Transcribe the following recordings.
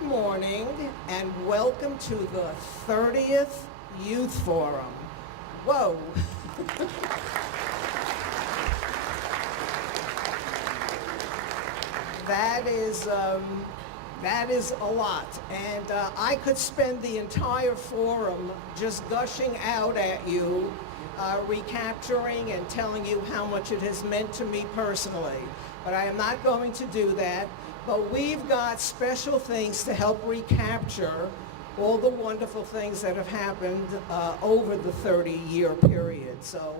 Good morning and welcome to the 30th Youth Forum. Whoa. That is a lot, and I could spend the entire forum just gushing out at you, recapturing and telling you how much it has meant to me personally, but I am not going to do that. But we've got special things to help recapture all the wonderful things that have happened over the 30-year period. So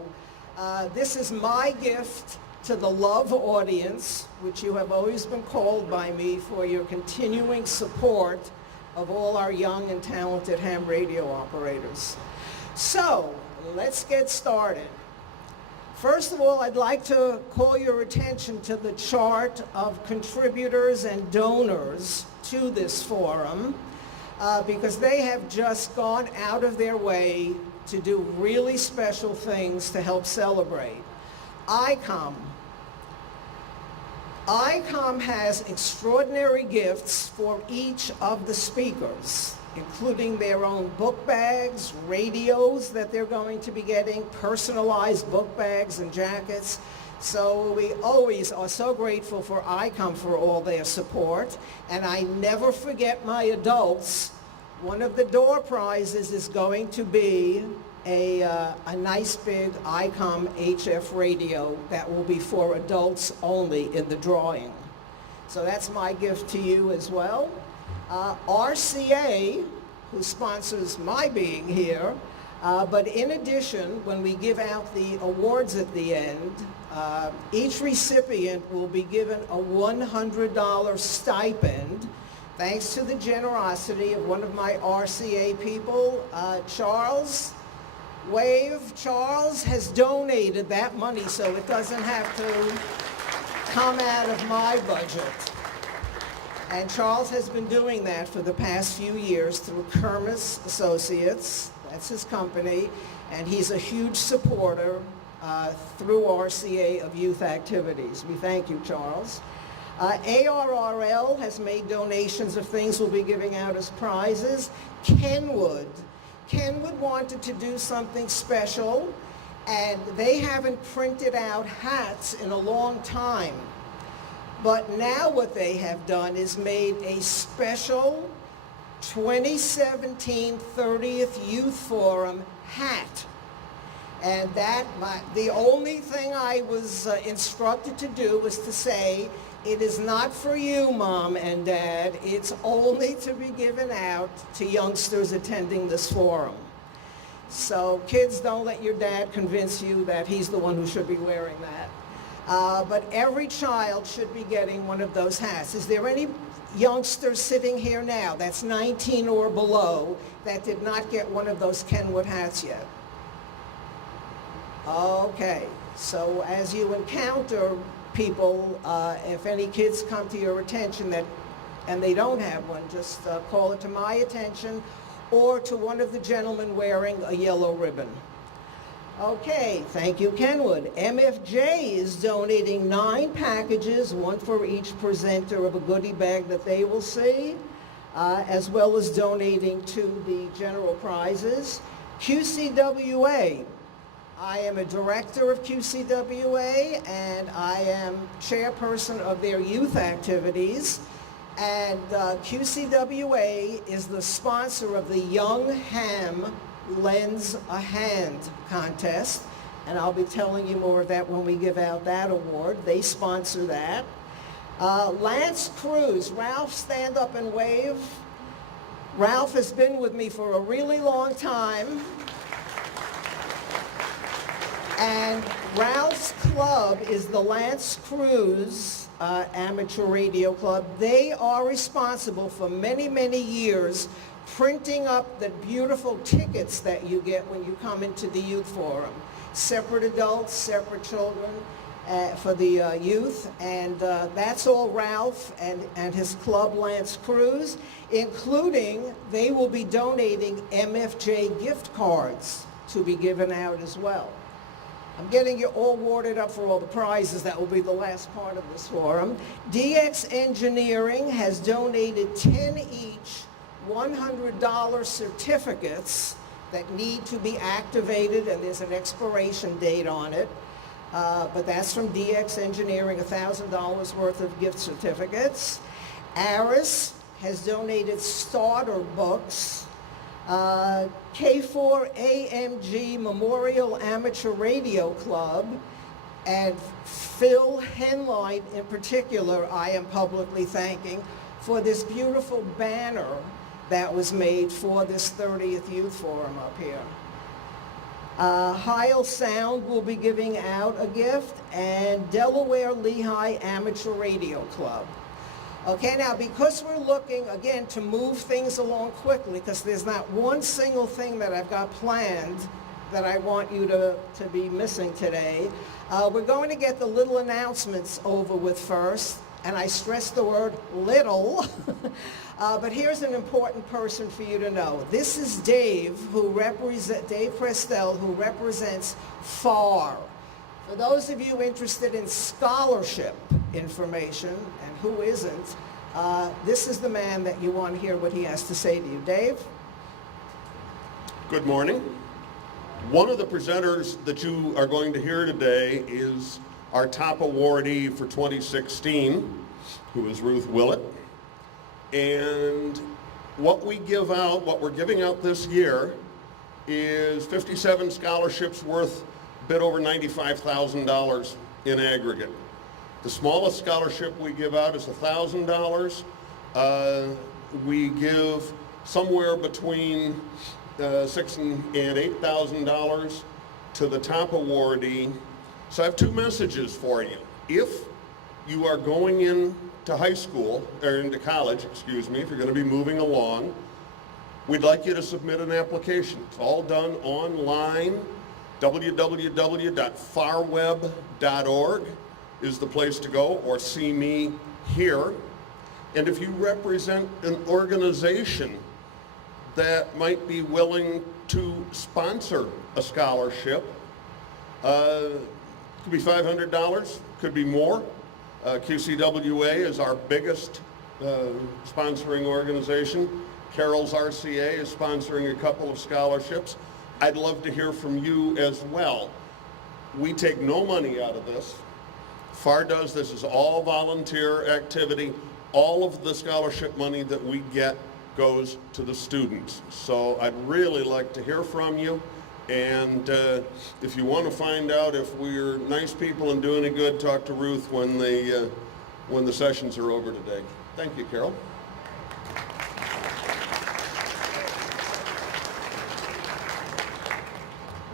this is my gift to the love audience, which you have always been called by me for your continuing support of all our young and talented ham radio operators. So let's get started. First of all, I'd like to call your attention to the chart of contributors and donors to this forum because they have just gone out of their way to do really special things to help celebrate. ICOM has extraordinary gifts for each of the speakers, including their own book bags, radios that they're going to be getting, personalized book bags and jackets. So we always are so grateful for ICOM for all their support. And I never forget my adults. One of the door prizes is going to be a nice big ICOM HF radio that will be for adults only in the drawing. So that's my gift to you as well. RCA, who sponsors my being here, but in addition, when we give out the awards at the end, each recipient will be given a $100 stipend, thanks to the generosity of one of my RCA people, Charles. Wave. Charles has donated that money so it doesn't have to come out of my budget. And Charles has been doing that for the past few years through Kermis Associates, that's his company, and he's a huge supporter through RCA of youth activities. We thank you, Charles. ARRL has made donations of things we'll be giving out as prizes. Kenwood wanted to do something special, and they haven't printed out hats in a long time. But now what they have done is made a special 2017 30th Youth Forum hat. And the only thing I was instructed to do was to say, it is not for you, Mom and Dad. It's only to be given out to youngsters attending this forum. So kids, don't let your dad convince you that he's the one who should be wearing that. But every child should be getting one of those hats. Is there any youngster sitting here now that's 19 or below that did not get one of those Kenwood hats yet? Okay, so as you encounter people, if any kids come to your attention and they don't have one, just call it to my attention or to one of the gentlemen wearing a yellow ribbon. Okay, thank you, Kenwood. MFJ is donating 9 packages, one for each presenter of a goodie bag that they will see, as well as donating to the general prizes. QCWA. I am a director of QCWA, and I am chairperson of their youth activities. And QCWA is the sponsor of the Young Ham Lends a Hand contest, and I'll be telling you more of that when we give out that award. They sponsor that. Lance Cruz. Ralph, stand up and wave. Ralph has been with me for a really long time. And Ralph's club is the Lance Cruz Amateur Radio Club. They are responsible for many, many years printing up the beautiful tickets that you get when you come into the youth forum. Separate adults, separate children for the youth. And that's all Ralph and his club, Lance Cruz, including they will be donating MFJ gift cards to be given out as well. I'm getting you all warded up for all the prizes. That will be the last part of this forum. DX Engineering has donated 10 each $100 certificates that need to be activated, and there's an expiration date on it. But that's from DX Engineering, $1,000 worth of gift certificates. Aris has donated starter books. K4AMG Memorial Amateur Radio Club, and Phil Henlight in particular, I am publicly thanking for this beautiful banner that was made for this 30th Youth Forum up here. Heil Sound will be giving out a gift, and Delaware Lehigh Amateur Radio Club. Okay, now because we're looking, again, to move things along quickly, because there's not one single thing that I've got planned that I want you to be missing today, we're going to get the little announcements over with first, and I stress the word little, but here's an important person for you to know. This is Dave Prestel, who represents FAR. For those of you interested in scholarship information, and who isn't, this is the man that you want to hear what he has to say to you. Dave? Good morning. One of the presenters that you are going to hear today is our top awardee for 2016, who is Ruth Willett. And what we're giving out this year is 57 scholarships worth a bit over $95,000 in aggregate. The smallest scholarship we give out is $1,000. We give somewhere between $6,000 and $8,000 to the top awardee. So I have two messages for you. If you are going into high school, or into college, excuse me, if you're going to be moving along, we'd like you to submit an application. It's all done online. www.farweb.org is the place to go, or see me here. And if you represent an organization that might be willing to sponsor a scholarship, could be $500, could be more. QCWA is our biggest sponsoring organization. Carroll's RCA is sponsoring a couple of scholarships. I'd love to hear from you as well. We take no money out of this. FAR does. This is all volunteer activity. All of the scholarship money that we get goes to the students. So I'd really like to hear from you. And if you want to find out if we're nice people and doing it good, talk to Ruth when the sessions are over today. Thank you, Carol.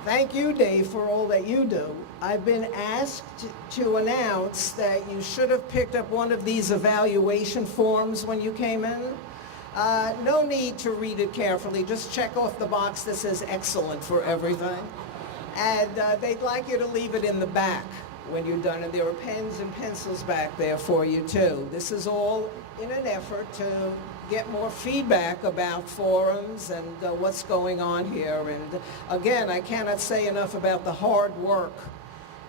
Thank you, Dave, for all that you do. I've been asked to announce that you should have picked up one of these evaluation forms when you came in. No need to read it carefully. Just check off the box that says excellent for everything. And they'd like you to leave it in the back when you're done. And there are pens and pencils back there for you, too. This is all in an effort to get more feedback about forums and what's going on here. And again, I cannot say enough about the hard work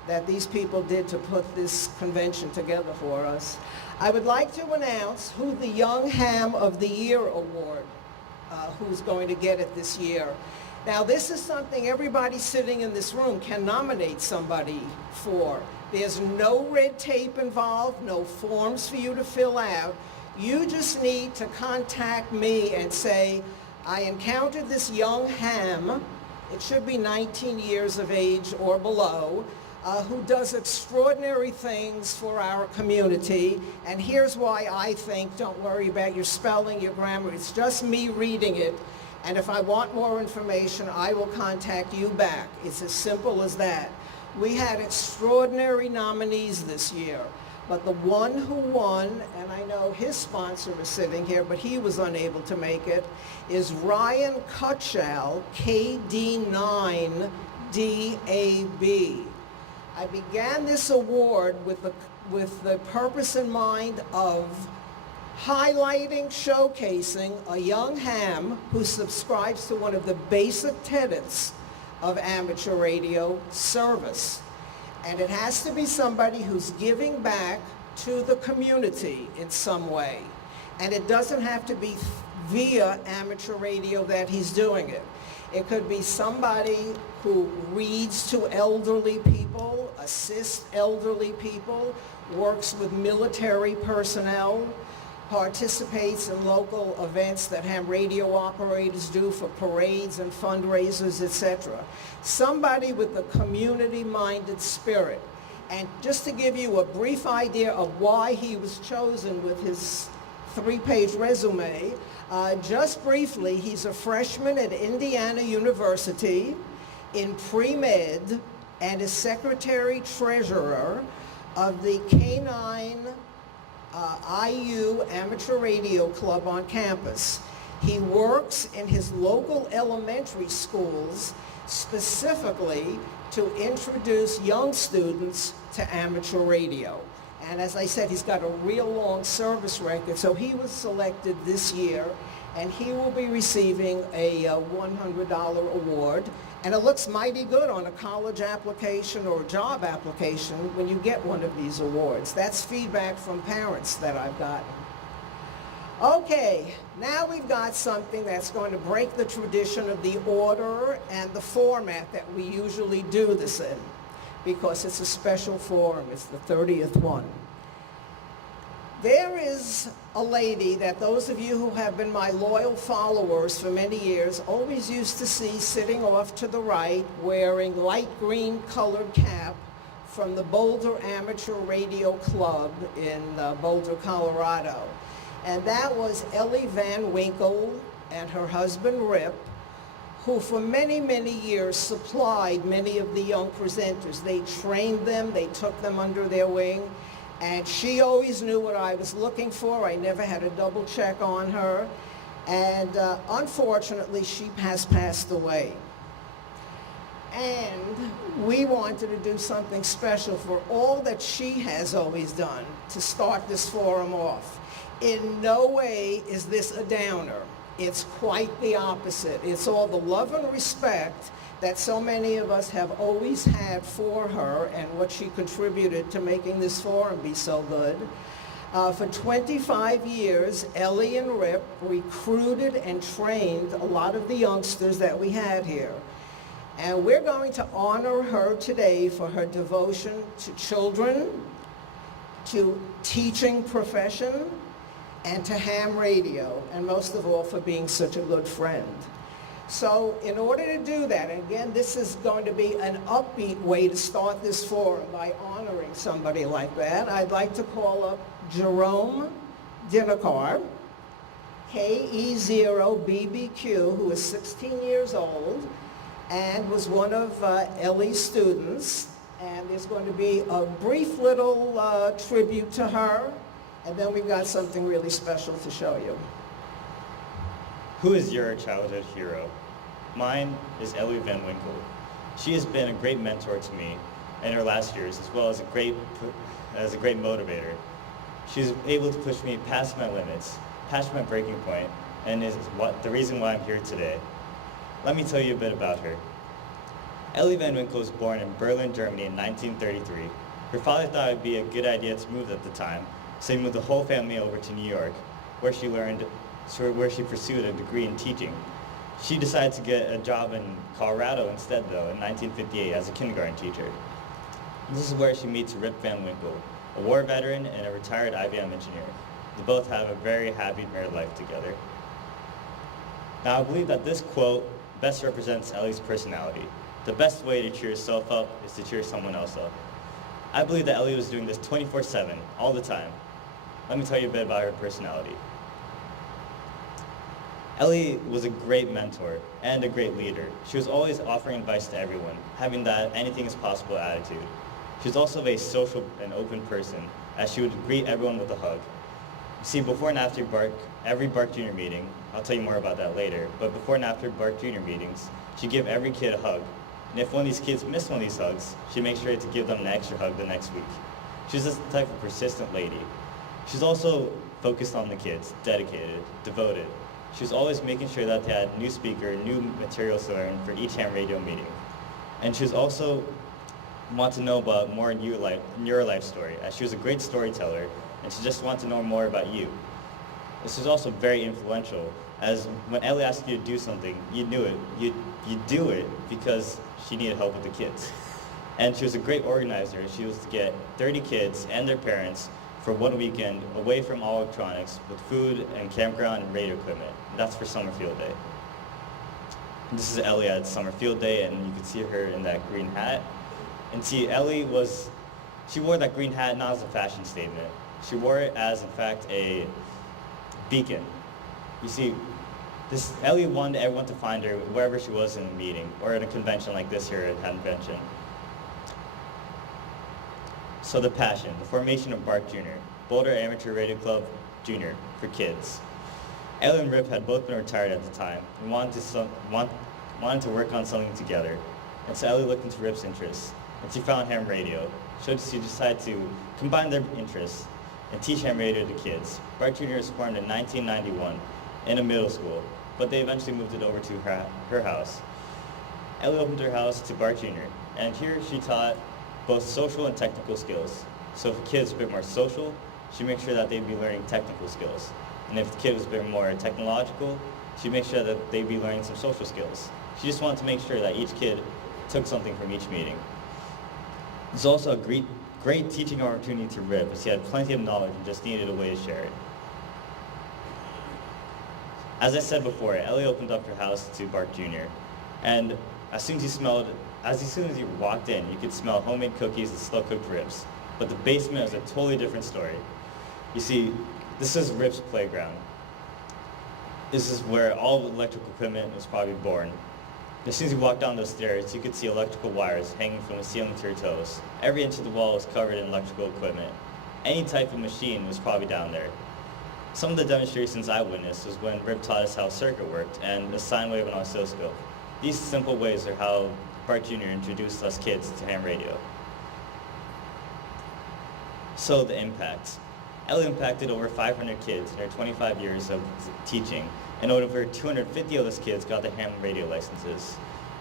that these people did to put this convention together for us. I would like to announce who the Young Ham of the Year Award, who's going to get it this year. Now, this is something everybody sitting in this room can nominate somebody for. There's no red tape involved, no forms for you to fill out. You just need to contact me and say, I encountered this young ham, it should be 19 years of age or below, who does extraordinary things for our community, and here's why I think, don't worry about your spelling, your grammar, it's just me reading it, and if I want more information, I will contact you back. It's as simple as that. We had extraordinary nominees this year, but the one who won, and I know his sponsor is sitting here, but he was unable to make it, is Ryan Cutshall, KD9DAB. I began this award with the purpose in mind of highlighting, showcasing a young ham who subscribes to one of the basic tenets of amateur radio service. And it has to be somebody who's giving back to the community in some way. And it doesn't have to be via amateur radio that he's doing it. It could be somebody who reads to elderly people, assists elderly people, works with military personnel, participates in local events that ham radio operators do for parades and fundraisers, etc. Somebody with a community-minded spirit. And just to give you a brief idea of why he was chosen with his 3-page resume, just briefly, he's a freshman at Indiana University in pre-med and is secretary-treasurer of the K9 IU Amateur Radio Club on campus. He works in his local elementary schools specifically to introduce young students to amateur radio. And as I said, he's got a real long service record, so he was selected this year, and he will be receiving a $100 award. And it looks mighty good on a college application or a job application when you get one of these awards. That's feedback from parents that I've gotten. Okay, now we've got something that's going to break the tradition of the order and the format that we usually do this in, because it's a special forum. It's the 30th one. There is a lady that those of you who have been my loyal followers for many years always used to see sitting off to the right wearing light green colored cap from the Boulder Amateur Radio Club in Boulder, Colorado. And that was Ellie Van Winkle and her husband Rip, who for many, many years supplied many of the young presenters. They trained them, they took them under their wing, and she always knew what I was looking for. I never had a double check on her. And unfortunately, she has passed away. And we wanted to do something special for all that she has always done to start this forum off. In no way is this a downer. It's quite the opposite. It's all the love and respect that so many of us have always had for her and what she contributed to making this forum be so good. For 25 years, Ellie and Rip recruited and trained a lot of the youngsters that we had here. And we're going to honor her today for her devotion to children, to teaching profession, and to ham radio, and most of all for being such a good friend. So in order to do that, and again, this is going to be an upbeat way to start this forum by honoring somebody like that, I'd like to call up Jerome Dinakar, KE0BBQ, who is 16 years old and was one of Ellie's students. And there's going to be a brief little tribute to her, and then we've got something really special to show you. Who is your childhood hero? Mine is Ellie Van Winkle. She has been a great mentor to me in her last years, as well as a great motivator. She's able to push me past my limits, past my breaking point, and is the reason why I'm here today. Let me tell you a bit about her. Ellie Van Winkle was born in Berlin, Germany in 1933. Her father thought it would be a good idea to move at the time, so he moved the whole family over to New York, where she pursued a degree in teaching. She decided to get a job in Colorado instead, though, in 1958 as a kindergarten teacher. This is where she meets Rip Van Winkle, a war veteran and a retired IBM engineer. They both have a very happy married life together. Now, I believe that this quote best represents Ellie's personality. The best way to cheer yourself up is to cheer someone else up. I believe that Ellie was doing this 24/7, all the time. Let me tell you a bit about her personality. Ellie was a great mentor and a great leader. She was always offering advice to everyone, having that anything is possible attitude. She was also a very social and open person, as she would greet everyone with a hug. You see, before and after every Bark Jr. meeting, I'll tell you more about that later, but before and after Bark Jr. meetings, she'd give every kid a hug. And if one of these kids missed one of these hugs, she'd make sure to give them an extra hug the next week. She's just the type of persistent lady. She's also focused on the kids, dedicated, devoted. She was always making sure that they had new speaker, new materials to learn for each ham radio meeting. And she was also want to know about more in your life story, as she was a great storyteller, and she just wanted to know more about you. This was also very influential, as when Ellie asked you to do something, you knew it. You do it because she needed help with the kids. And she was a great organizer. She was to get 30 kids and their parents for one weekend away from all electronics with food and campground and radio equipment. And that's for summer field day. And this is Ellie at summer field day, and you can see her in that green hat. And see, she wore that green hat not as a fashion statement. She wore it as, in fact, a beacon. You see, Ellie wanted everyone to find her wherever she was in a meeting or at a convention like this here at Hamvention. So the passion, the formation of Bart Jr., Boulder Amateur Radio Club Jr. for kids. Ellie and Rip had both been retired at the time and wanted to work on something together. And so Ellie looked into Rip's interests, and she found ham radio. So she decided to combine their interests and teach ham radio to kids. Bart Jr. was formed in 1991 in a middle school, but they eventually moved it over to her house. Ellie opened her house to Bart Jr., and here she taught both social and technical skills. So if a kid was a bit more social, she made sure that they'd be learning technical skills. And if the kid was a bit more technological, she'd make sure that they'd be learning some social skills. She just wanted to make sure that each kid took something from each meeting. It's also a great teaching opportunity to Rip, as he had plenty of knowledge and just needed a way to share it. As I said before, Ellie opened up her house to Bart Jr. And as soon as you walked in, you could smell homemade cookies and slow-cooked ribs. But the basement was a totally different story. You see, this is Rip's playground. This is where all the electrical equipment was probably born. As soon as you walked down those stairs, you could see electrical wires hanging from the ceiling to your toes. Every inch of the wall was covered in electrical equipment. Any type of machine was probably down there. Some of the demonstrations I witnessed was when Rip taught us how a circuit worked and a sine wave and oscilloscope. These simple ways are how Bart Jr. introduced us kids to ham radio. So the impact. Ellie impacted over 500 kids in her 25 years of teaching, and over 250 of those kids got their ham radio licenses.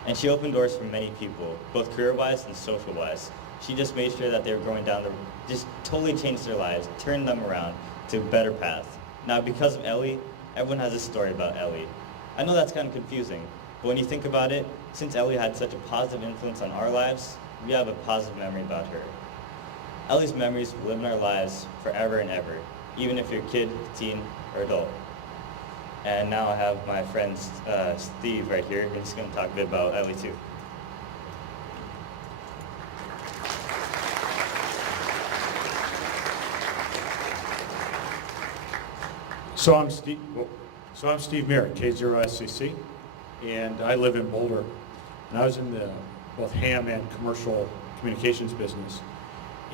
And she opened doors for many people, both career-wise and social-wise. She just made sure that they were going down just totally changed their lives, turned them around to a better path. Now, because of Ellie, everyone has a story about Ellie. I know that's kind of confusing, but when you think about it, since Ellie had such a positive influence on our lives, we have a positive memory about her. Ellie's memories will live in our lives forever and ever, even if you're a kid, teen, or adult. And now I have my friend Steve right here. He's going to talk a bit about Ellie too. So I'm Steve Merritt, K0SCC, and I live in Boulder. And I was in the both ham and commercial communications business.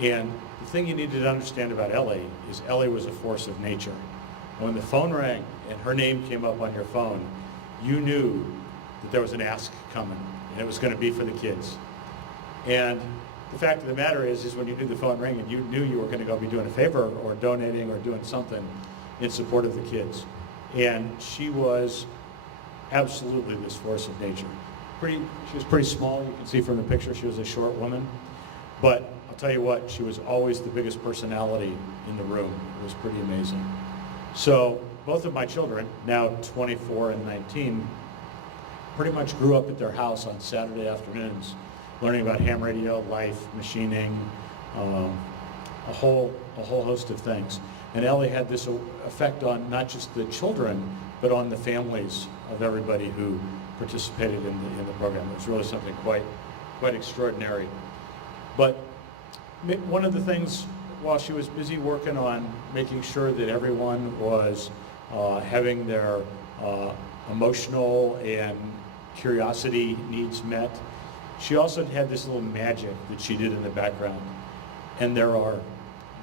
And the thing you needed to understand about Ellie is Ellie was a force of nature. When the phone rang and her name came up on your phone, you knew that there was an ask coming, and it was going to be for the kids. And the fact of the matter is when you knew the phone rang and you knew you were going to go be doing a favor or donating or doing something in support of the kids. And she was absolutely this force of nature. She was pretty small. You can see from the picture she was a short woman. But I'll tell you what, she was always the biggest personality in the room. It was pretty amazing. So both of my children, now 24 and 19, pretty much grew up at their house on Saturday afternoons, learning about ham radio, life, machining, a whole host of things. And Ellie had this effect on not just the children, but on the families of everybody who participated in the program. It was really something quite extraordinary. But one of the things, while she was busy working on making sure that everyone was having their emotional and curiosity needs met, she also had this little magic that she did in the background. And there are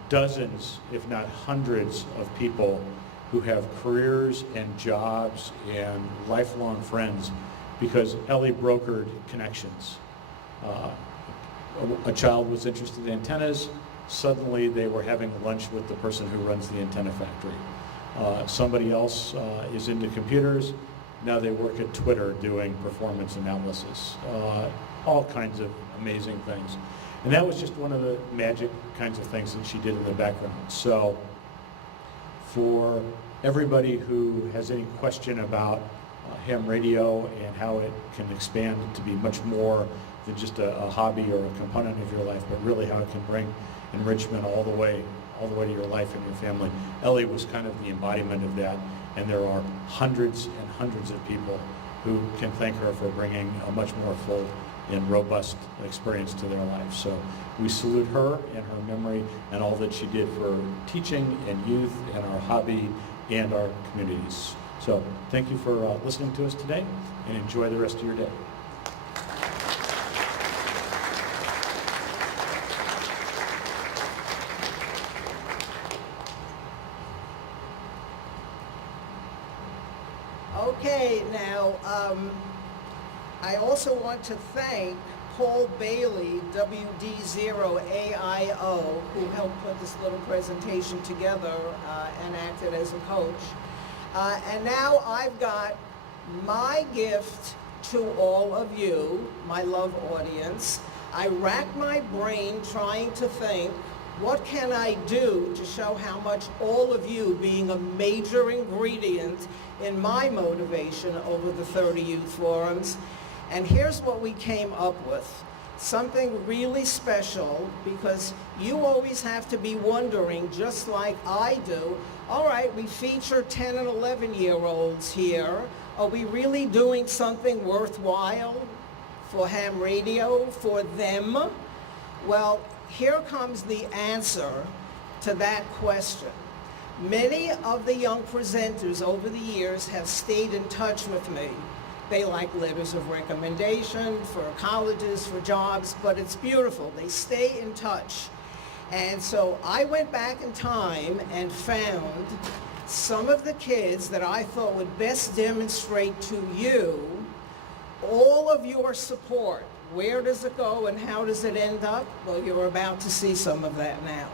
dozens, if not hundreds, of people who have careers and jobs and lifelong friends because Ellie brokered connections. A child was interested in antennas, suddenly they were having lunch with the person who runs the antenna factory. Somebody else is into computers, now they work at Twitter doing performance analysis. All kinds of amazing things. And that was just one of the magic kinds of things that she did in the background. So for everybody who has any question about ham radio and how it can expand to be much more than just a hobby or a component of your life, but really how it can bring enrichment all the way to your life and your family. Ellie was kind of the embodiment of that, and there are hundreds and hundreds of people who can thank her for bringing a much more full and robust experience to their life. So we salute her and her memory and all that she did for teaching and youth and our hobby and our communities. So thank you for listening to us today, and enjoy the rest of your day. Okay, now, I also want to thank Paul Bailey, WD0AIO, who helped put this little presentation together and acted as a coach. And now I've got my gift to all of you, my love audience. I racked my brain trying to think, what can I do to show how much all of you being a major ingredient in my motivation over the 30 youth forums? And here's what we came up with. Something really special, because you always have to be wondering, just like I do, all right, we feature 10 and 11-year-olds here. Are we really doing something worthwhile for ham radio, for them? Well, here comes the answer to that question. Many of the young presenters over the years have stayed in touch with me. They like letters of recommendation for colleges, for jobs, but it's beautiful. They stay in touch. And so I went back in time and found some of the kids that I thought would best demonstrate to you all of your support. Where does it go and how does it end up? Well, you're about to see some of that now.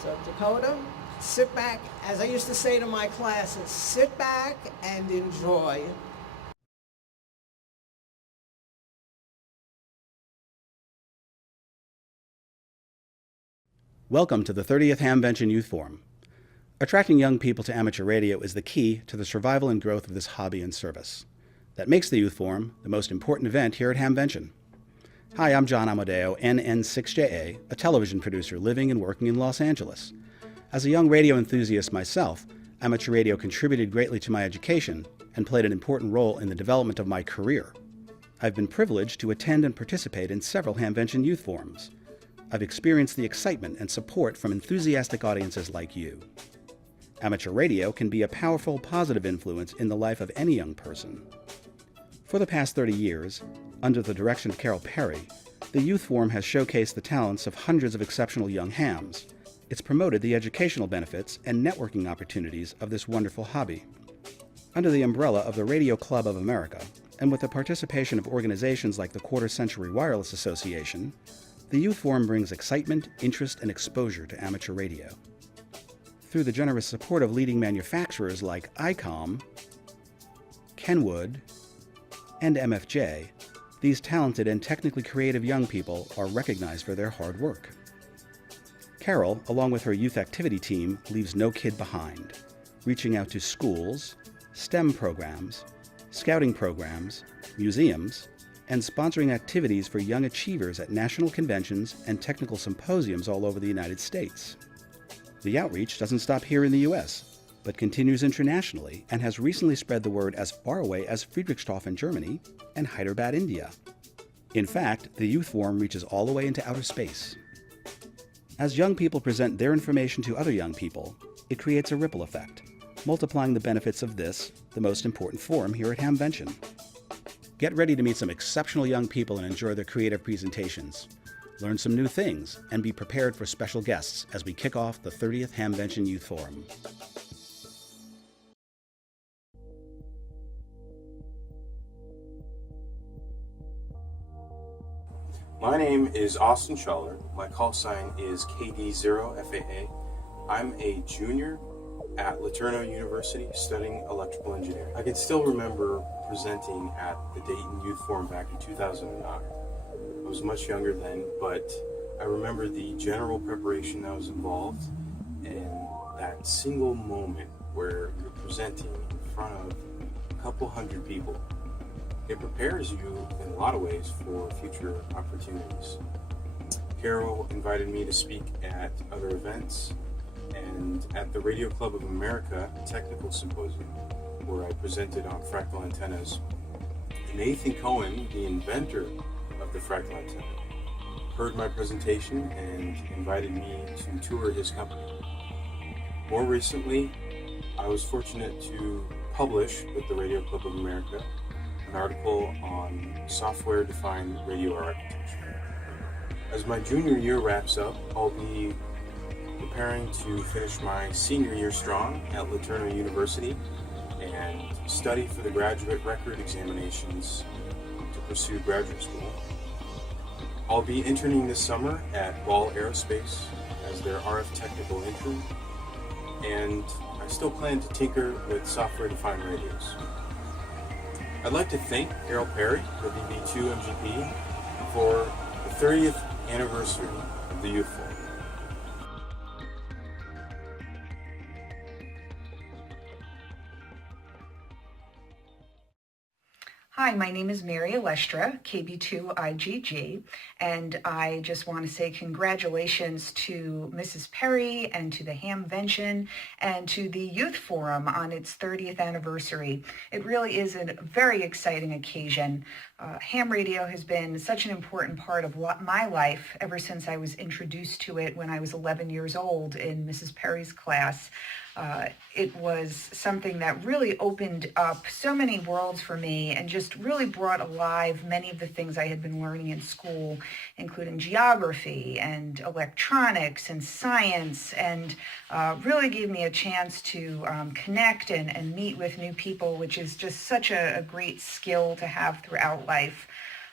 So Dakota, sit back. As I used to say to my classes, sit back and enjoy. Welcome to the 30th Hamvention Youth Forum. Attracting young people to amateur radio is the key to the survival and growth of this hobby and service. That makes the Youth Forum the most important event here at Hamvention. Hi, I'm John Amadeo, NN6JA, a television producer living and working in Los Angeles. As a young radio enthusiast myself, amateur radio contributed greatly to my education and played an important role in the development of my career. I've been privileged to attend and participate in several Hamvention Youth Forums. I've experienced the excitement and support from enthusiastic audiences like you. Amateur radio can be a powerful, positive influence in the life of any young person. For the past 30 years, under the direction of Carol Perry, the Youth Forum has showcased the talents of hundreds of exceptional young hams. It's promoted the educational benefits and networking opportunities of this wonderful hobby. Under the umbrella of the Radio Club of America, and with the participation of organizations like the Quarter Century Wireless Association, the Youth Forum brings excitement, interest, and exposure to amateur radio. Through the generous support of leading manufacturers like ICOM, Kenwood, and MFJ, these talented and technically creative young people are recognized for their hard work. Carol, along with her youth activity team, leaves no kid behind, reaching out to schools, STEM programs, scouting programs, museums, and sponsoring activities for young achievers at national conventions and technical symposiums all over the United States. The outreach doesn't stop here in the U.S., but continues internationally and has recently spread the word as far away as Friedrichshafen, Germany, and Hyderabad, India. In fact, the Youth Forum reaches all the way into outer space. As young people present their information to other young people, it creates a ripple effect, multiplying the benefits of this, the most important forum here at Hamvention. Get ready to meet some exceptional young people and enjoy their creative presentations. Learn some new things and be prepared for special guests as we kick off the 30th Hamvention Youth Forum. My name is Austin Schaller. My call sign is KD0FAA. I'm a junior at Laterno University studying electrical engineering. I can still remember presenting at the Dayton Youth Forum back in 2009. I was much younger then, but I remember the general preparation that was involved and that single moment where you're presenting in front of a couple hundred people. It prepares you in a lot of ways for future opportunities. Carol invited me to speak at other events and at the Radio Club of America Technical Symposium, where I presented on fractal antennas. Nathan Cohen, the inventor of the fractal antenna, heard my presentation and invited me to tour his company. More recently, I was fortunate to publish with the Radio Club of America an article on software-defined radio architecture. As my junior year wraps up, I'll be preparing to finish my senior year strong at LeTourneau University and study for the graduate record examinations to pursue graduate school. I'll be interning this summer at Ball Aerospace as their RF technical intern, and I still plan to tinker with software-defined radios. I'd like to thank Errol Perry, the VB2 MGP, for the 30th anniversary of the Youth Forum. Hi, my name is Mary Alestra, KB2IGG, and I just want to say congratulations to Mrs. Perry and to the Hamvention and to the Youth Forum on its 30th anniversary. It really is a very exciting occasion. Ham radio has been such an important part of my life ever since I was introduced to it when I was 11 years old in Mrs. Perry's class. It was something that really opened up so many worlds for me and just really brought alive many of the things I had been learning in school, including geography and electronics and science, and really gave me a chance to connect and meet with new people, which is just such a great skill to have throughout life.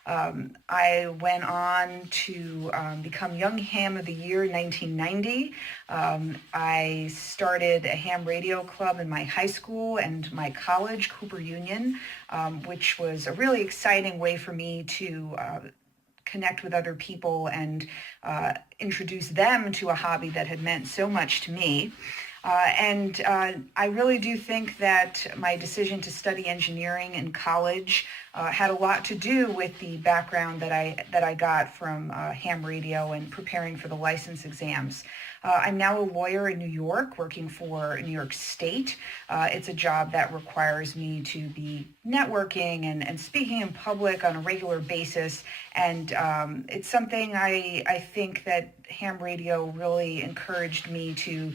I went on to become Young Ham of the Year in 1990. I started a ham radio club in my high school and my college, Cooper Union, which was a really exciting way for me to connect with other people and introduce them to a hobby that had meant so much to me. I really do think that my decision to study engineering in college had a lot to do with the background that I got from ham radio and preparing for the license exams. I'm now a lawyer in New York, working for New York State. It's a job that requires me to be networking and speaking in public on a regular basis. And it's something I think that ham radio really encouraged me to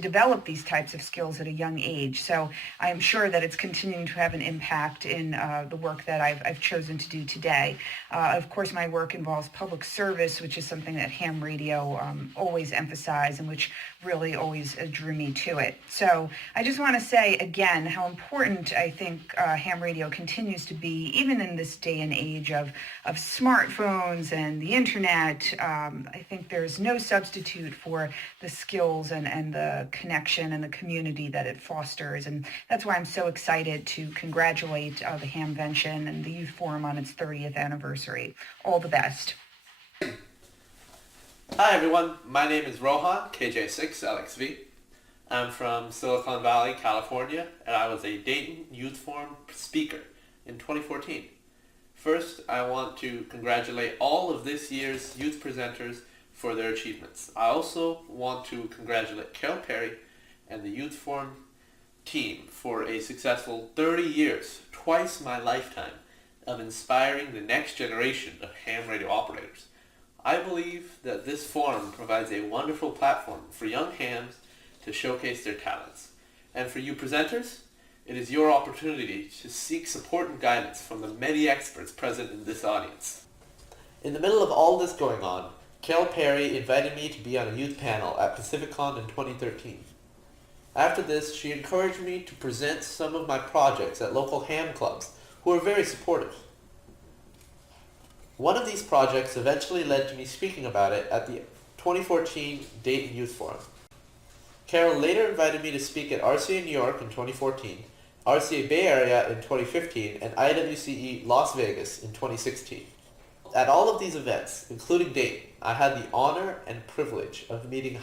develop these types of skills at a young age. So I'm sure that it's continuing to have an impact in the work that I've chosen to do today. Of course, my work involves public service, which is something that ham radio always emphasized and which really always drew me to it. So I just want to say again how important I think ham radio continues to be, even in this day and age of smartphones and the internet. I think there's no substitute for the skills and the connection and the community that it fosters. And that's why I'm so excited to congratulate the Hamvention and the Youth Forum on its 30th anniversary. All the best. Hi everyone, my name is Rohan, KJ6LXV. I'm from Silicon Valley, California, and I was a Dayton Youth Forum speaker in 2014. First, I want to congratulate all of this year's youth presenters for their achievements. I also want to congratulate Carol Perry and the Youth Forum team for a successful 30 years, twice my lifetime, of inspiring the next generation of ham radio operators. I believe that this forum provides a wonderful platform for young hams to showcase their talents. And for you presenters, it is your opportunity to seek support and guidance from the many experts present in this audience. In the middle of all this going on, Carol Perry invited me to be on a youth panel at PacificCon in 2013. After this, she encouraged me to present some of my projects at local ham clubs, who were very supportive. One of these projects eventually led to me speaking about it at the 2014 Dayton Youth Forum. Carol later invited me to speak at RCA New York in 2014, RCA Bay Area in 2015, and IWCE Las Vegas in 2016. At all of these events, including Dayton, I had the honor and privilege of meeting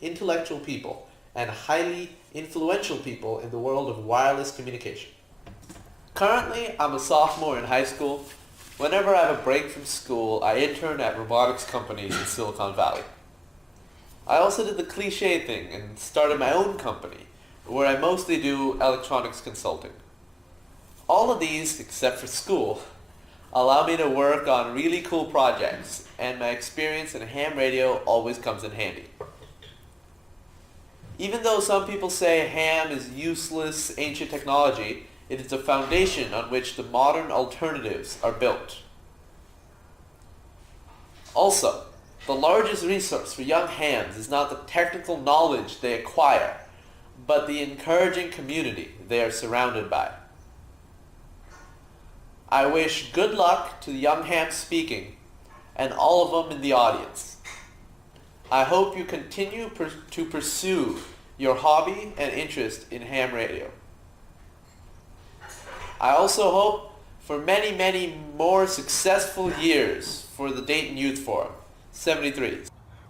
intellectual people and highly influential people in the world of wireless communication. Currently, I'm a sophomore in high school. Whenever I have a break from school, I intern at robotics companies in Silicon Valley. I also did the cliche thing and started my own company, where I mostly do electronics consulting. All of these, except for school, allow me to work on really cool projects, and my experience in ham radio always comes in handy. Even though some people say ham is useless ancient technology, it is a foundation on which the modern alternatives are built. Also, the largest resource for young hams is not the technical knowledge they acquire, but the encouraging community they are surrounded by. I wish good luck to the young hams speaking and all of them in the audience. I hope you continue to pursue your hobby and interest in ham radio. I also hope for many, many more successful years for the Dayton Youth Forum, 73.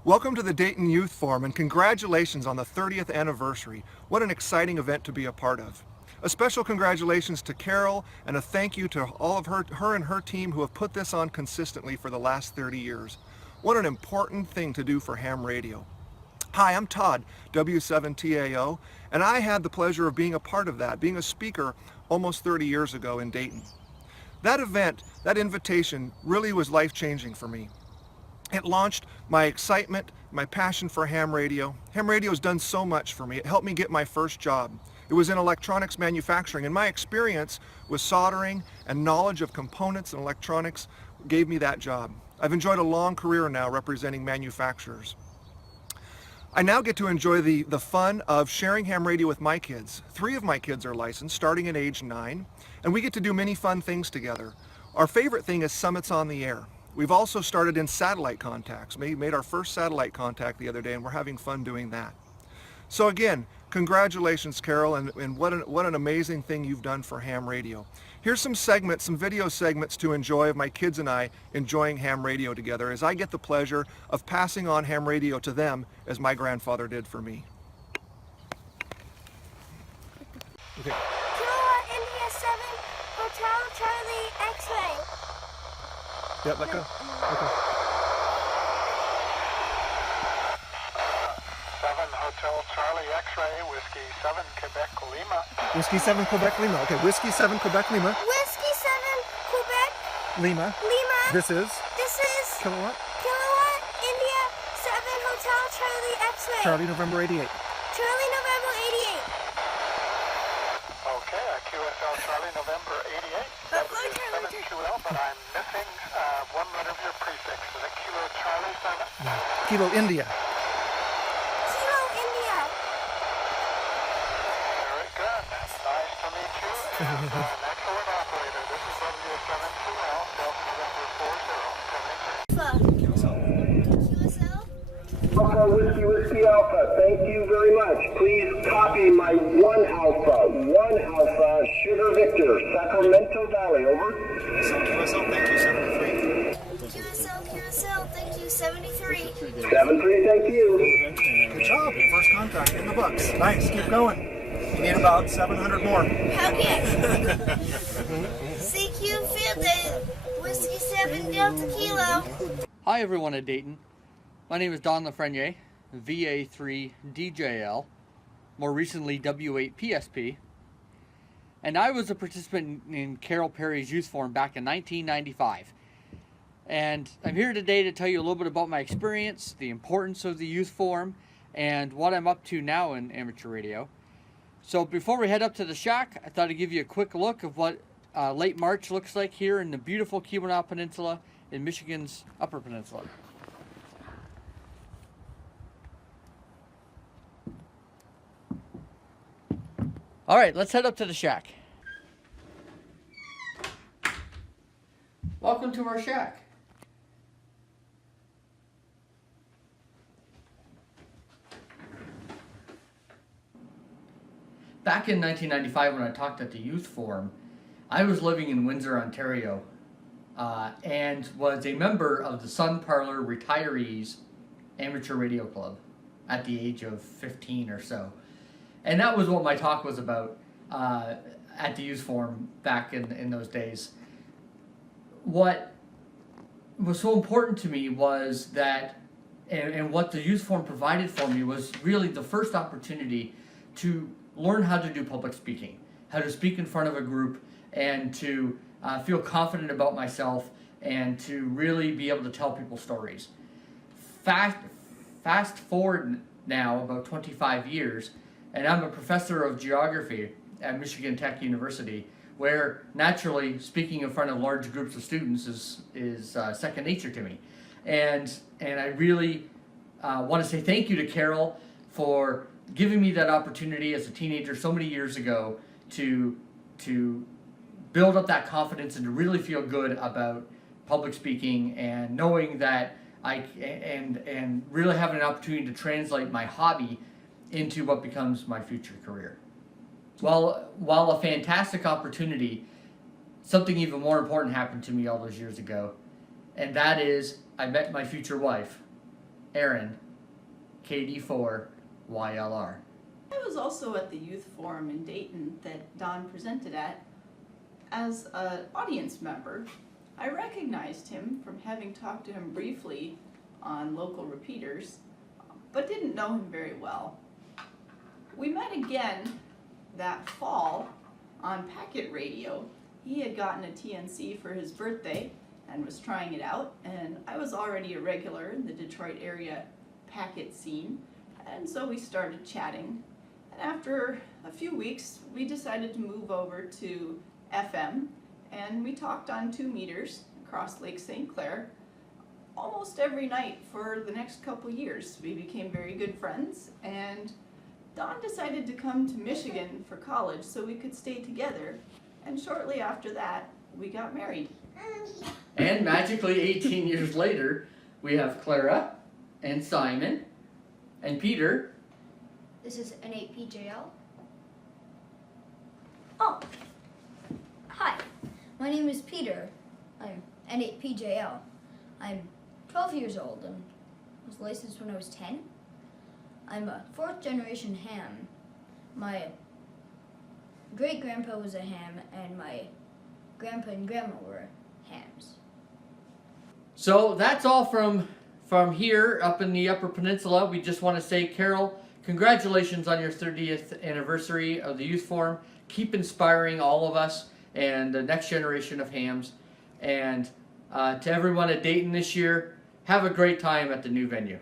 Welcome to the Dayton Youth Forum and congratulations on the 30th anniversary. What an exciting event to be a part of. A special congratulations to Carol and a thank you to all of her and her team who have put this on consistently for the last 30 years. What an important thing to do for ham radio. Hi, I'm Todd, W7TAO, and I had the pleasure of being a part of that, being a speaker almost 30 years ago in Dayton. That event, that invitation, really was life-changing for me. It launched my excitement, my passion for ham radio. Ham radio has done so much for me. It helped me get my first job. It was in electronics manufacturing, and my experience with soldering and knowledge of components and electronics gave me that job. I've enjoyed a long career now representing manufacturers. I now get to enjoy the fun of sharing ham radio with my kids. 3 of my kids are licensed, starting at age 9, and we get to do many fun things together. Our favorite thing is Summits on the Air. We've also started in satellite contacts. We made our first satellite contact the other day, and we're having fun doing that. So again, congratulations, Carol, and what an amazing thing you've done for ham radio. Here's some segments, some video segments to enjoy of my kids and I enjoying ham radio together as I get the pleasure of passing on ham radio to them as my grandfather did for me. Okay. Kilo India 7, Hotel Charlie X-Ray. Yeah, let go. Okay. 7 Hotel Charlie X-Ray, Whiskey 7 Quebec Lima. Whiskey 7 Quebec Lima. Okay, Whiskey 7 Quebec Lima. Whiskey 7 Quebec Lima. Lima. This is Kilowatt India 7 Hotel Charlie X-Ray. Charlie November 88. Charlie November 88. Okay, QSL Charlie November 88. W7QL, but I'm missing one letter of your prefix. Is it Kilo Charlie 7? Kilo India. Kilo India. Very good. Nice to meet you. And an excellent operator. This is W7QL, Delta November 40, 73. QSL. Alpha Whiskey Alpha, thank you very much. Please copy my 1 Alpha, Sugar Victor, Sacramento Valley, over. QSL, thank you, 73. QSL, thank you, 73. 73, thank you. Good job. First contact in the books. Nice. Keep going. You need about 700 more. Okay. CQ Field Day, Whiskey 7 Delta Kilo. Hi everyone at Dayton. My name is Don Lafreniere, VA3DJL, more recently W8PSP, and I was a participant in Carol Perry's Youth Forum back in 1995. And I'm here today to tell you a little bit about my experience, the importance of the Youth Forum, and what I'm up to now in amateur radio. So before we head up to the shack, I thought I'd give you a quick look of what late March looks like here in the beautiful Keweenaw Peninsula in Michigan's Upper Peninsula. All right, let's head up to the shack. Welcome to our shack. Back in 1995 when I talked at the Youth Forum, I was living in Windsor, Ontario, and was a member of the Sun Parlor Retirees Amateur Radio Club at the age of 15 or so. And that was what my talk was about at the youth forum back in those days. What was so important to me was that, and what the youth forum provided for me was really the first opportunity to learn how to do public speaking, how to speak in front of a group, and to feel confident about myself, and to really be able to tell people stories. Fast forward now about 25 years, and I'm a professor of geography at Michigan Tech University, where naturally speaking in front of large groups of students is second nature to me. And I really want to say thank you to Carol for giving me that opportunity as a teenager so many years ago to build up that confidence and to really feel good about public speaking, and knowing that and really having an opportunity to translate my hobby into what becomes my future career. While a fantastic opportunity, something even more important happened to me all those years ago, and that is I met my future wife, Erin, KD4YLR. I was also at the youth forum in Dayton that Don presented at. As an audience member, I recognized him from having talked to him briefly on local repeaters, but didn't know him very well. We met again that fall on Packet Radio. He had gotten a TNC for his birthday and was trying it out, and I was already a regular in the Detroit area Packet scene, and so we started chatting. And after a few weeks, we decided to move over to FM, and we talked on 2 meters across Lake St. Clair almost every night for the next couple years. We became very good friends, and Don decided to come to Michigan for college so we could stay together, and shortly after that, we got married. And magically 18 years later, we have Clara and Simon and Peter. This is N8PJL. Oh, hi. My name is Peter. I'm N8PJL. I'm 12 years old and was licensed when I was 10. I'm a 4th generation ham. My great-grandpa was a ham, and my grandpa and grandma were hams. So that's all from here up in the Upper Peninsula. We just want to say, Carol, congratulations on your 30th anniversary of the Youth Forum. Keep inspiring all of us and the next generation of hams. And to everyone at Dayton this year, have a great time at the new venue.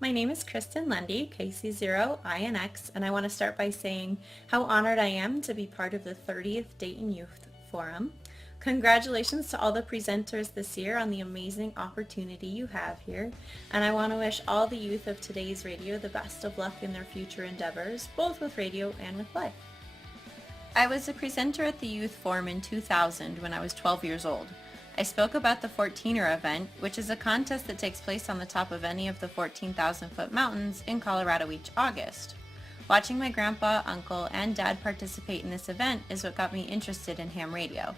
My name is Kristen Lundy, KC0INX, and I want to start by saying how honored I am to be part of the 30th Dayton Youth Forum. Congratulations to all the presenters this year on the amazing opportunity you have here, and I want to wish all the youth of today's radio the best of luck in their future endeavors, both with radio and with life. I was a presenter at the Youth Forum in 2000 when I was 12 years old. I spoke about the 14er event, which is a contest that takes place on the top of any of the 14,000-foot mountains in Colorado each August. Watching my grandpa, uncle, and dad participate in this event is what got me interested in ham radio.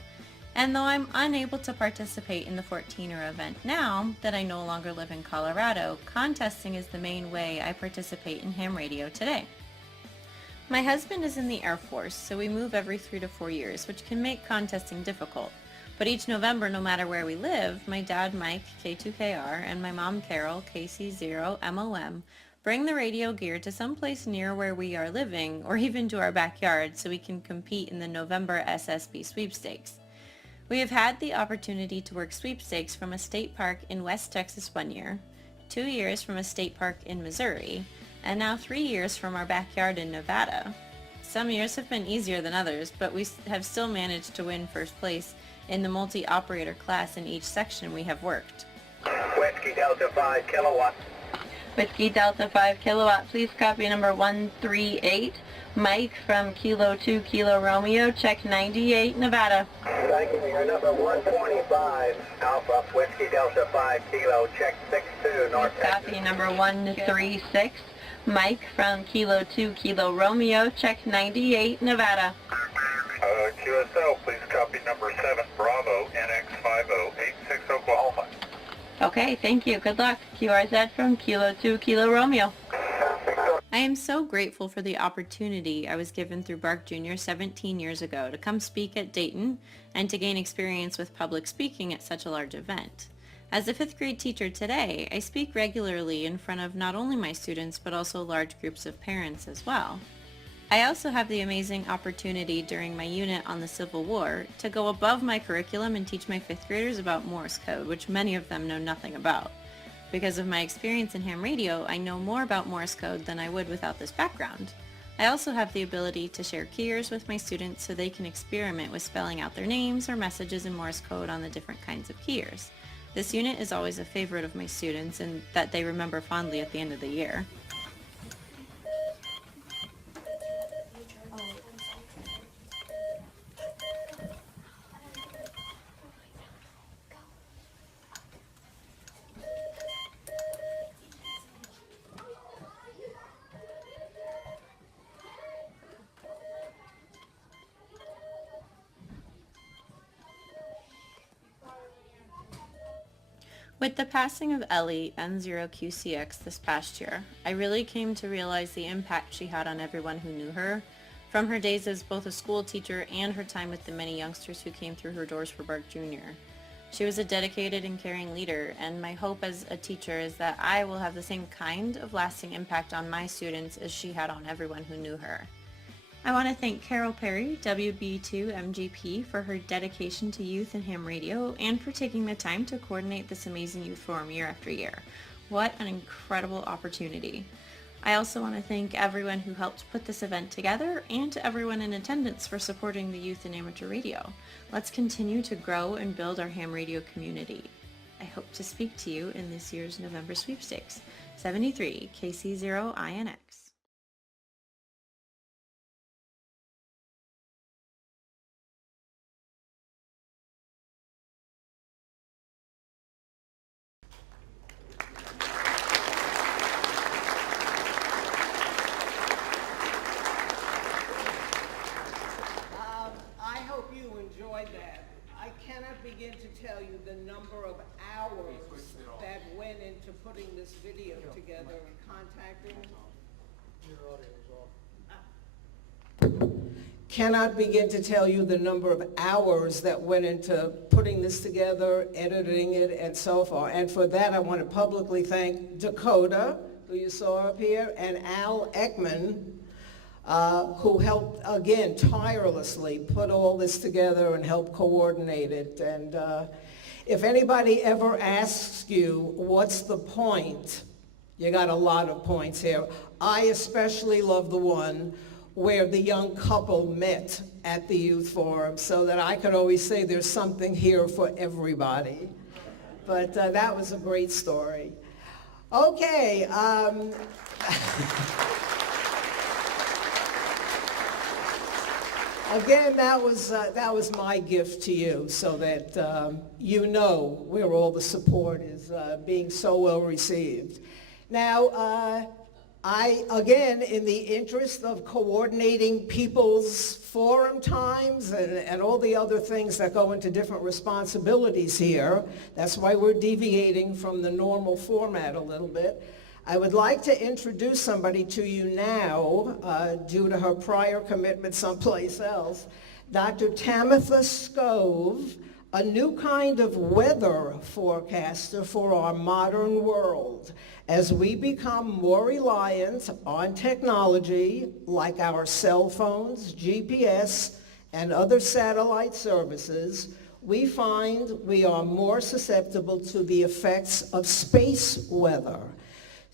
And though I'm unable to participate in the 14er event now that I no longer live in Colorado, contesting is the main way I participate in ham radio today. My husband is in the Air Force, so we move every 3 to 4 years, which can make contesting difficult. But each November, no matter where we live, my dad Mike, K2KR, and my mom Carol, KC0MOM, bring the radio gear to some place near where we are living, or even to our backyard, so we can compete in the November SSB sweepstakes. We have had the opportunity to work sweepstakes from a state park in West Texas 1 year, 2 years from a state park in Missouri, and now 3 years from our backyard in Nevada. Some years have been easier than others, but we have still managed to win first place in the multi-operator class in each section we have worked. Whiskey Delta 5 kilowatt. Whiskey Delta 5 kilowatt, please copy number 138. Mike from Kilo 2 Kilo Romeo, check 98, Nevada. Thank you, you're number 125, Alpha, Whiskey Delta 5 Kilo, check 62, North Texas. Copy number 136. Mike from Kilo 2 Kilo Romeo, check 98, Nevada. QSL, please copy number 7, Bravo, NX5086, Oklahoma. Okay, thank you. Good luck. QRZ from Kilo 2 Kilo Romeo. I am so grateful for the opportunity I was given through Bark Jr. 17 years ago to come speak at Dayton and to gain experience with public speaking at such a large event. As a 5th grade teacher today, I speak regularly in front of not only my students but also large groups of parents as well. I also have the amazing opportunity during my unit on the Civil War to go above my curriculum and teach my 5th graders about Morse code, which many of them know nothing about. Because of my experience in ham radio, I know more about Morse code than I would without this background. I also have the ability to share keyers with my students so they can experiment with spelling out their names or messages in Morse code on the different kinds of keyers. This unit is always a favorite of my students and that they remember fondly at the end of the year. With the passing of Ellie, N0QCX, this past year, I really came to realize the impact she had on everyone who knew her, from her days as both a school teacher and her time with the many youngsters who came through her doors for Bark Jr. She was a dedicated and caring leader, and my hope as a teacher is that I will have the same kind of lasting impact on my students as she had on everyone who knew her. I want to thank Carol Perry, WB2MGP, for her dedication to youth and ham radio and for taking the time to coordinate this amazing youth forum year after year. What an incredible opportunity. I also want to thank everyone who helped put this event together and to everyone in attendance for supporting the youth and amateur radio. Let's continue to grow and build our ham radio community. I hope to speak to you in this year's November sweepstakes. 73 KC0INX. I hope you enjoyed that. I cannot begin to tell you the number of hours that went into putting this video together and contacting. Cannot begin to tell you the number of hours that went into putting this together, editing it, and so forth. And for that, I want to publicly thank Dakota, who you saw up here, and Al Ekman, who helped, again, tirelessly put all this together and help coordinate it. And if anybody ever asks you, what's the point? You got a lot of points here. I especially love the one where the young couple met at the youth forum so that I could always say there's something here for everybody. But that was a great story. Okay. Again, that was my gift to you so that you know where all the support is being so well received. Now, again, in the interest of coordinating people's forum times and all the other things that go into different responsibilities here, that's why we're deviating from the normal format a little bit. I would like to introduce somebody to you now, due to her prior commitment someplace else, Dr. Tamitha Scove, a new kind of weather forecaster for our modern world. As we become more reliant on technology like our cell phones, GPS, and other satellite services, we find we are more susceptible to the effects of space weather.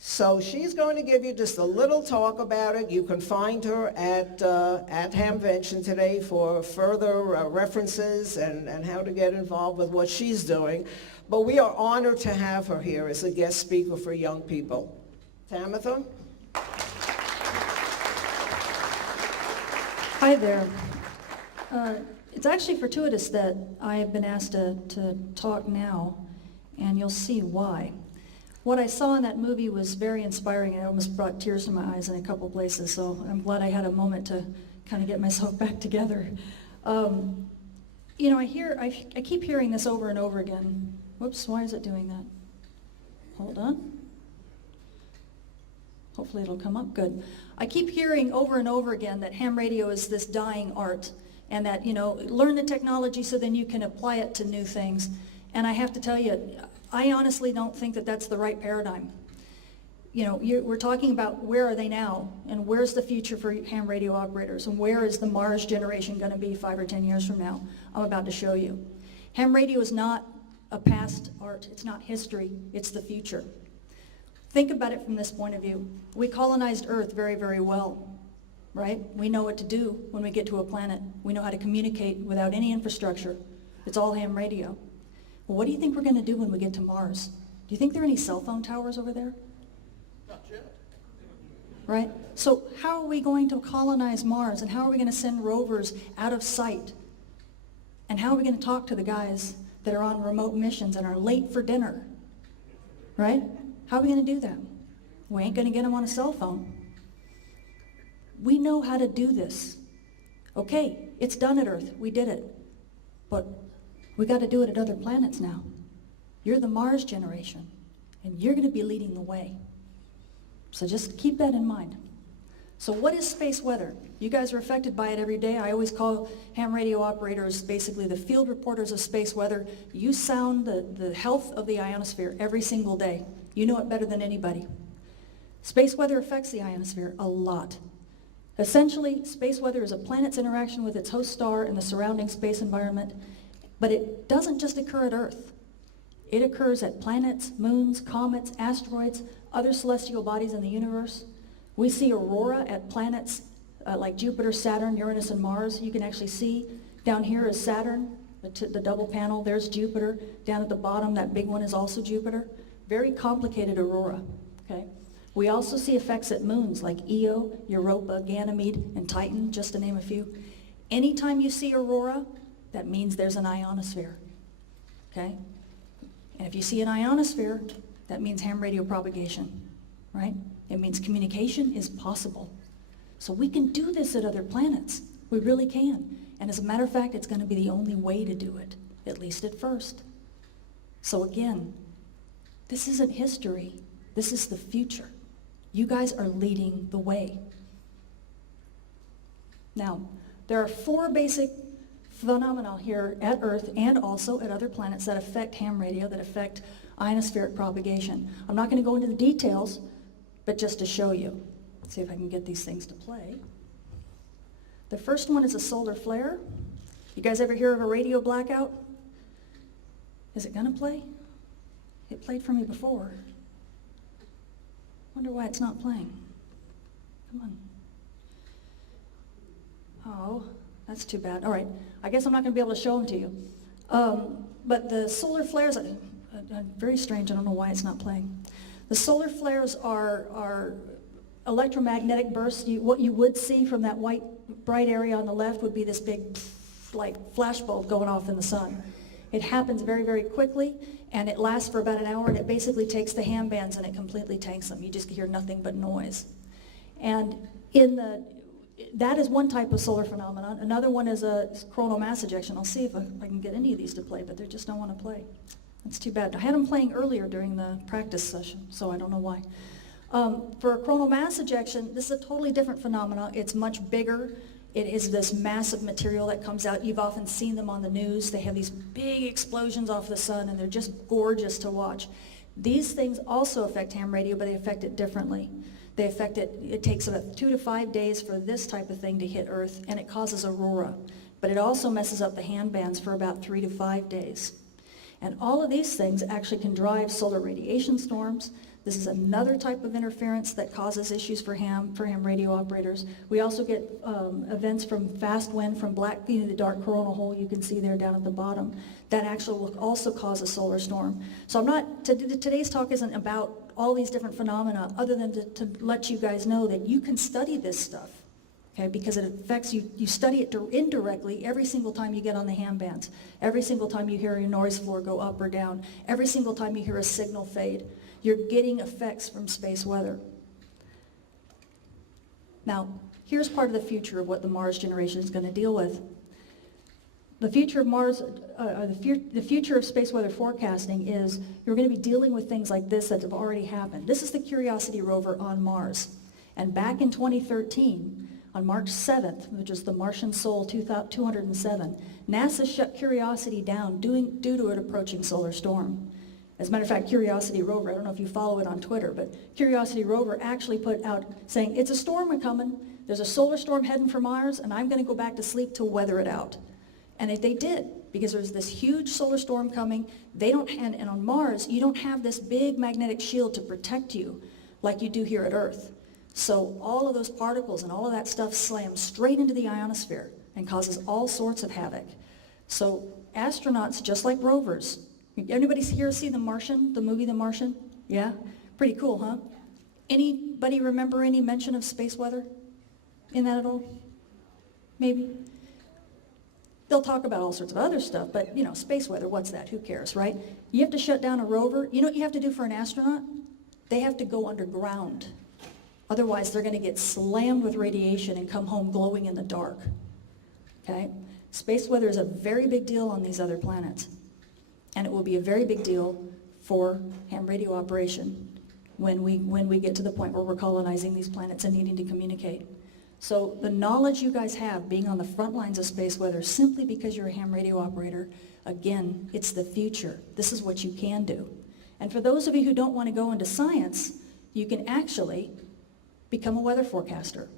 So she's going to give you just a little talk about it. You can find her at Hamvention today for further references and how to get involved with what she's doing. But we are honored to have her here as a guest speaker for young people. Tamitha? Hi there. It's actually fortuitous that I have been asked to talk now, and you'll see why. What I saw in that movie was very inspiring, and it almost brought tears to my eyes in a couple places, so I'm glad I had a moment to kind of get myself back together. You know, I keep hearing this over and over again. Whoops, why is it doing that? Hold on. Hopefully it'll come up good. I keep hearing over and over again that ham radio is this dying art and that, you know, learn the technology so then you can apply it to new things. And I have to tell you, I honestly don't think that that's the right paradigm. You know, we're talking about where are they now and where's the future for ham radio operators and where is the Mars generation going to be 5 or 10 years from now? I'm about to show you. Ham radio is not a past art. It's not history. It's the future. Think about it from this point of view. We colonized Earth very, very well, right? We know what to do when we get to a planet. We know how to communicate without any infrastructure. It's all ham radio. Well, what do you think we're going to do when we get to Mars? Do you think there are any cell phone towers over there? Not yet. Right? So how are we going to colonize Mars, and how are we going to send rovers out of sight? And how are we going to talk to the guys that are on remote missions and are late for dinner? Right? How are we going to do that? We ain't going to get them on a cell phone. We know how to do this. Okay, it's done at Earth. We did it. But we got to do it at other planets now. You're the Mars generation, and you're going to be leading the way. So just keep that in mind. So what is space weather? You guys are affected by it every day. I always call ham radio operators basically the field reporters of space weather. You sound the health of the ionosphere every single day. You know it better than anybody. Space weather affects the ionosphere a lot. Essentially, space weather is a planet's interaction with its host star and the surrounding space environment, but it doesn't just occur at Earth. It occurs at planets, moons, comets, asteroids, other celestial bodies in the universe. We see aurora at planets like Jupiter, Saturn, Uranus, and Mars. You can actually see down here is Saturn, the double panel. There's Jupiter. Down at the bottom, that big one is also Jupiter. Very complicated aurora, okay? We also see effects at moons like Io, Europa, Ganymede, and Titan, just to name a few. Anytime you see aurora, that means there's an ionosphere, okay? And if you see an ionosphere, that means ham radio propagation, right? It means communication is possible. So we can do this at other planets. We really can. And as a matter of fact, it's going to be the only way to do it, at least at first. So again, this isn't history. This is the future. You guys are leading the way. Now, there are 4 basic phenomena here at Earth and also at other planets that affect ham radio, that affect ionospheric propagation. I'm not going to go into the details, but just to show you. Let's see if I can get these things to play. The first one is a solar flare. You guys ever hear of a radio blackout? Is it going to play? It played for me before. Wonder why it's not playing. Come on. Oh, that's too bad. All right, I guess I'm not going to be able to show them to you. But the solar flares are very strange. I don't know why it's not playing. The solar flares are electromagnetic bursts. What you would see from that white bright area on the left would be this big, like, flashbulb going off in the sun. It happens very, very quickly, and it lasts for about an hour, and it basically takes the ham bands and it completely tanks them. You just hear nothing but noise. And that is one type of solar phenomenon. Another one is a coronal mass ejection. I'll see if I can get any of these to play, but they just don't want to play. That's too bad. I had them playing earlier during the practice session, so I don't know why. For a coronal mass ejection, this is a totally different phenomenon. It's much bigger. It is this massive material that comes out. You've often seen them on the news. They have these big explosions off the sun, and they're just gorgeous to watch. These things also affect ham radio, but they affect it differently. They affect it, it takes about 2 to 5 days for this type of thing to hit Earth, and it causes aurora. But it also messes up the ham bands for about 3 to 5 days. And all of these things actually can drive solar radiation storms. This is another type of interference that causes issues for ham radio operators. We also get events from fast wind from the dark coronal hole you can see there down at the bottom. That actually will also cause a solar storm. So today's talk isn't about all these different phenomena other than to let you guys know that you can study this stuff. Okay, because it affects you. You study it indirectly every single time you get on the ham bands, every single time you hear your noise floor go up or down, every single time you hear a signal fade. You're getting effects from space weather. Now, here's part of the future of what the Mars generation is going to deal with. the future of Mars, the future of space weather forecasting is you're going to be dealing with things like this that have already happened. This is the Curiosity rover on Mars. And back in 2013, on March 7th, which is the Martian Sol 207, NASA shut Curiosity down due to an approaching solar storm. As a matter of fact, Curiosity rover, I don't know if you follow it on Twitter, but Curiosity rover actually put out saying, it's a storm coming, there's a solar storm heading for Mars, and I'm going to go back to sleep to weather it out. And they did, because there's this huge solar storm coming. And on Mars, you don't have this big magnetic shield to protect you like you do here at Earth. So all of those particles and all of that stuff slams straight into the ionosphere and causes all sorts of havoc. So astronauts, just like rovers, anybody here see The Martian, the movie The Martian? Yeah? Pretty cool, huh? Anybody remember any mention of space weather in that at all? Maybe? They'll talk about all sorts of other stuff, but you know, space weather, what's that? Who cares, right? You have to shut down a rover. You know what you have to do for an astronaut? They have to go underground. Otherwise, they're going to get slammed with radiation and come home glowing in the dark. Okay? Space weather is a very big deal on these other planets. And it will be a very big deal for ham radio operation when we get to the point where we're colonizing these planets and needing to communicate. So the knowledge you guys have being on the front lines of space weather simply because you're a ham radio operator, again, it's the future. This is what you can do. And for those of you who don't want to go into science, you can actually become a weather forecaster.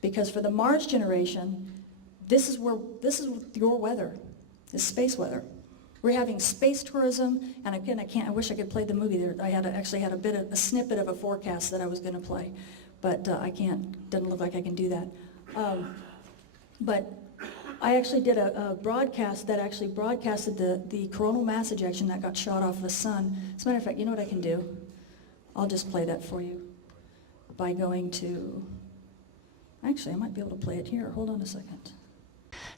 Because for the Mars generation, this is your weather, is space weather. We're having space tourism, and again, I wish I could play the movie there. I actually had a snippet of a forecast that I was going to play. But I can't, doesn't look like I can do that. But I actually did a broadcast that actually broadcasted the coronal mass ejection that got shot off the sun. As a matter of fact, you know what I can do? I'll just play that for you by going to, actually I might be able to play it here. Hold on a second.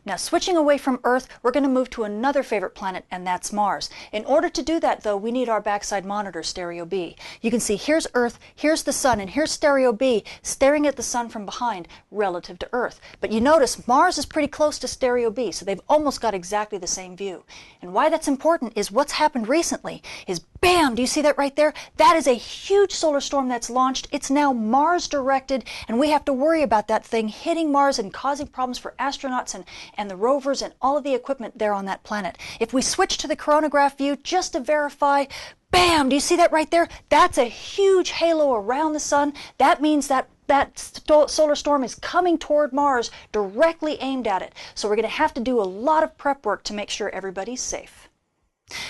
Now, switching away from Earth, we're going to move to another favorite planet, and that's Mars. In order to do that, though, we need our backside monitor, Stereo B. You can see here's Earth, here's the Sun, and here's Stereo B staring at the Sun from behind relative to Earth. But you notice Mars is pretty close to Stereo B, so they've almost got exactly the same view. And why that's important is what's happened recently is bam! Do you see that right there? That is a huge solar storm that's launched. It's now Mars-directed, and we have to worry about that thing hitting Mars and causing problems for astronauts and the rovers and all of the equipment there on that planet. If we switch to the coronagraph view just to verify, bam! Do you see that right there? That's a huge halo around the Sun. That means that solar storm is coming toward Mars, directly aimed at it. So we're going to have to do a lot of prep work to make sure everybody's safe.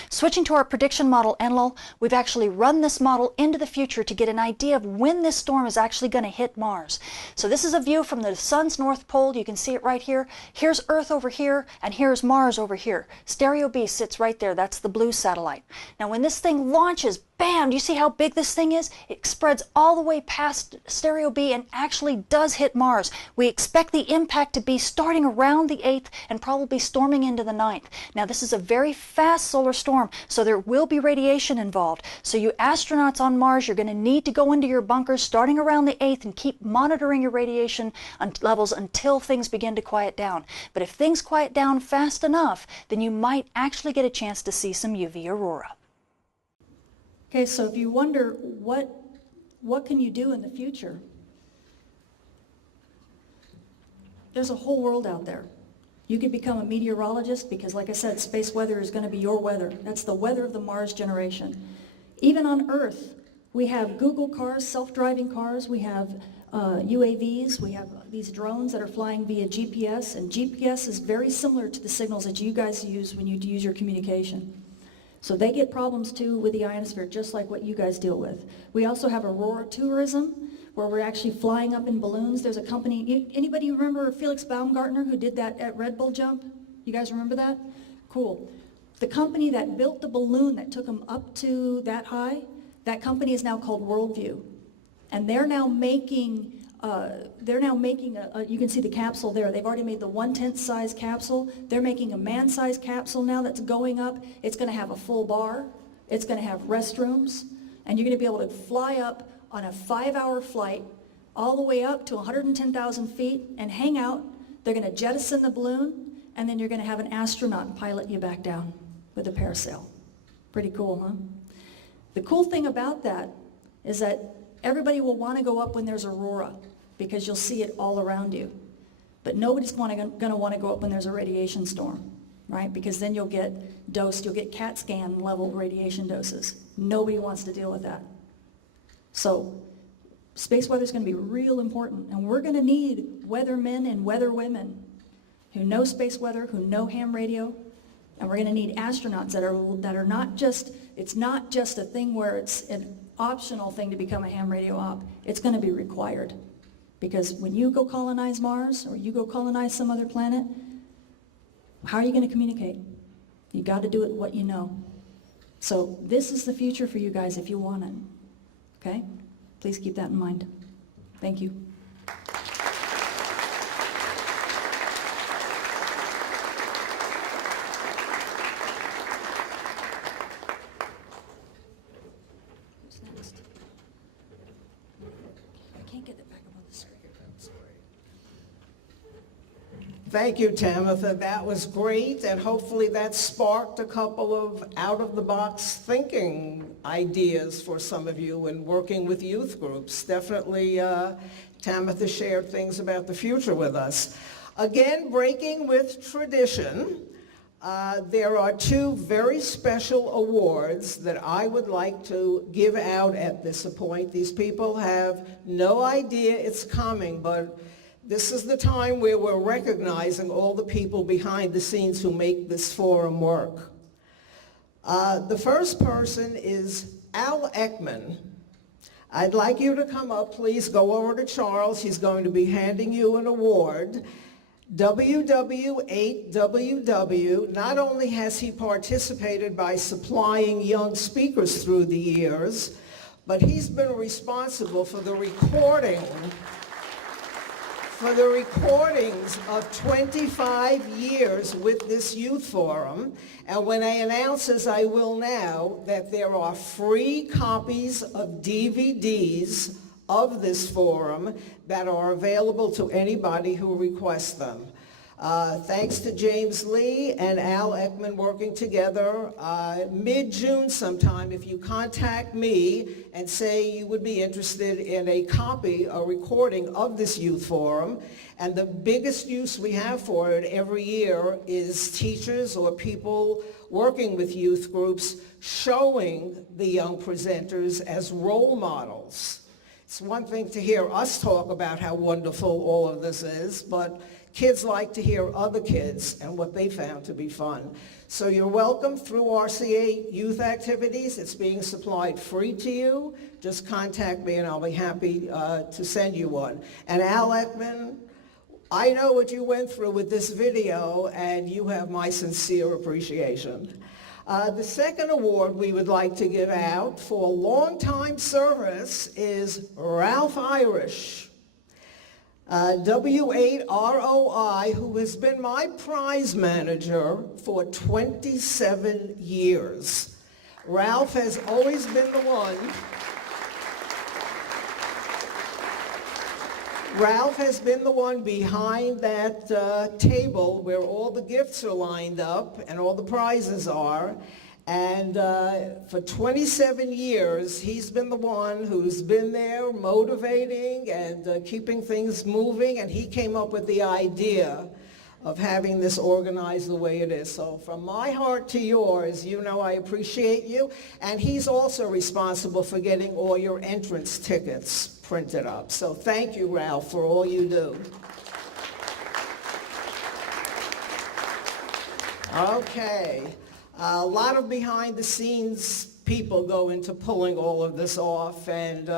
Switching to our prediction model, Enlil, we've actually run this model into the future to get an idea of when this storm is actually going to hit Mars. So this is a view from the Sun's North Pole. You can see it right here. Here's Earth over here, and here's Mars over here. Stereo B sits right there. That's the blue satellite. Now when this thing launches, bam! Do you see how big this thing is? It spreads all the way past Stereo B and actually does hit Mars. We expect the impact to be starting around the 8th and probably storming into the 9th. Now this is a very fast solar storm, so there will be radiation involved. So you astronauts on Mars, you're going to need to go into your bunkers starting around the 8th and keep monitoring your radiation levels until things begin to quiet down. But if things quiet down fast enough, then you might actually get a chance to see some UV aurora. Okay, so if you wonder what can you do in the future, there's a whole world out there. You could become a meteorologist because, like I said, space weather is going to be your weather. That's the weather of the Mars generation. Even on Earth, we have Google cars, self-driving cars, we have UAVs, we have these drones that are flying via GPS, and GPS is very similar to the signals that you guys use when you use your communication. So they get problems too with the ionosphere, just like what you guys deal with. We also have aurora tourism, where we're actually flying up in balloons. There's a company, anybody remember Felix Baumgartner who did that at Red Bull jump? You guys remember that? Cool. The company that built the balloon that took them up to that high, that company is now called Worldview. And they're now making you can see the capsule there. They've already made the 1/10 size capsule. They're making a man-sized capsule now that's going up. It's going to have a full bar. It's going to have restrooms. And you're going to be able to fly up on a 5-hour flight all the way up to 110,000 feet and hang out. They're going to jettison the balloon, and then you're going to have an astronaut pilot you back down with a parasail. Pretty cool, huh? The cool thing about that is that everybody will want to go up when there's aurora because you'll see it all around you. But nobody's going to want to go up when there's a radiation storm, right? Because then you'll get dosed, you'll get CAT scan level radiation doses. Nobody wants to deal with that. So space weather is going to be real important, and we're going to need weathermen and weatherwomen who know space weather, who know ham radio, and we're going to need astronauts that are not just, it's not just a thing where it's an optional thing to become a ham radio op. It's going to be required. Because when you go colonize Mars or you go colonize some other planet, how are you going to communicate? You got to do it what you know. So this is the future for you guys if you want it. Okay? Please keep that in mind. Thank you. Who's next? I can't get it back up on the screen. Thank you, Tamitha. That was great, and hopefully that sparked a couple of out-of-the-box thinking ideas for some of you in working with youth groups. Definitely, Tamitha shared things about the future with us. Again, breaking with tradition, there are two very special awards that I would like to give out at this point. These people have no idea it's coming, but this is the time where we're recognizing all the people behind the scenes who make this forum work. The first person is Al Ekman. I'd like you to come up, please. Go over to Charles. He's going to be handing you an award. WW8WW, not only has he participated by supplying young speakers through the years, but he's been responsible for the recordings of 25 years with this youth forum. And when I announce, as I will now, that there are free copies of DVDs of this forum that are available to anybody who requests them. Thanks to James Lee and Al Ekman working together, mid-June sometime, if you contact me and say you would be interested in a copy, a recording of this youth forum, and the biggest use we have for it every year is teachers or people working with youth groups showing the young presenters as role models. It's one thing to hear us talk about how wonderful all of this is, but kids like to hear other kids and what they found to be fun. So you're welcome through RCA Youth Activities. It's being supplied free to you. Just contact me and I'll be happy to send you one. And Al Ekman, I know what you went through with this video, and you have my sincere appreciation. The second award we would like to give out for long-time service is Ralph Irish. W8ROI, who has been my prize manager for 27 years. Ralph has always been the one. Ralph has been the one behind that table where all the gifts are lined up and all the prizes are. And for 27 years, he's been the one who's been there motivating and keeping things moving. And he came up with the idea of having this organized the way it is. So from my heart to yours, you know I appreciate you. And he's also responsible for getting all your entrance tickets printed up. So thank you, Ralph, for all you do. Okay. A lot of behind-the-scenes people go into pulling all of this off, and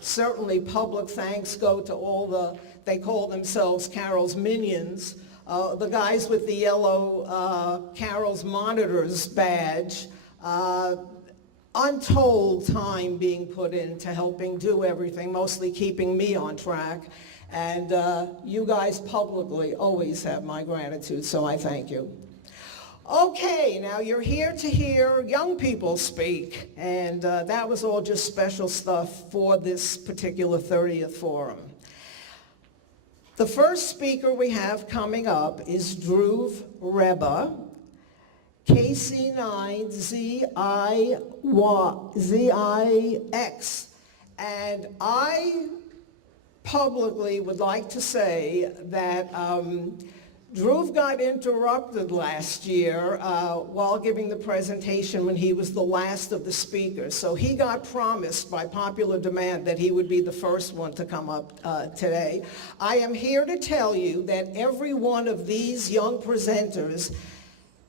certainly public thanks go to all they call themselves Carol's minions, the guys with the yellow Carol's Monitors badge. Untold time being put into helping do everything, mostly keeping me on track. And you guys publicly always have my gratitude, so I thank you. Okay, now you're here to hear young people speak, and that was all just special stuff for this particular 30th forum. The first speaker we have coming up is Dhruv Rebbe, KC9ZIX. And I publicly would like to say that Dhruv got interrupted last year while giving the presentation when he was the last of the speakers. So he got promised by popular demand that he would be the first one to come up today. I am here to tell you that every one of these young presenters,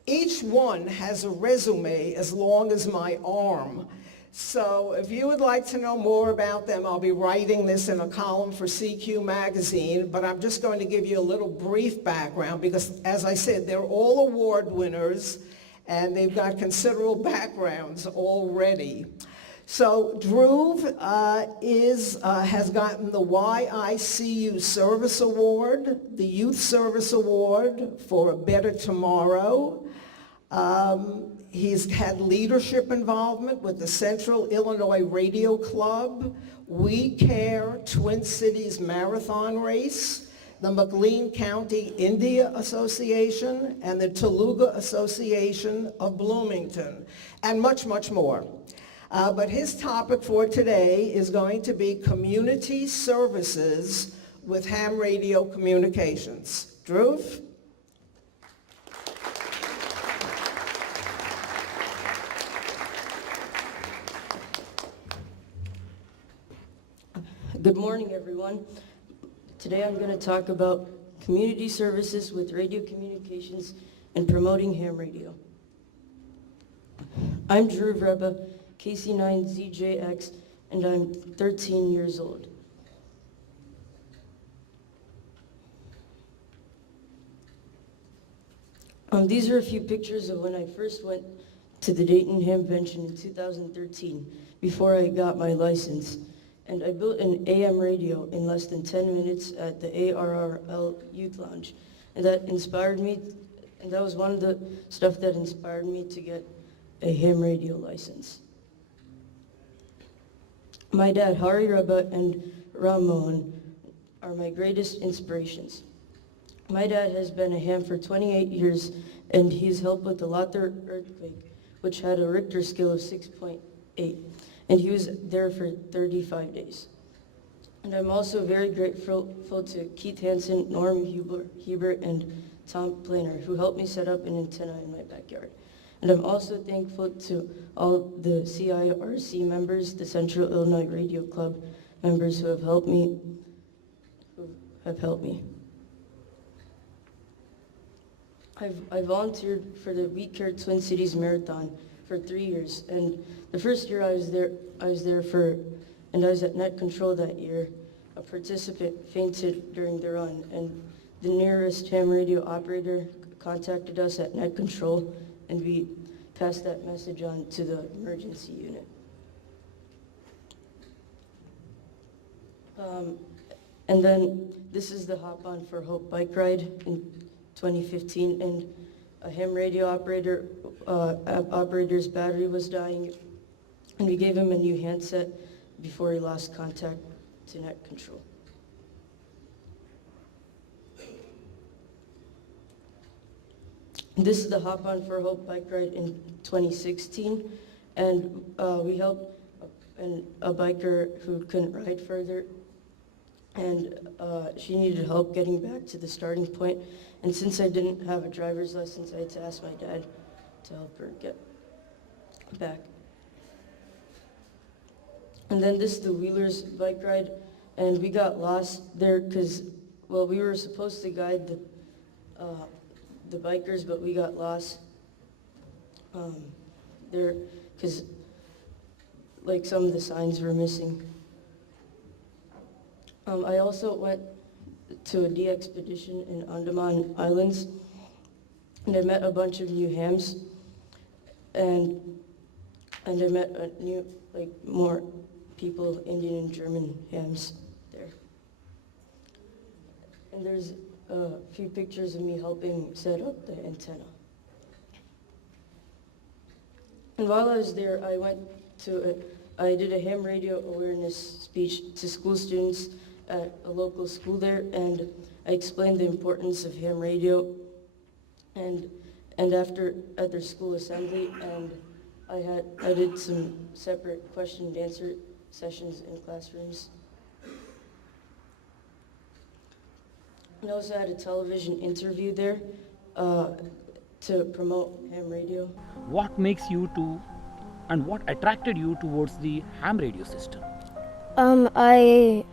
each one has a resume as long as my arm. So if you would like to know more about them, I'll be writing this in a column for CQ magazine, but I'm just going to give you a little brief background because, as I said, they're all award winners and they've got considerable backgrounds already. So Dhruv has gotten the YICU Service Award, the Youth Service Award for A Better Tomorrow. He's had leadership involvement with the Central Illinois Radio Club, We Care Twin Cities Marathon Race, the McLean County India Association, and the Toluga Association of Bloomington, and much, much more. But his topic for today is going to be community services with ham radio communications. Dhruv? Good morning, everyone. Today I'm going to talk about community services with radio communications and promoting ham radio. I'm Dhruv Rebbe, KC9ZJX, and I'm 13 years old. These are a few pictures of when I first went to the Dayton Hamvention in 2013, before I got my license. And I built an AM radio in less than 10 minutes at the ARRL Youth Lounge. And that inspired me, and that was one of the stuff that inspired me to get a ham radio license. My dad, Hari Rebbe, and Ram Mohan are my greatest inspirations. My dad has been a ham for 28 years, and he's helped with the Lothar earthquake, which had a Richter scale of 6.8. And he was there for 35 days. And I'm also very grateful to Keith Hansen, Norm Hebert, and Tom Planer, who helped me set up an antenna in my backyard. And I'm also thankful to all the CIRC members, the Central Illinois Radio Club members who have helped me. I volunteered for the We Care Twin Cities Marathon for 3 years, and the first year I was there and I was at net control that year. A participant fainted during the run, and the nearest ham radio operator contacted us at net control, and we passed that message on to the emergency unit. And then this is the Hop On for Hope bike ride in 2015, and a ham radio operator's battery was dying, and we gave him a new handset before he lost contact to net control. This is the Hop On for Hope bike ride in 2016, and we helped a biker who couldn't ride further, and she needed help getting back to the starting point. And since I didn't have a driver's license, I had to ask my dad to help her get back. And then this is the Wheelers bike ride, and we got lost there because, well, we were supposed to guide the bikers, but we got lost there because, like, some of the signs were missing. I also went to a de-expedition in Andaman Islands, and I met a bunch of new hams, and I met more people, Indian and German hams there. And there's a few pictures of me helping set up the antenna. And while I was there, I did a ham radio awareness speech to school students at a local school there, and I explained the importance of ham radio and after at their school assembly, and I did some separate question and answer sessions in classrooms. And I also had a television interview there to promote ham radio. What makes you to, and what attracted you towards the ham radio system? I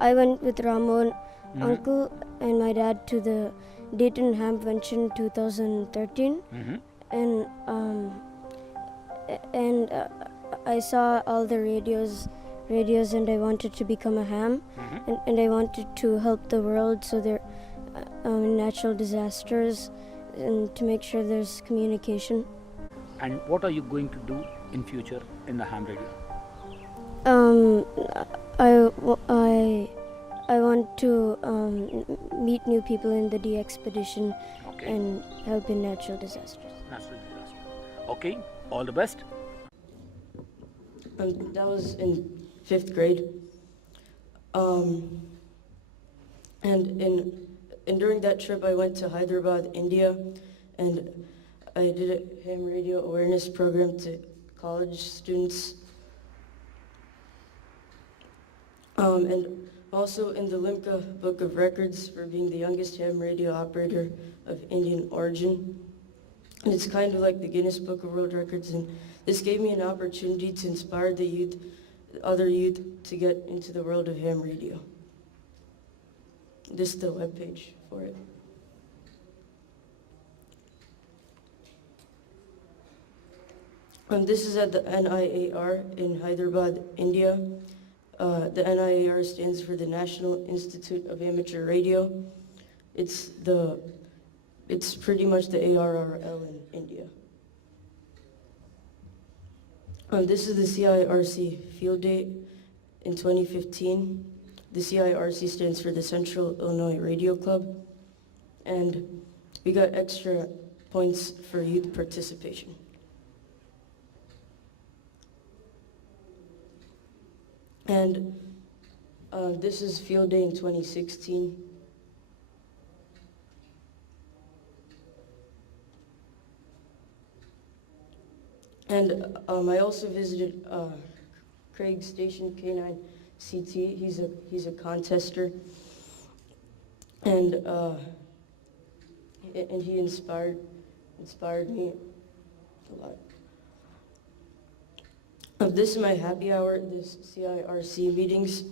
went with Ramon, uncle, and my dad to the Dayton Hamvention 2013, and I saw all the radios, and I wanted to become a ham, and I wanted to help the world so there natural disasters and to make sure there's communication. And what are you going to do in future in the ham radio? I want to meet new people in the DXpedition and help in natural disasters. Natural disaster. Okay, all the best. That was in 5th grade. And during that trip I went to Hyderabad, India, and I did a ham radio awareness program to college students. And also in the Limca Book of Records for being the youngest ham radio operator of Indian origin. And it's kind of like the Guinness Book of World Records, and this gave me an opportunity to inspire the youth, other youth, to get into the world of ham radio. This is the webpage for it. This is at the NIAR in Hyderabad, India. The NIAR stands for the National Institute of Amateur Radio. It's pretty much the ARRL in India. This is the CIRC field day in 2015. The CIRC stands for the Central Illinois Radio Club, and we got extra points for youth participation. And this is field day in 2016. And I also visited Craig's station, K9 CT. He's a contester, and he inspired me a lot. This is my happy hour, this CIRC meetings,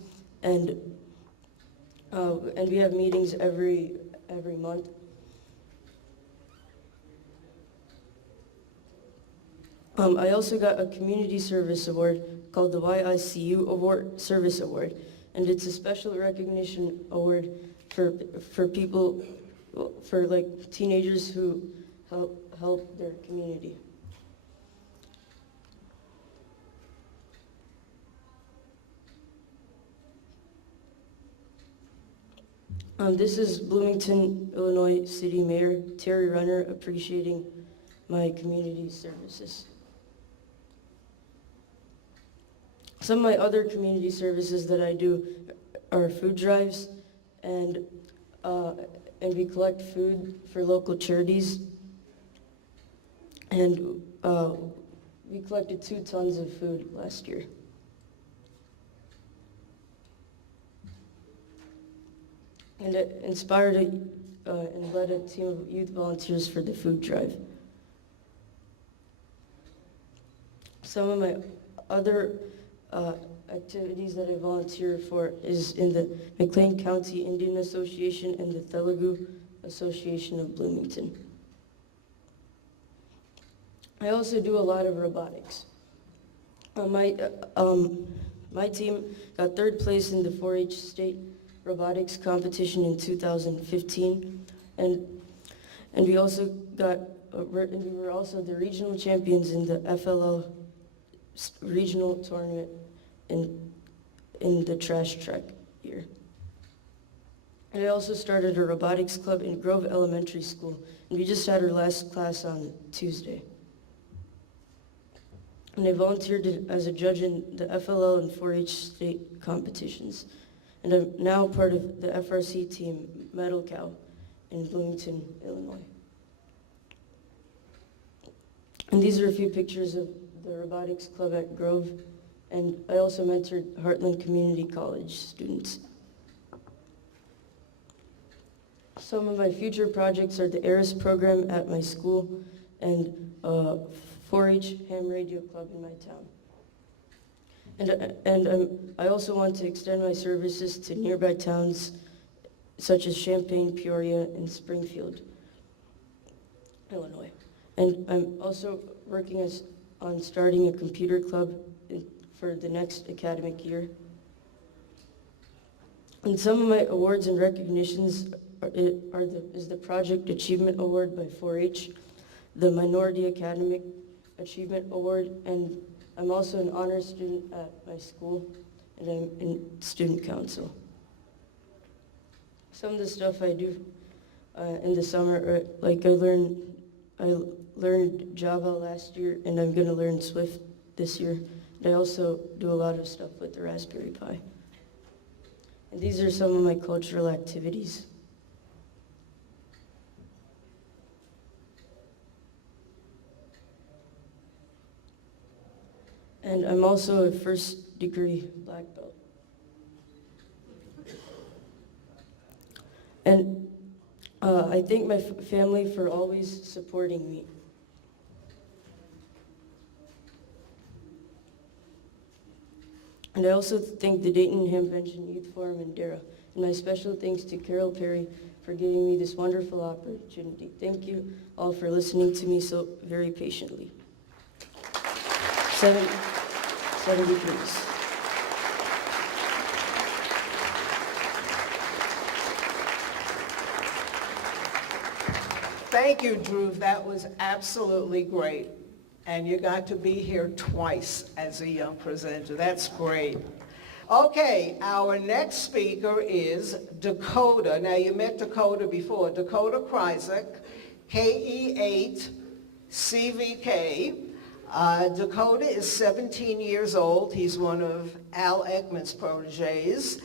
and we have meetings every month. I also got a community service award called the YICU Award Service Award, and it's a special recognition award for people, for like teenagers who help their community. This is Bloomington, Illinois City Mayor Terry Runner appreciating my community services. Some of my other community services that I do are food drives, and we collect food for local charities, and we collected 2 tons of food last year. And it inspired and led a team of youth volunteers for the food drive. Some of my other activities that I volunteer for is in the McLean County Indian Association and the Telugu Association of Bloomington. I also do a lot of robotics. My team got 3rd place in the 4-H state robotics competition in 2015, and we also we were also the regional champions in the FLL regional tournament in the trash track year. And I also started a robotics club in Grove Elementary School, and we just had our last class on Tuesday. And I volunteered as a judge in the FLL and 4-H state competitions. and I'm now part of the FRC team Medal Cow in Bloomington, Illinois. And these are a few pictures of the robotics club at Grove, and I also mentored Heartland Community College students. Some of my future projects are the ARIS program at my school and 4-H ham radio club in my town. And I also want to extend my services to nearby towns such as Champaign, Peoria, and Springfield, Illinois. And I'm also working on starting a computer club for the next academic year. And some of my awards and recognitions is the Project Achievement Award by 4-H, the Minority Academic Achievement Award, and I'm also an honors student at my school, and I'm in student council. Some of the stuff I do in the summer, like I learned Java last year, and I'm going to learn Swift this year. And I also do a lot of stuff with the Raspberry Pi. And these are some of my cultural activities. And I'm also a first degree black belt. And I thank my family for always supporting me. And I also thank the Dayton Hamvention Youth Forum and DARA. And my special thanks to Carol Perry for giving me this wonderful opportunity. Thank you all for listening to me so very patiently. 70 degrees. Thank you, Drew. That was absolutely great. And you got to be here twice as a young presenter. That's great. Okay, our next speaker is Dakota. Now, you met Dakota before. Dakota Kryzak, KE8 CVK. Dakota is 17 years old. He's one of Al Ekman's proteges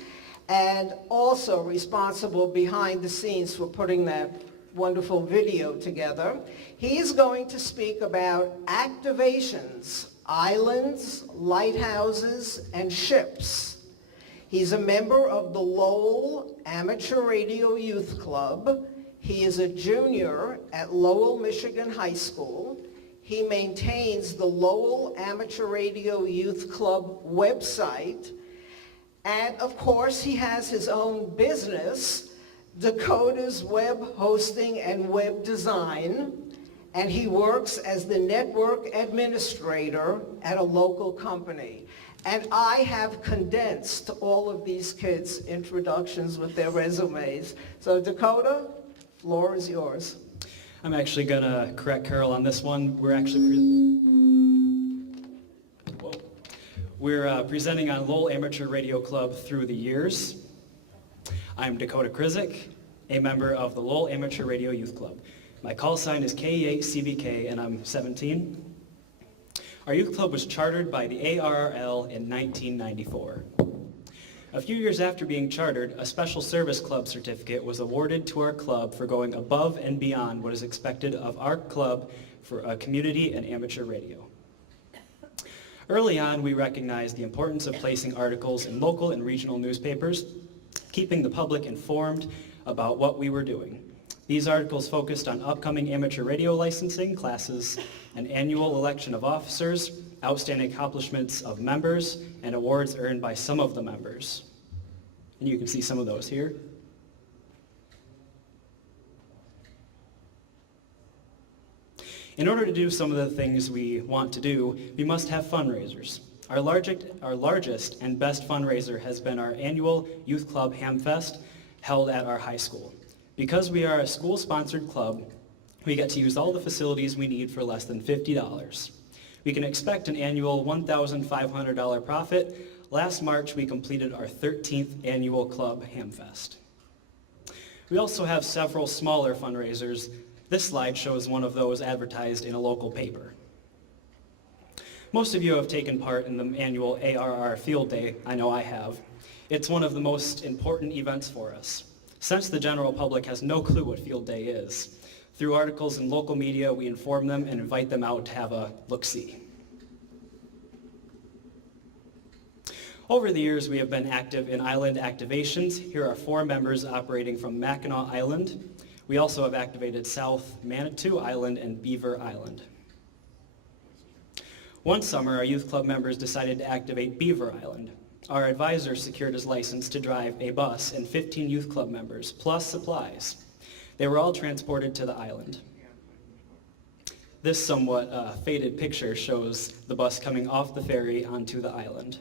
and also responsible behind the scenes for putting that wonderful video together. He's going to speak about activations, islands, lighthouses, and ships. He's a member of the Lowell Amateur Radio Youth Club. He is a junior at Lowell, Michigan High School. He maintains the Lowell Amateur Radio Youth Club website. And of course, he has his own business, Dakota's Web Hosting and Web Design, and he works as the network administrator at a local company. And I have condensed all of these kids' introductions with their resumes. So Dakota, floor is yours. I'm actually going to correct Carol on this one. We're presenting on Lowell Amateur Radio Club through the years. I'm Dakota Kryzak, a member of the Lowell Amateur Radio Youth Club. My call sign is KE8CBK, and I'm 17. Our youth club was chartered by the ARRL in 1994. A few years after being chartered, a special service club certificate was awarded to our club for going above and beyond what is expected of our club for community and amateur radio. Early on, we recognized the importance of placing articles in local and regional newspapers, keeping the public informed about what we were doing. These articles focused on upcoming amateur radio licensing classes, an annual election of officers, outstanding accomplishments of members, and awards earned by some of the members. And you can see some of those here. In order to do some of the things we want to do, we must have fundraisers. Our largest and best fundraiser has been our annual Youth Club Hamfest held at our high school. Because we are a school-sponsored club, we get to use all the facilities we need for less than $50. We can expect an annual $1,500 profit. Last March, we completed our 13th annual Club Hamfest. We also have several smaller fundraisers. This slide shows one of those advertised in a local paper. Most of you have taken part in the annual ARR Field Day. I know I have. It's one of the most important events for us, since the general public has no clue what Field Day is. Through articles in local media, we inform them and invite them out to have a look-see. Over the years, we have been active in island activations. Here are 4 members operating from Mackinac Island. We also have activated South Manitou Island and Beaver Island. One summer, our youth club members decided to activate Beaver Island. Our advisor secured his license to drive a bus and 15 youth club members, plus supplies. They were all transported to the island. This somewhat faded picture shows the bus coming off the ferry onto the island.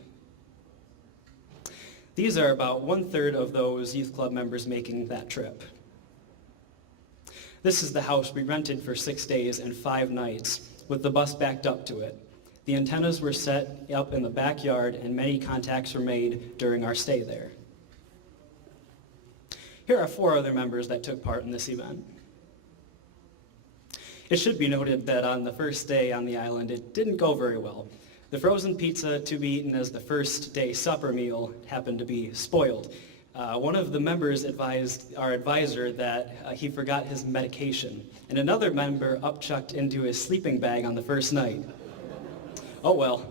These are about 1/3 of those youth club members making that trip. This is the house we rented for 6 days and 5 nights, with the bus backed up to it. The antennas were set up in the backyard and many contacts were made during our stay there. Here are 4 other members that took part in this event. It should be noted that on the first day on the island, it didn't go very well. The frozen pizza to be eaten as the first day supper meal happened to be spoiled. One of the members advised our advisor that he forgot his medication, and another member upchucked into his sleeping bag on the first night. Oh well.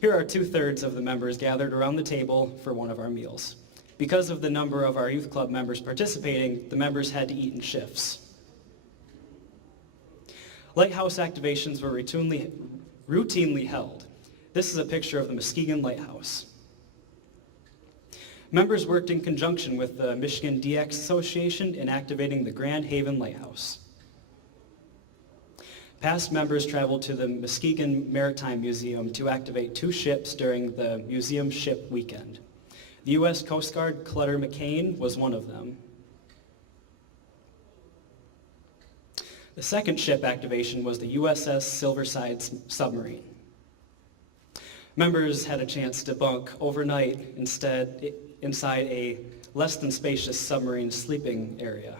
Here are 2/3 of the members gathered around the table for one of our meals. Because of the number of our youth club members participating, the members had to eat in shifts. Lighthouse activations were routinely held. This is a picture of the Muskegon Lighthouse. Members worked in conjunction with the Michigan DX Association in activating the Grand Haven Lighthouse. Past members traveled to the Muskegon Maritime Museum to activate 2 ships during the museum ship weekend. The U.S. Coast Guard Clutter McCain was one of them. The second ship activation was the USS Silverside submarine. Members had a chance to bunk overnight inside a less than spacious submarine sleeping area.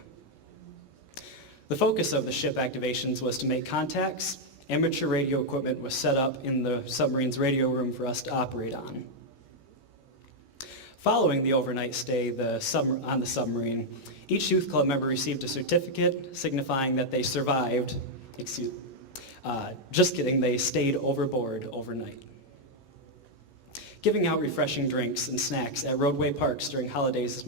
The focus of the ship activations was to make contacts. Amateur radio equipment was set up in the submarine's radio room for us to operate on. Following the overnight stay on the submarine, each youth club member received a certificate signifying that they survived. Just kidding, they stayed overboard overnight. Giving out refreshing drinks and snacks at roadway parks during holidays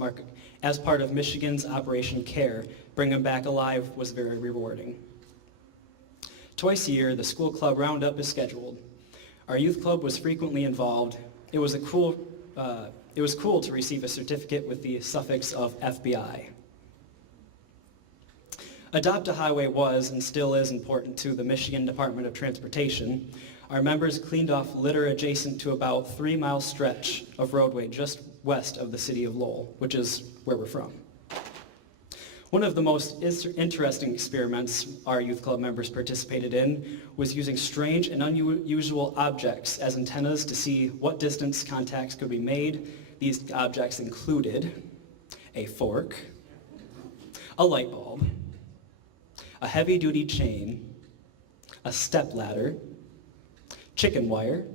as part of Michigan's Operation CARE, Bring 'em Back Alive, was very rewarding. Twice a year, the school club roundup is scheduled. Our youth club was frequently involved. It was cool to receive a certificate with the suffix of FBI. Adopt a Highway was and still is important to the Michigan Department of Transportation. Our members cleaned off litter adjacent to about 3-mile stretch of roadway just west of the city of Lowell, which is where we're from. One of the most interesting experiments our youth club members participated in was using strange and unusual objects as antennas to see what distance contacts could be made. These objects included a fork, a light bulb, a heavy-duty chain, a step ladder, chicken wire,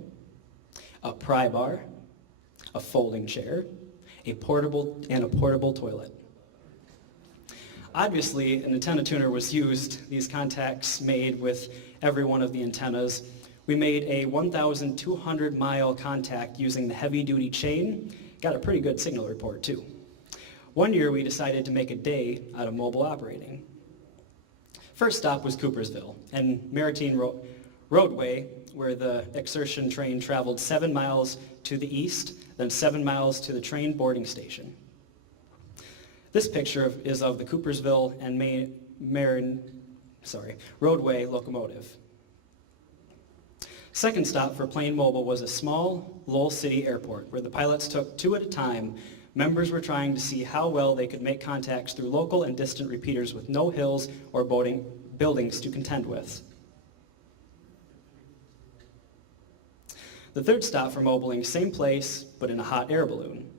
a pry bar, a folding chair, a portable toilet. Obviously, an antenna tuner was used. These contacts made with every one of the antennas. We made a 1,200-mile contact using the heavy-duty chain. Got a pretty good signal report, too. One year, we decided to make a day out of mobile operating. First stop was Coopersville and Maritime Roadway, where the exertion train traveled 7 miles to the east, then 7 miles to the train boarding station. This picture is of the Coopersville and Roadway locomotive. Second stop for Plain Mobile was a small Lowell City airport where the pilots took 2 at a time. Members were trying to see how well they could make contacts through local and distant repeaters with no hills or buildings to contend with. The third stop for mobiling, same place, but in a hot air balloon.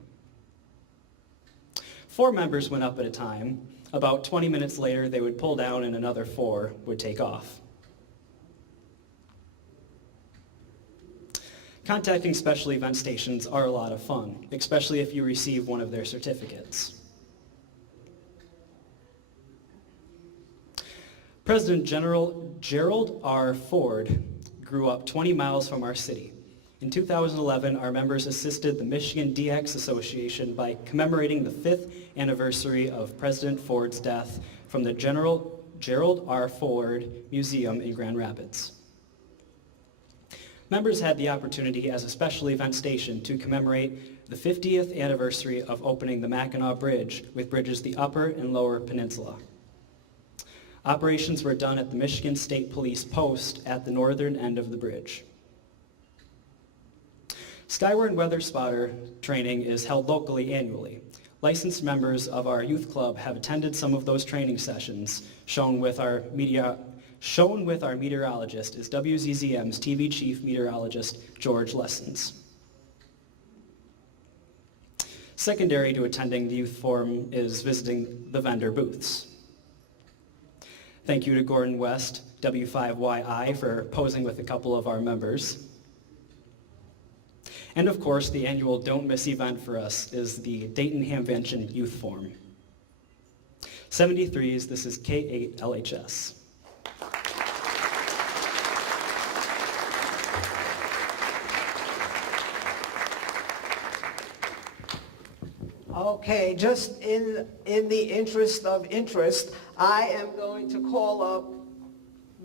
4 members went up at a time. About 20 minutes later, they would pull down and another 4 would take off. Contacting special event stations are a lot of fun, especially if you receive one of their certificates. President General Gerald R. Ford grew up 20 miles from our city. In 2011, our members assisted the Michigan DX Association by commemorating the 5th anniversary of President Ford's death from the Gerald R. Ford Museum in Grand Rapids. Members had the opportunity as a special event station to commemorate the 50th anniversary of opening the Mackinac Bridge, which bridges the Upper and Lower Peninsula. Operations were done at the Michigan State Police post at the northern end of the bridge. Skyward Weather Spotter training is held locally annually. Licensed members of our youth club have attended some of those training sessions, shown with our meteorologist is WZZM's TV chief meteorologist, George Lessons. Secondary to attending the youth forum is visiting the vendor booths. Thank you to Gordon West, W5YI, for posing with a couple of our members. And of course, the annual Don't Miss event for us is the Dayton Hamvention Youth Forum. 73s, this is K8LHS. Okay, just in the interest of interest, I am going to call up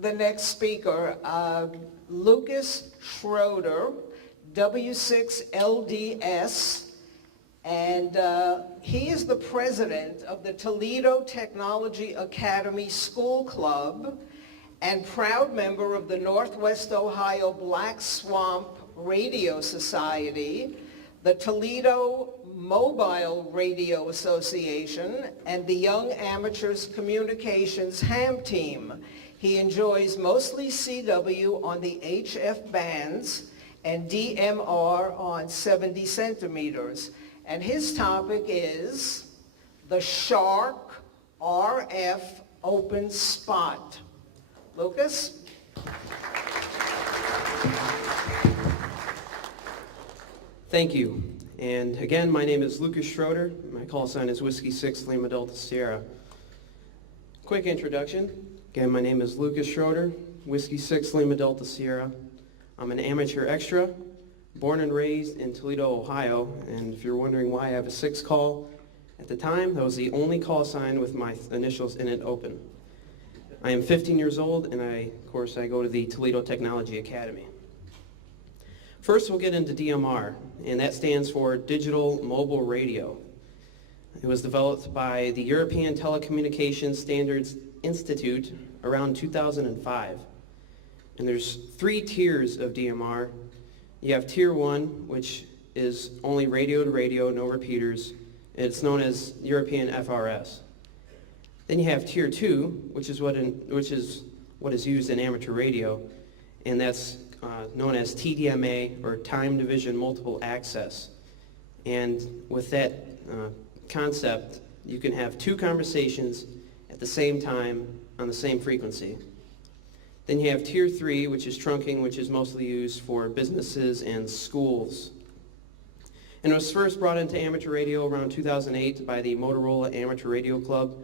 the next speaker, Lucas Schroeder, W6LDS, and he is the president of the Toledo Technology Academy School Club and proud member of the Northwest Ohio Black Swamp Radio Society, the Toledo Mobile Radio Association, and the Young Amateurs Communications Ham Team. He enjoys mostly CW on the HF bands and DMR on 70 centimeters. And his topic is the Shark RF Open Spot. Lucas? Thank you. And again, my name is Lucas Schroeder. My call sign is Whiskey 6 Lima Delta Sierra. Quick introduction. Again, my name is Lucas Schroeder, Whiskey 6 Lima Delta Sierra. I'm an amateur extra, born and raised in Toledo, Ohio. And if you're wondering why I have a 6 call, at the time, that was the only call sign with my initials in it open. I am 15 years old, and of course, I go to the Toledo Technology Academy. First, we'll get into DMR, and that stands for Digital Mobile Radio. It was developed by the European Telecommunications Standards Institute around 2005. And there's 3 tiers of DMR. You have Tier 1, which is only radio to radio, no repeaters. It's known as European FRS. Then you have Tier 2, which is what is used in amateur radio, and that's known as TDMA, or Time Division Multiple Access. And with that concept, you can have 2 conversations at the same time on the same frequency. Then you have Tier 3, which is trunking, which is mostly used for businesses and schools. And it was first brought into amateur radio around 2008 by the Motorola Amateur Radio Club.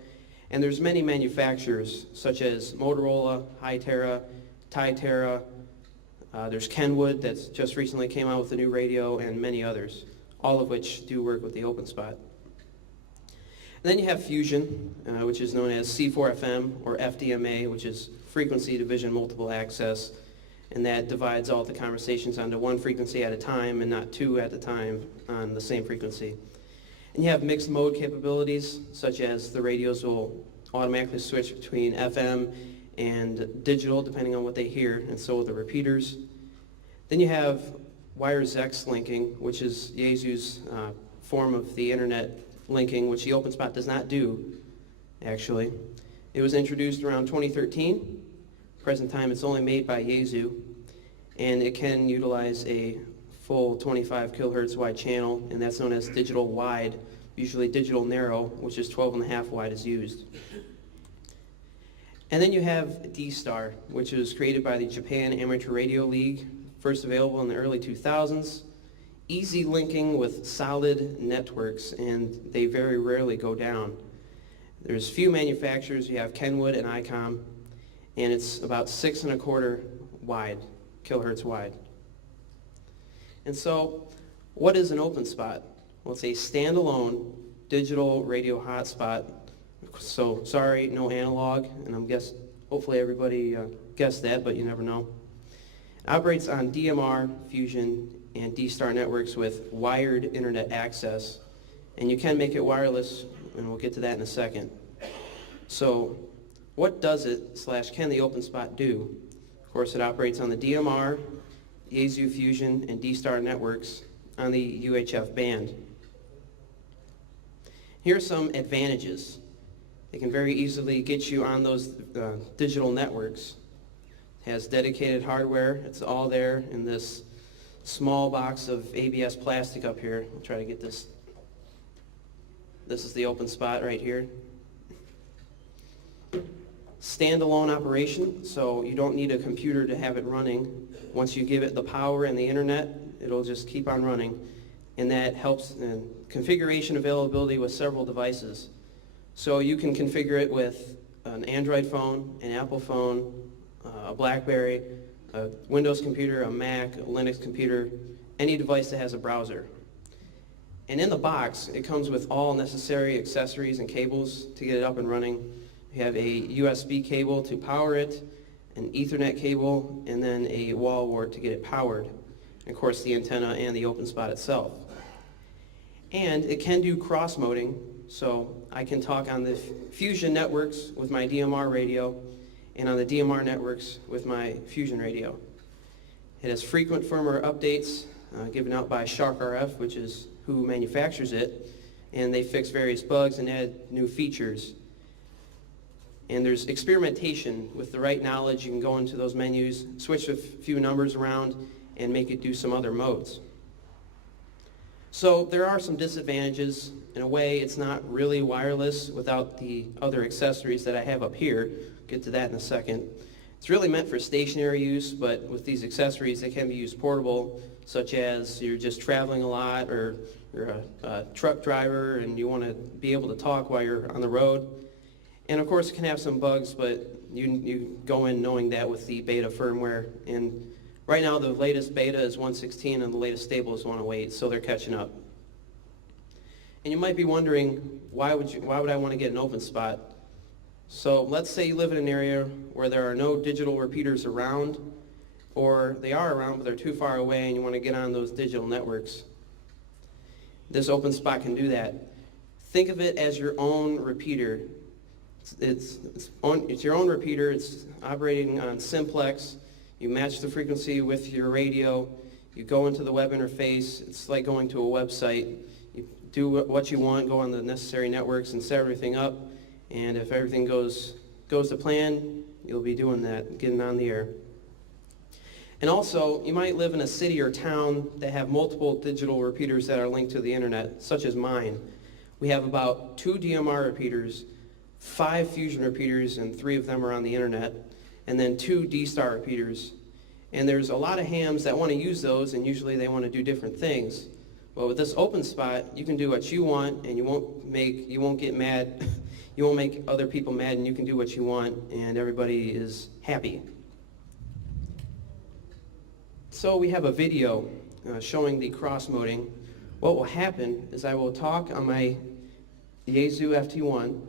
And there's many manufacturers, such as Motorola, Hytera, Tytera, there's Kenwood that's just recently came out with a new radio, and many others, all of which do work with the open spot. And then you have Fusion, which is known as C4FM, or FDMA, which is Frequency Division Multiple Access, and that divides all the conversations onto 1 frequency at a time and not 2 at a time on the same frequency. And you have mixed mode capabilities, such as the radios will automatically switch between FM and digital, depending on what they hear, and so will the repeaters. Then you have WireX linking, which is Yaesu's form of the internet linking, which the open spot does not do, actually. It was introduced around 2013. Present time, it's only made by Yaesu, and it can utilize a full 25 kilohertz wide channel, and that's known as digital wide. Usually digital narrow, which is 12.5 wide, is used. And then you have D-Star, which was created by the Japan Amateur Radio League first available in the early 2000s. Easy linking with solid networks, and they very rarely go down. There's few manufacturers. You have Kenwood and ICOM, and it's about 6.25 wide, kilohertz wide. And so, what is an open spot? Well, it's a standalone digital radio hotspot. So, sorry, no analog, and hopefully everybody guessed that, but you never know. It operates on DMR, Fusion, and D-Star networks with wired internet access, and you can make it wireless, and we'll get to that in a second. So what does it / can the open spot do? Of course, it operates on the DMR, Yaesu Fusion, and D-Star networks on the UHF band. Here are some advantages. It can very easily get you on those digital networks. It has dedicated hardware. It's all there in this small box of ABS plastic up here. I'll try to get this. This is the open spot right here. Standalone operation, so you don't need a computer to have it running. Once you give it the power and the internet, it'll just keep on running. And that helps in configuration availability with several devices. So you can configure it with an Android phone, an Apple phone, a BlackBerry, a Windows computer, a Mac, a Linux computer, any device that has a browser. And in the box, it comes with all necessary accessories and cables to get it up and running. You have a USB cable to power it, an Ethernet cable, and then a wall wart to get it powered. And of course, the antenna and the open spot itself. And it can do cross-moding, so I can talk on the Fusion networks with my DMR radio, and on the DMR networks with my Fusion radio. It has frequent firmware updates given out by Shark RF, which is who manufactures it, and they fix various bugs and add new features. And there's experimentation. With the right knowledge, you can go into those menus, switch a few numbers around, and make it do some other modes. So there are some disadvantages. In a way, it's not really wireless without the other accessories that I have up here. Get to that in a second. It's really meant for stationary use, but with these accessories, they can be used portable, such as you're just traveling a lot, or you're a truck driver and you want to be able to talk while you're on the road. And of course, it can have some bugs, but you go in knowing that with the beta firmware. And right now, the latest beta is 1.16 and the latest stable is 1.08, so they're catching up. And you might be wondering, why would I want to get an open spot? So let's say you live in an area where there are no digital repeaters around, or they are around but they're too far away and you want to get on those digital networks. This open spot can do that. Think of it as your own repeater. It's your own repeater. It's operating on simplex. You match the frequency with your radio. You go into the web interface. It's like going to a website. You do what you want, go on the necessary networks and set everything up. And if everything goes to plan, you'll be doing that, getting on the air. And also, you might live in a city or town that have multiple digital repeaters that are linked to the internet, such as mine. We have about 2 DMR repeaters, 5 Fusion repeaters, and 3 of them are on the internet, and then 2 D-Star repeaters. And there's a lot of hams that want to use those, and usually they want to do different things. But with this open spot, you can do what you want, and you won't get mad. You won't make other people mad, and you can do what you want, and everybody is happy. So we have a video showing the cross-moding. What will happen is I will talk on my Yaesu FT1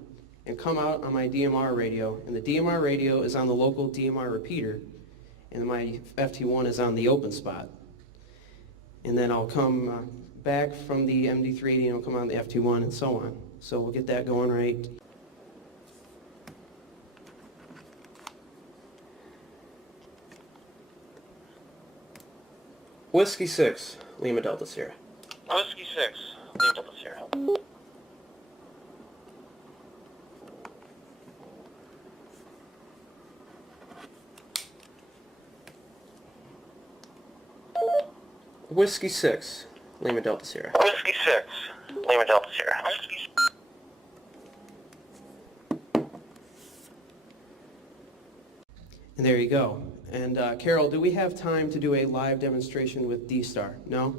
and come out on my DMR radio, and the DMR radio is on the local DMR repeater, and my FT1 is on the open spot. And then I'll come back from the MD380 and I'll come on the FT1 and so on. So we'll get that going right. Whiskey 6, Lima Delta Sierra. Whiskey 6, Lima Delta Sierra. Whiskey 6, Lima Delta Sierra. Whiskey 6, Lima Delta Sierra. And there you go. And Carol, do we have time to do a live demonstration with D-Star? No?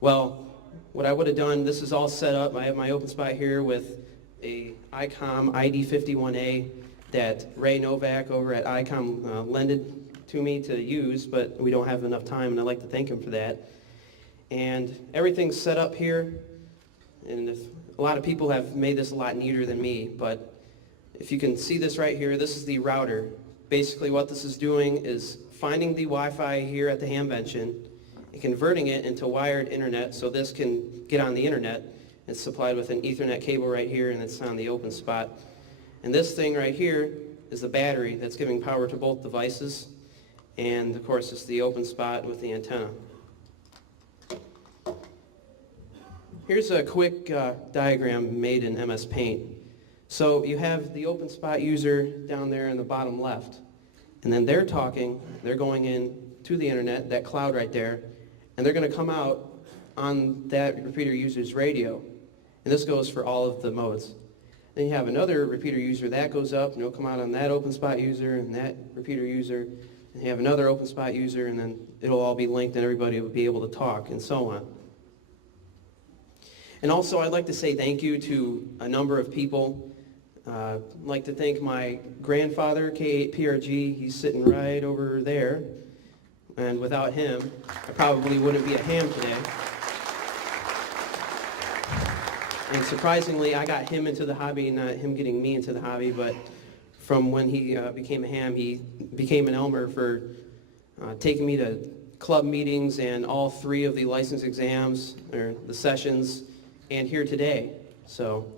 Well, what I would have done, this is all set up. I have my open spot here with a ICOM ID51A that Ray Novak over at ICOM lended to me to use, but we don't have enough time, and I'd like to thank him for that. And everything's set up here, and if, a lot of people have made this a lot neater than me, but if you can see this right here, this is the router. Basically what this is doing is finding the Wi-Fi here at the Hamvention and converting it into wired internet so this can get on the internet. It's supplied with an Ethernet cable right here, and it's on the open spot. And this thing right here is the battery that's giving power to both devices. And of course it's the open spot with the antenna. Here's a quick diagram made in MS Paint. So you have the open spot user down there in the bottom left, and then they're talking, they're going in to the internet, that cloud right there, and they're going to come out on that repeater user's radio. And this goes for all of the modes. Then you have another repeater user that goes up, and it'll come out on that open spot user and that repeater user. And you have another open spot user, and then it'll all be linked and everybody will be able to talk and so on. And also I'd like to say thank you to a number of people. I'd like to thank my grandfather, K8PRG. He's sitting right over there. And without him, I probably wouldn't be a ham today. And surprisingly, I got him into the hobby, not him getting me into the hobby, but from when he became a ham, he became an Elmer for taking me to club meetings and all 3 of the license exams, or the sessions, and here today. So,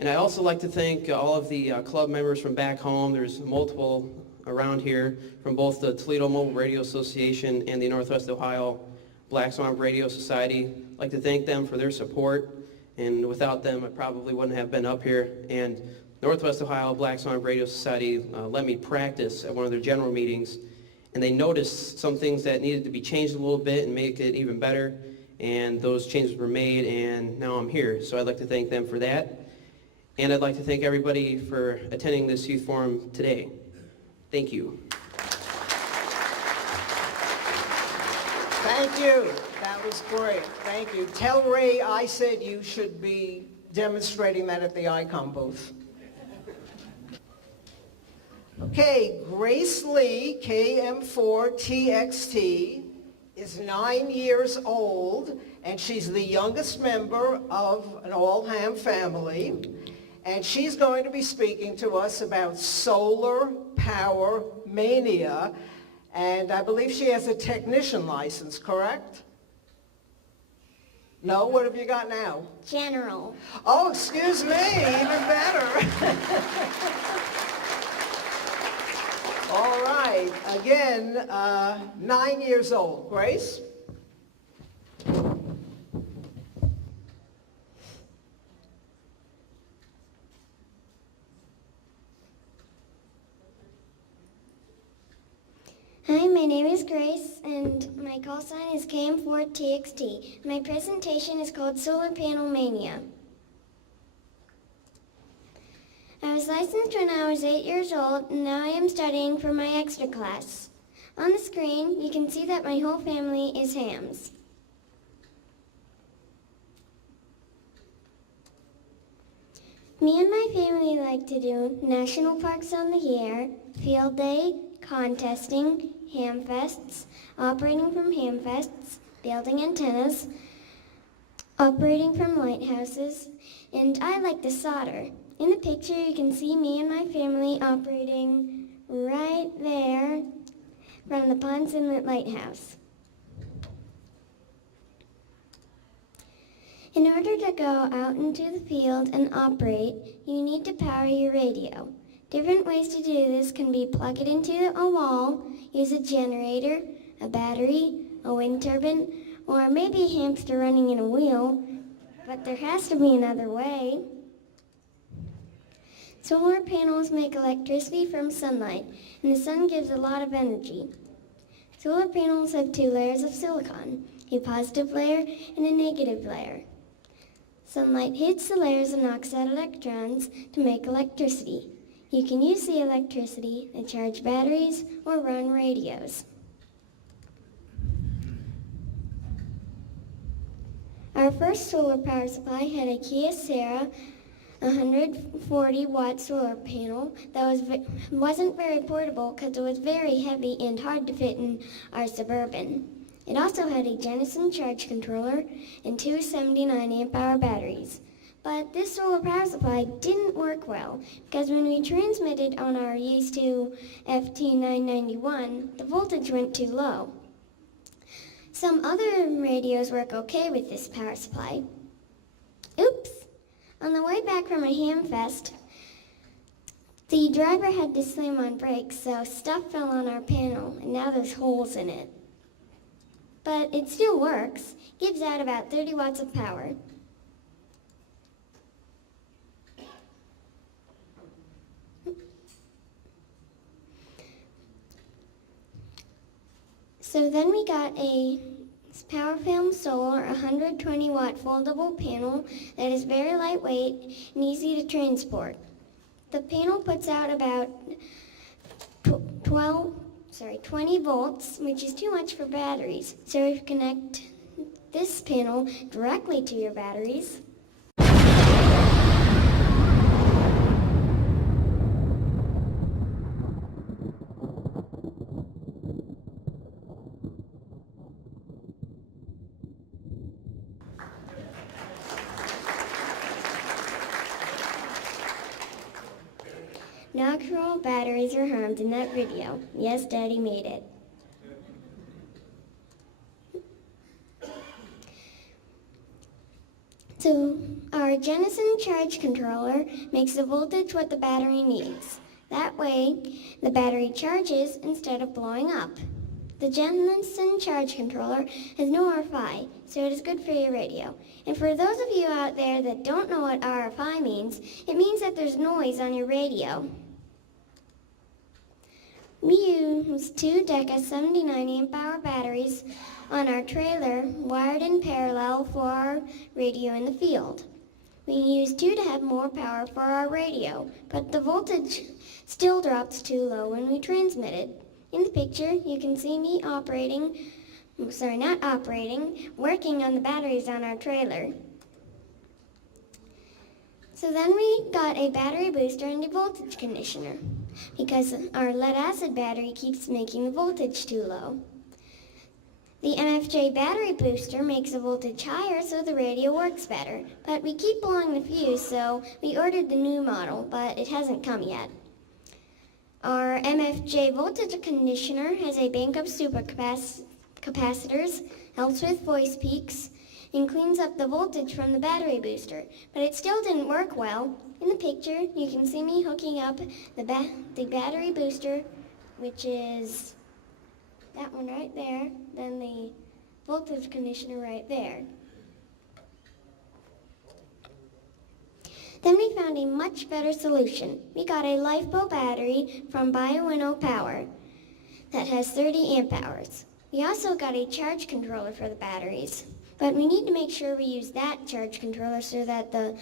and I'd also like to thank all of the club members from back home. There's multiple around here from both the Toledo Mobile Radio Association and the Northwest Ohio Black Swamp Radio Society. I'd like to thank them for their support, and without them I probably wouldn't have been up here. And Northwest Ohio Black Swamp Radio Society let me practice at one of their general meetings, and they noticed some things that needed to be changed a little bit and make it even better, and those changes were made, and now I'm here. So I'd like to thank them for that. And I'd like to thank everybody for attending this youth forum today. Thank you. Thank you. That was great. Thank you. Tell Ray I said you should be demonstrating that at the ICOM booth. Okay, Grace Lee, KM4TXT, is 9 years old, and she's the youngest member of an all-ham family. And she's going to be speaking to us about solar power mania. And I believe she has a technician license, correct? No? What have you got now? General. Oh, excuse me, even better. All right, again, 9 years old. Grace? Hi, my name is Grace, and my call sign is KM4TXT. My presentation is called Solar Panel Mania. I was licensed when I was 8 years old, and now I am studying for my extra class. On the screen, you can see that my whole family is hams. Me and my family like to do national parks on the air, field day, contesting, hamfests, operating from hamfests, building antennas, operating from lighthouses, and I like to solder. In the picture you can see me and my family operating right there from the Ponds Inlet Lighthouse. In order to go out into the field and operate, you need to power your radio. Different ways to do this can be plug it into a wall, use a generator, a battery, a wind turbine, or maybe a hamster running in a wheel, but there has to be another way. Solar panels make electricity from sunlight, and the sun gives a lot of energy. Solar panels have 2 layers of silicon, a positive layer and a negative layer. Sunlight hits the layers and knocks out electrons to make electricity. You can use the electricity to charge batteries or run radios. Our first solar power supply had a Kia Serra 140-watt solar panel that wasn't very portable because it was very heavy and hard to fit in our Suburban. It also had a Jennison charge controller and two 79-amp-hour batteries. But this solar power supply didn't work well because when we transmitted on our Yaesu FT991, the voltage went too low. Some other radios work okay with this power supply. Oops! On the way back from a ham fest, the driver had to slam on brakes, so stuff fell on our panel, and now there's holes in it. But it still works, gives out about 30 watts of power. So then we got a PowerFilm Solar 120-watt foldable panel that is very lightweight and easy to transport. The panel puts out about 20 volts, which is too much for batteries. So if you connect this panel directly to your batteries, no actual batteries are harmed in that video. Yes, Daddy made it. So our Jennison charge controller makes the voltage what the battery needs. That way, the battery charges instead of blowing up. The Jennison charge controller has no RFI, so it is good for your radio. And for those of you out there that don't know what RFI means, it means that there's noise on your radio. We use two Deca 79-amp-hour batteries on our trailer wired in parallel for our radio in the field. We use two to have more power for our radio, but the voltage still drops too low when we transmit it. In the picture, you can see me working on the batteries on our trailer. So then we got a battery booster and a voltage conditioner, because our lead-acid battery keeps making the voltage too low. The MFJ battery booster makes the voltage higher so the radio works better, but we keep blowing the fuse, so we ordered the new model, but it hasn't come yet. Our MFJ voltage conditioner has a bank of supercapacitors, helps with voice peaks, and cleans up the voltage from the battery booster, but it still didn't work well. In the picture, you can see me hooking up the battery booster, which is that one right there, then the voltage conditioner right there. Then we found a much better solution. We got a LiFePo battery from BioWinnow Power that has 30 amp hours. We also got a charge controller for the batteries, but we need to make sure we use that charge controller so that the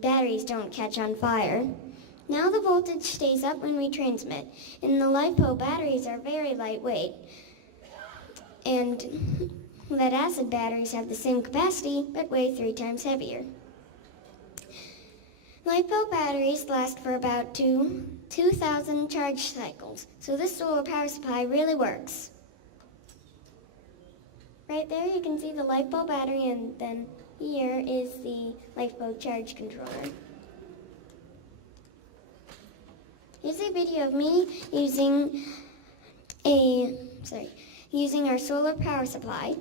batteries don't catch on fire. Now the voltage stays up when we transmit, and the LiFePo batteries are very lightweight. And lead-acid batteries have the same capacity, but weigh 3 times heavier. LiFePo batteries last for about 2,000 charge cycles, so this solar power supply really works. Right there you can see the LiFePo battery, and then here is the LiFePo charge controller. Here's a video of me using our solar power supply.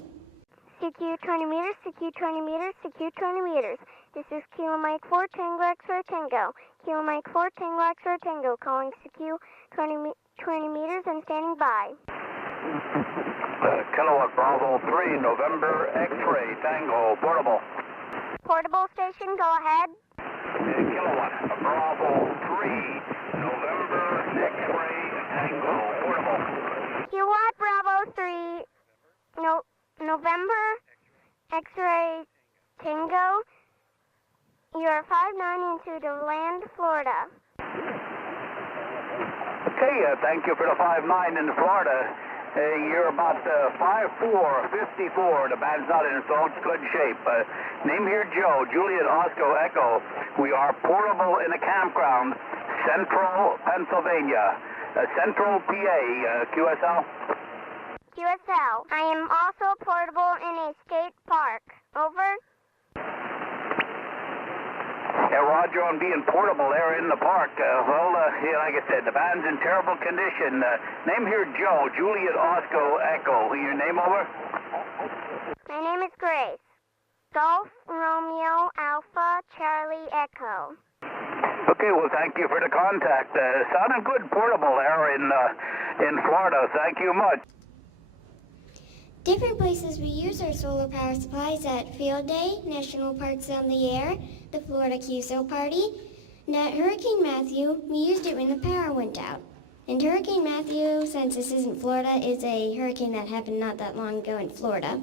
CQ 20 meters, CQ 20 meters, CQ 20 meters. This is Kilo Mike 4, Tango X-Ray Tango. Kilo Mike 4, Tango X-Ray Tango, calling CQ 20 meters and standing by. Kilowatt Bravo 3, November X-Ray Tango, portable. Portable station, go ahead. Kilowatt Bravo 3, November X-Ray Tango, portable. Kilowatt Bravo 3, November X-Ray Tango. You are 5-9 into DeLand, Florida. Okay, thank you for the 5-9 in Florida. You're about 5'4", 54. The band's not in so good shape. Name here Joe, Juliet Osco Echo. We are portable in a campground, Central, Pennsylvania. Central PA, QSL? QSL. I am also portable in a state park. Over. Yeah, Roger, on being portable there in the park. Yeah, like I said, the band's in terrible condition. Name here Joe, Juliet Osco Echo. Your name, over? My name is Grace. Golf Romeo Alpha Charlie Echo. Okay, well, thank you for the contact. Sounding good portable there in Florida. Thank you much. Different places we use our solar power supplies at Field Day, National Parks on the Air, the Florida QSO Party, and at Hurricane Matthew, we used it when the power went out. And Hurricane Matthew, since this isn't Florida, is a hurricane that happened not that long ago in Florida.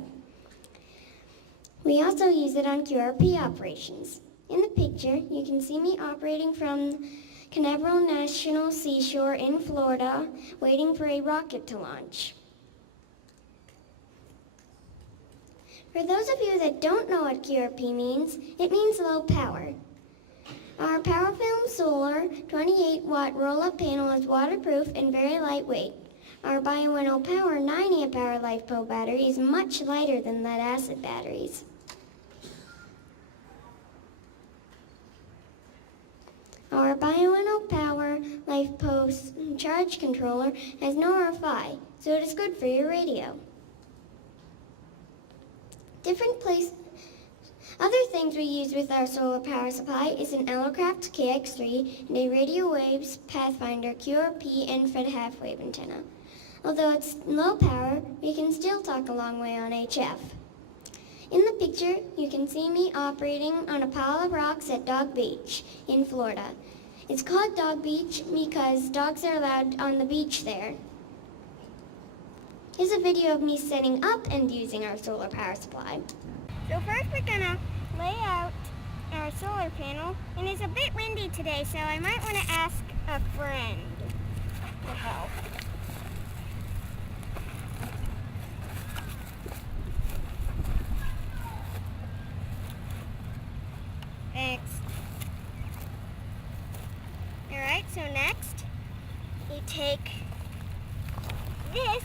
We also use it on QRP operations. In the picture, you can see me operating from Canaveral National Seashore in Florida, waiting for a rocket to launch. For those of you that don't know what QRP means, it means low power. Our PowerFilm Solar 28-watt roll-up panel is waterproof and very lightweight. Our Bioenno Power 9 amp-hour LiFePO battery is much lighter than lead-acid batteries. Our Bioenno Power LiFePO charge controller has no RFI, so it is good for your radio. Other things we use with our solar power supply is an Allocraft KX3 and a Radio Waves Pathfinder QRP infrared half-wave antenna. Although it's low power, we can still talk a long way on HF. In the picture, you can see me operating on a pile of rocks at Dog Beach in Florida. It's called Dog Beach because dogs are allowed on the beach there. Here's a video of me setting up and using our solar power supply. So first we're gonna lay out our solar panel, and it's a bit windy today, so I might want to ask a friend to help. Thanks. Alright, so next you take this,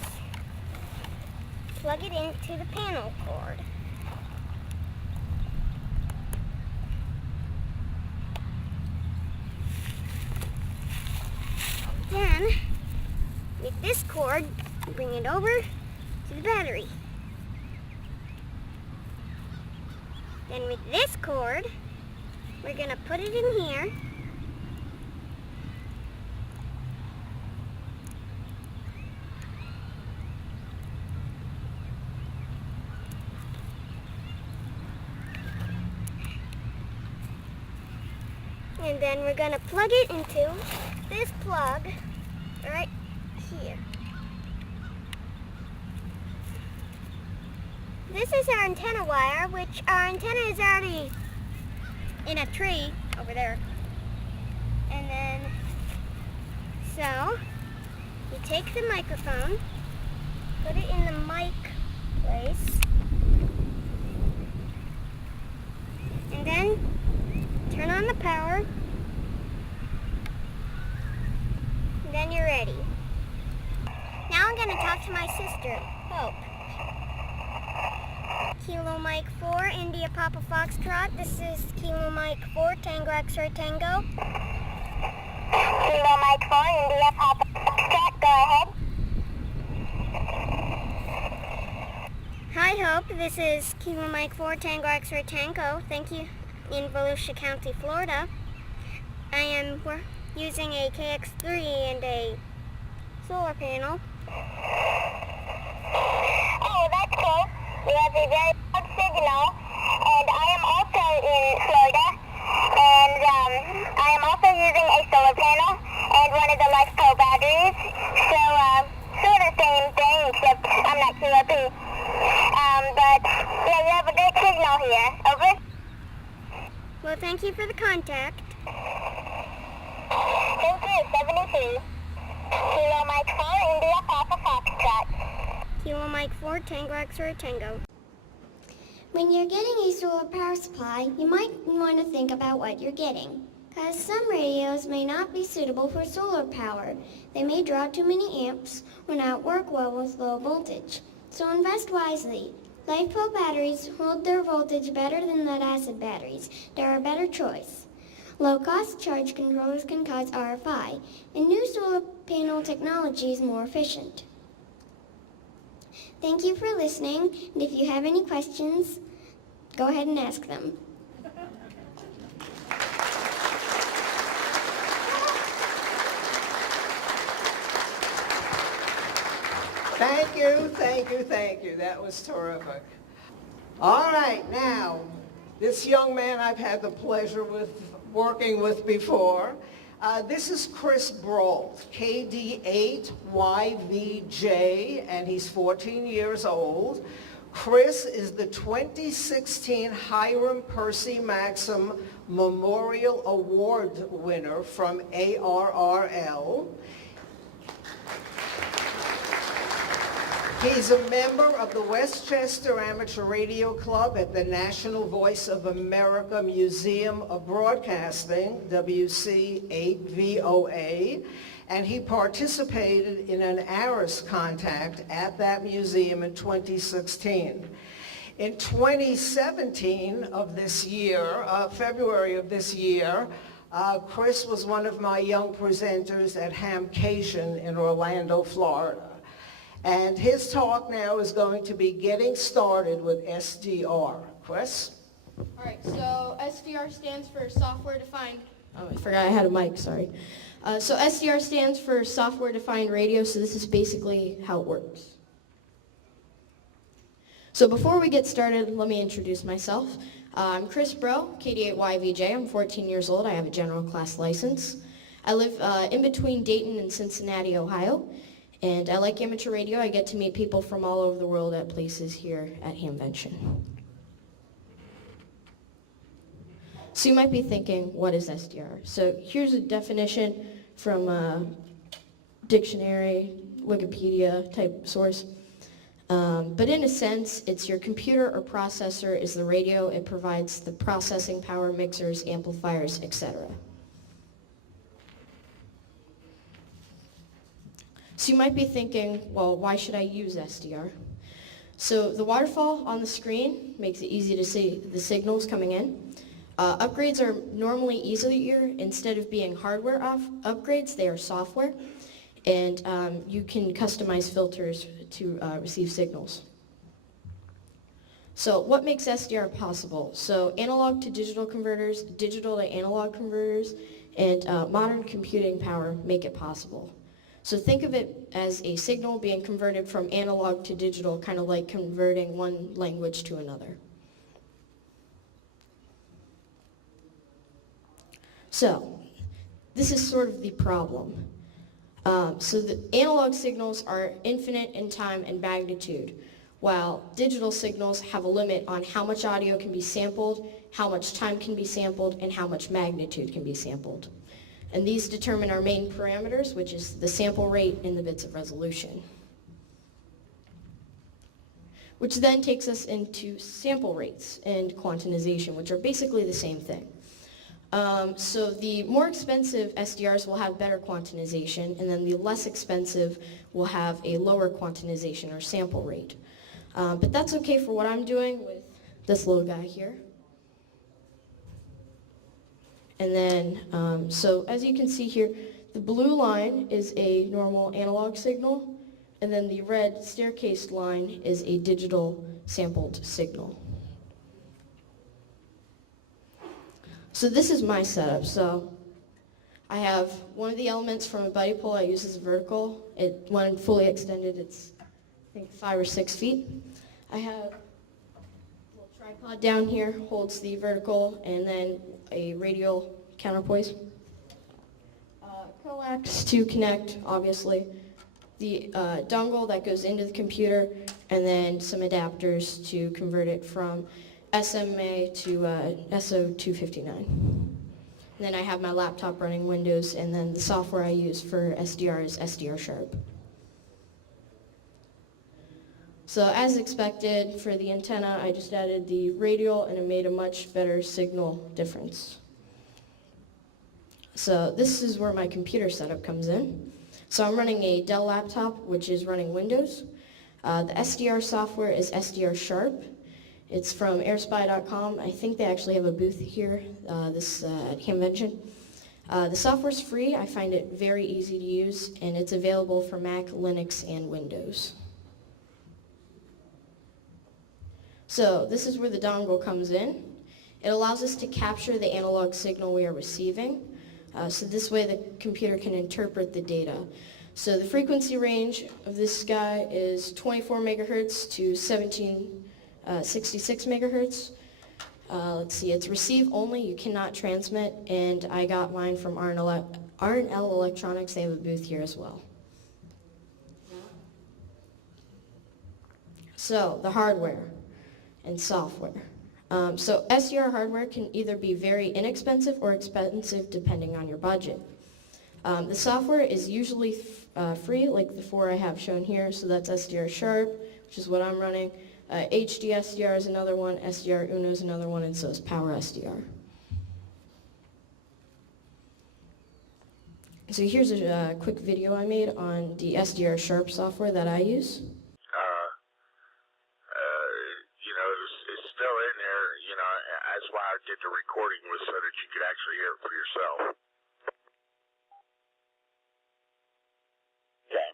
plug it into the panel cord. Then, with this cord, bring it over to the battery. Then with this cord, we're going to put it in here. And then we're going to plug it into this plug right here. This is our antenna wire, which our antenna is already in a tree over there. And then, so, you take the microphone, put it in the mic place, and then turn on the power. Then you're ready. Now I'm going to talk to my sister, Hope. Kilo Mike 4, India Papa Foxtrot. This is Kilo Mike 4, Tango X-Ray Tango. Kilo Mike 4, India Papa Foxtrot. Go ahead. Hi, Hope. This is Kilo Mike 4, Tango X-Ray Tango. Thank you. In Volusia County, Florida. I am using a KX3 and a solar panel. Oh, that's cool. We have a very good signal, and I am also in Florida, and I am also using a solar panel and one of the LiFePO batteries, so sort of same thing, except I'm not QRP. But yeah, you have a good signal here. Over. Well, thank you for the contact. Thank you, 73. Kilo Mike 4, India, Papa Foxtrot. Kilo Mike 4, Tango X-ray Tango. When you're getting a solar power supply, you might want to think about what you're getting. Because some radios may not be suitable for solar power. They may draw too many amps or not work well with low voltage. So invest wisely. LiFePro batteries hold their voltage better than lead-acid batteries. They're a better choice. Low-cost charge controllers can cause RFI, and new solar panel technology is more efficient. Thank you for listening, and if you have any questions, go ahead and ask them. Thank you, thank you, thank you. That was terrific. All right, now, this young man I've had the pleasure with working with before. This is Chris Brault, KD8YVJ, and he's 14 years old. Chris is the 2016 Hiram Percy Maxim Memorial Award winner from ARRL. He's a member of the Westchester Amateur Radio Club at the National Voice of America Museum of Broadcasting, WC8VOA, and he participated in an ARIS contact at that museum in 2016. In 2017 of this year, February of this year, Chris was one of my young presenters at Hamvention in Orlando, Florida. And his talk now is going to be getting started with SDR. Chris? All right, so SDR stands for Software Defined. Oh, I forgot I had a mic, sorry. So SDR stands for Software Defined Radio, so this is basically how it works. So before we get started, let me introduce myself. I'm Chris Bro, KD8YVJ. I'm 14 years old. I have a general class license. I live in between Dayton and Cincinnati, Ohio. And I like amateur radio. I get to meet people from all over the world at places here at Hamvention. So you might be thinking, what is SDR? So here's a definition from a dictionary, Wikipedia type source. But in a sense, it's your computer or processor is the radio. It provides the processing power, mixers, amplifiers, etc. So you might be thinking, well, why should I use SDR? So the waterfall on the screen makes it easy to see the signals coming in. Upgrades are normally easier. Instead of being hardware upgrades, they are software. And you can customize filters to receive signals. So what makes SDR possible? So analog to digital converters, digital to analog converters, and modern computing power make it possible. So think of it as a signal being converted from analog to digital, kind of like converting one language to another. So this is sort of the problem. So the analog signals are infinite in time and magnitude, while digital signals have a limit on how much audio can be sampled, how much time can be sampled, and how much magnitude can be sampled. And these determine our main parameters, which is the sample rate and the bits of resolution. Which then takes us into sample rates and quantization, which are basically the same thing. So the more expensive SDRs will have better quantization, and then the less expensive will have a lower quantization or sample rate. But that's okay for what I'm doing with this little guy here. And then, so as you can see here, the blue line is a normal analog signal, and then the red staircase line is a digital sampled signal. So this is my setup. So I have one of the elements from a buddy pole I use as a vertical. When fully extended, it's I think 5 or 6 feet. I have a little tripod down here, holds the vertical, and then a radial counterpoise. Coax to connect, obviously. The dongle that goes into the computer, and then some adapters to convert it from SMA to SO259. And then I have my laptop running Windows, and then the software I use for SDR is SDR Sharp. So as expected, for the antenna, I just added the radial, and it made a much better signal difference. So this is where my computer setup comes in. So I'm running a Dell laptop, which is running Windows. The SDR software is SDR Sharp. It's from airspy.com. I think they actually have a booth here, at Hamvention. The software's free. I find it very easy to use, and it's available for Mac, Linux, and Windows. So this is where the dongle comes in. It allows us to capture the analog signal we are receiving. So this way the computer can interpret the data. So the frequency range of this guy is 24 megahertz to 1766 megahertz. Let's see, it's receive only, you cannot transmit, and I got mine from R&L Electronics. They have a booth here as well. So the hardware and software. So SDR hardware can either be very inexpensive or expensive depending on your budget. The software is usually free, like the four I have shown here. So that's SDR Sharp, which is what I'm running. HD SDR is another one, SDR Uno is another one, and so is Power SDR. So here's a quick video I made on the SDR Sharp software that I use. It's still in there, that's why I did the recording, was so that you could actually hear it for yourself. Okay.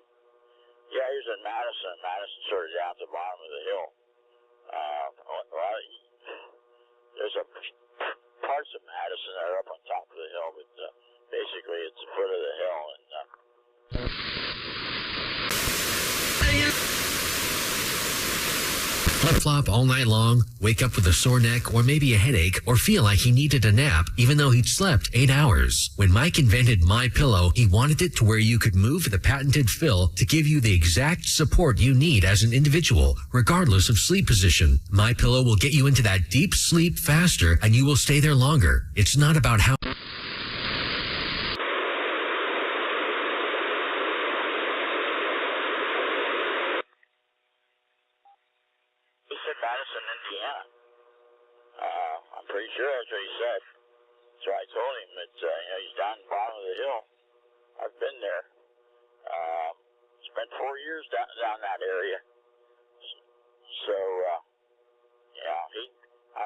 Yeah, here's in Madison. Madison's sort of down at the bottom of the hill. There's parts of Madison that are up on top of the hill, but basically it's the foot of the hill. Flip-flop all night long, wake up with a sore neck or maybe a headache, or feel like he needed a nap even though he'd slept 8 hours. When Mike invented MyPillow, he wanted it to where you could move the patented fill to give you the exact support you need as an individual, regardless of sleep position. MyPillow will get you into that deep sleep faster, and you will stay there longer. It's not about how... Madison, Indiana. I'm pretty sure that's what he said. So I told him that, he's down the bottom of the hill. I've been there. Spent 4 years down that area. So, I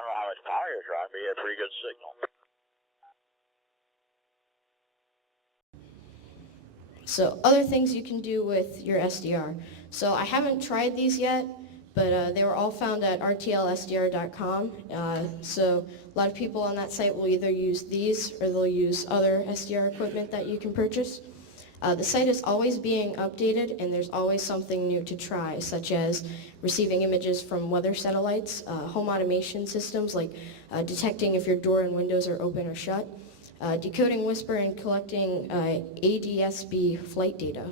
don't know how much power you're trying, but he had a pretty good signal. So other things you can do with your SDR. So I haven't tried these yet, but they were all found at rtlsdr.com. So a lot of people on that site will either use these or they'll use other SDR equipment that you can purchase. The site is always being updated, and there's always something new to try, such as receiving images from weather satellites, home automation systems like detecting if your door and windows are open or shut, decoding whisper, and collecting ADSB flight data.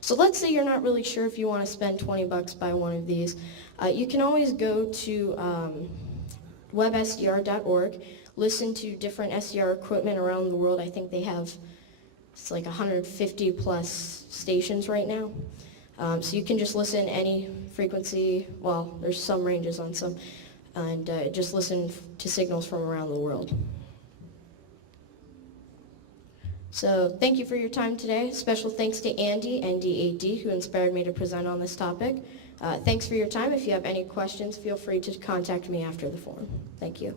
So let's say you're not really sure if you want to spend 20 bucks buy one of these. You can always go to websdr.org, listen to different SDR equipment around the world. I think they have, it's like 150 plus stations right now. So you can just listen any frequency, well, there's some ranges on some, and just listen to signals from around the world. So thank you for your time today. Special thanks to Andy and DAD who inspired me to present on this topic. Thanks for your time. If you have any questions, feel free to contact me after the forum. Thank you.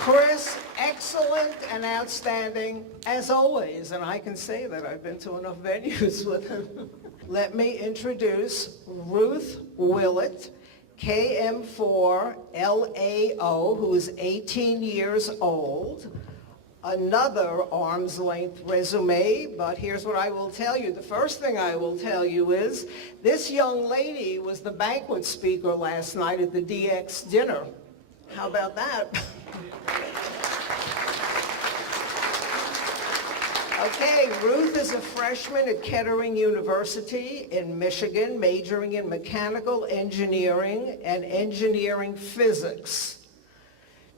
Chris, excellent and outstanding as always, and I can say that I've been to enough venues with him. Let me introduce Ruth Willett, KM4LAO, who is 18 years old. Another arm's length resume, but here's what I will tell you. The first thing I will tell you is this young lady was the banquet speaker last night at the DX dinner. How about that? Okay, Ruth is a freshman at Kettering University in Michigan, majoring in mechanical engineering and engineering physics.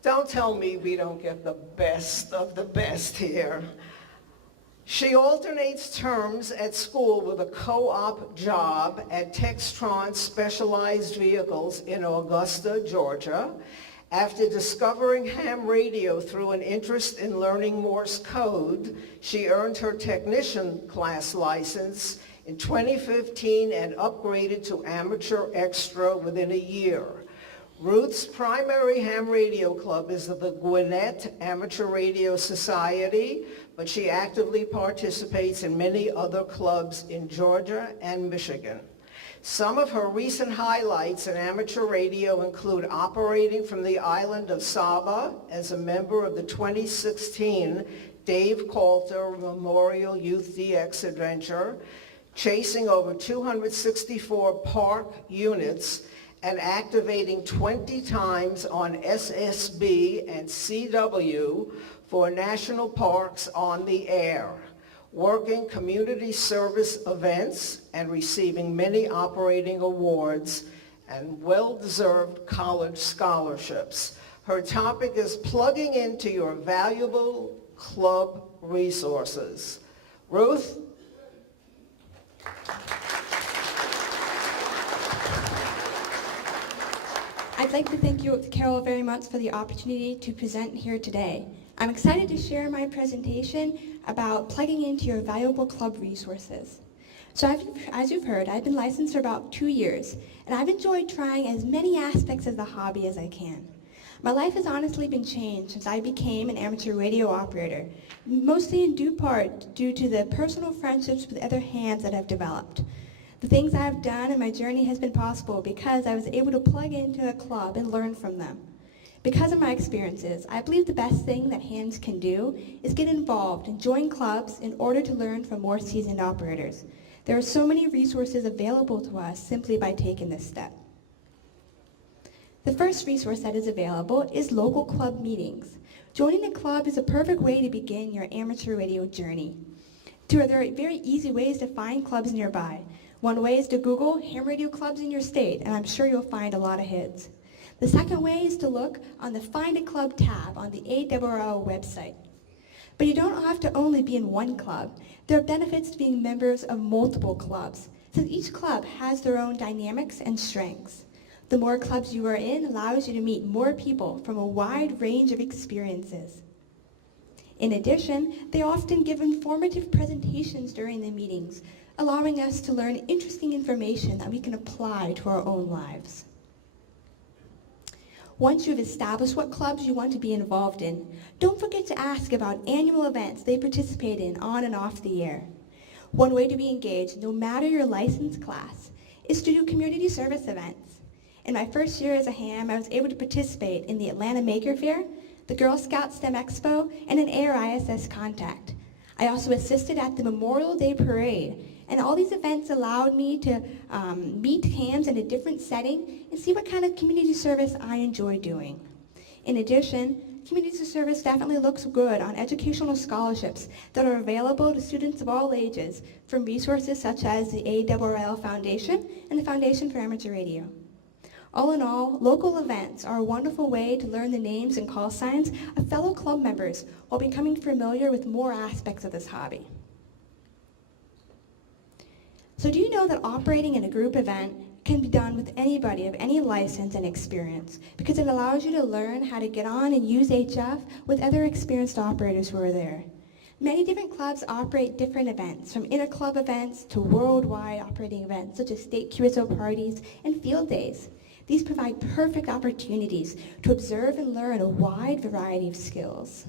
Don't tell me we don't get the best of the best here. She alternates terms at school with a co-op job at Textron Specialized Vehicles in Augusta, Georgia. After discovering ham radio through an interest in learning Morse code, she earned her technician class license in 2015 and upgraded to amateur extra within a year. Ruth's primary ham radio club is the Gwinnett Amateur Radio Society, but she actively participates in many other clubs in Georgia and Michigan. Some of her recent highlights in amateur radio include operating from the island of Saba as a member of the 2016 Dave Coulter Memorial Youth DX Adventure, chasing over 264 park units, and activating 20 times on SSB and CW for national parks on the air, working community service events and receiving many operating awards and well-deserved college scholarships. Her topic is plugging into your valuable club resources. Ruth? I'd like to thank you, Carol, very much for the opportunity to present here today. I'm excited to share my presentation about plugging into your valuable club resources. So as you've heard, I've been licensed for about 2 years, and I've enjoyed trying as many aspects of the hobby as I can. My life has honestly been changed since I became an amateur radio operator, mostly in due part due to the personal friendships with other hams that I've developed. The things I've done in my journey has been possible because I was able to plug into a club and learn from them. Because of my experiences, I believe the best thing that hams can do is get involved and join clubs in order to learn from more seasoned operators. There are so many resources available to us simply by taking this step. The first resource that is available is local club meetings. Joining a club is a perfect way to begin your amateur radio journey. There are very easy ways to find clubs nearby. One way is to Google ham radio clubs in your state, and I'm sure you'll find a lot of hits. The second way is to look on the Find a Club tab on the ARRL website. But you don't have to only be in one club. There are benefits to being members of multiple clubs, since each club has their own dynamics and strengths. The more clubs you are in allows you to meet more people from a wide range of experiences. In addition, they often give informative presentations during the meetings, allowing us to learn interesting information that we can apply to our own lives. Once you've established what clubs you want to be involved in, don't forget to ask about annual events they participate in on and off the air. One way to be engaged, no matter your license class, is to do community service events. In my first year as a ham, I was able to participate in the Atlanta Maker Faire, the Girl Scout STEM Expo, and an Air ISS Contact. I also assisted at the Memorial Day Parade, and all these events allowed me to meet hams in a different setting and see what kind of community service I enjoy doing. In addition, community service definitely looks good on educational scholarships that are available to students of all ages from resources such as the ARRL Foundation and the Foundation for Amateur Radio. All in all, local events are a wonderful way to learn the names and call signs of fellow club members while becoming familiar with more aspects of this hobby. So do you know that operating in a group event can be done with anybody of any license and experience because it allows you to learn how to get on and use HF with other experienced operators who are there. Many different clubs operate different events, from inter-club events to worldwide operating events such as state QSO parties and field days. These provide perfect opportunities to observe and learn a wide variety of skills.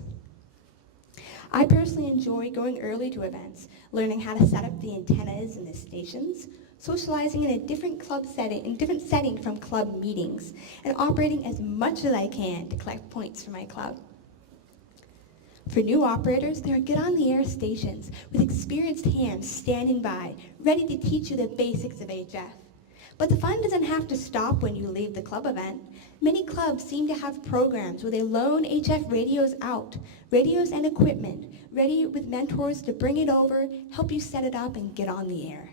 I personally enjoy going early to events, learning how to set up the antennas and the stations, socializing in a different setting from club meetings, and operating as much as I can to collect points for my club. For new operators, there are get-on-the-air stations with experienced hams standing by, ready to teach you the basics of HF. But the fun doesn't have to stop when you leave the club event. Many clubs seem to have programs where they loan HF radios out, radios and equipment, ready with mentors to bring it over, help you set it up, and get on the air.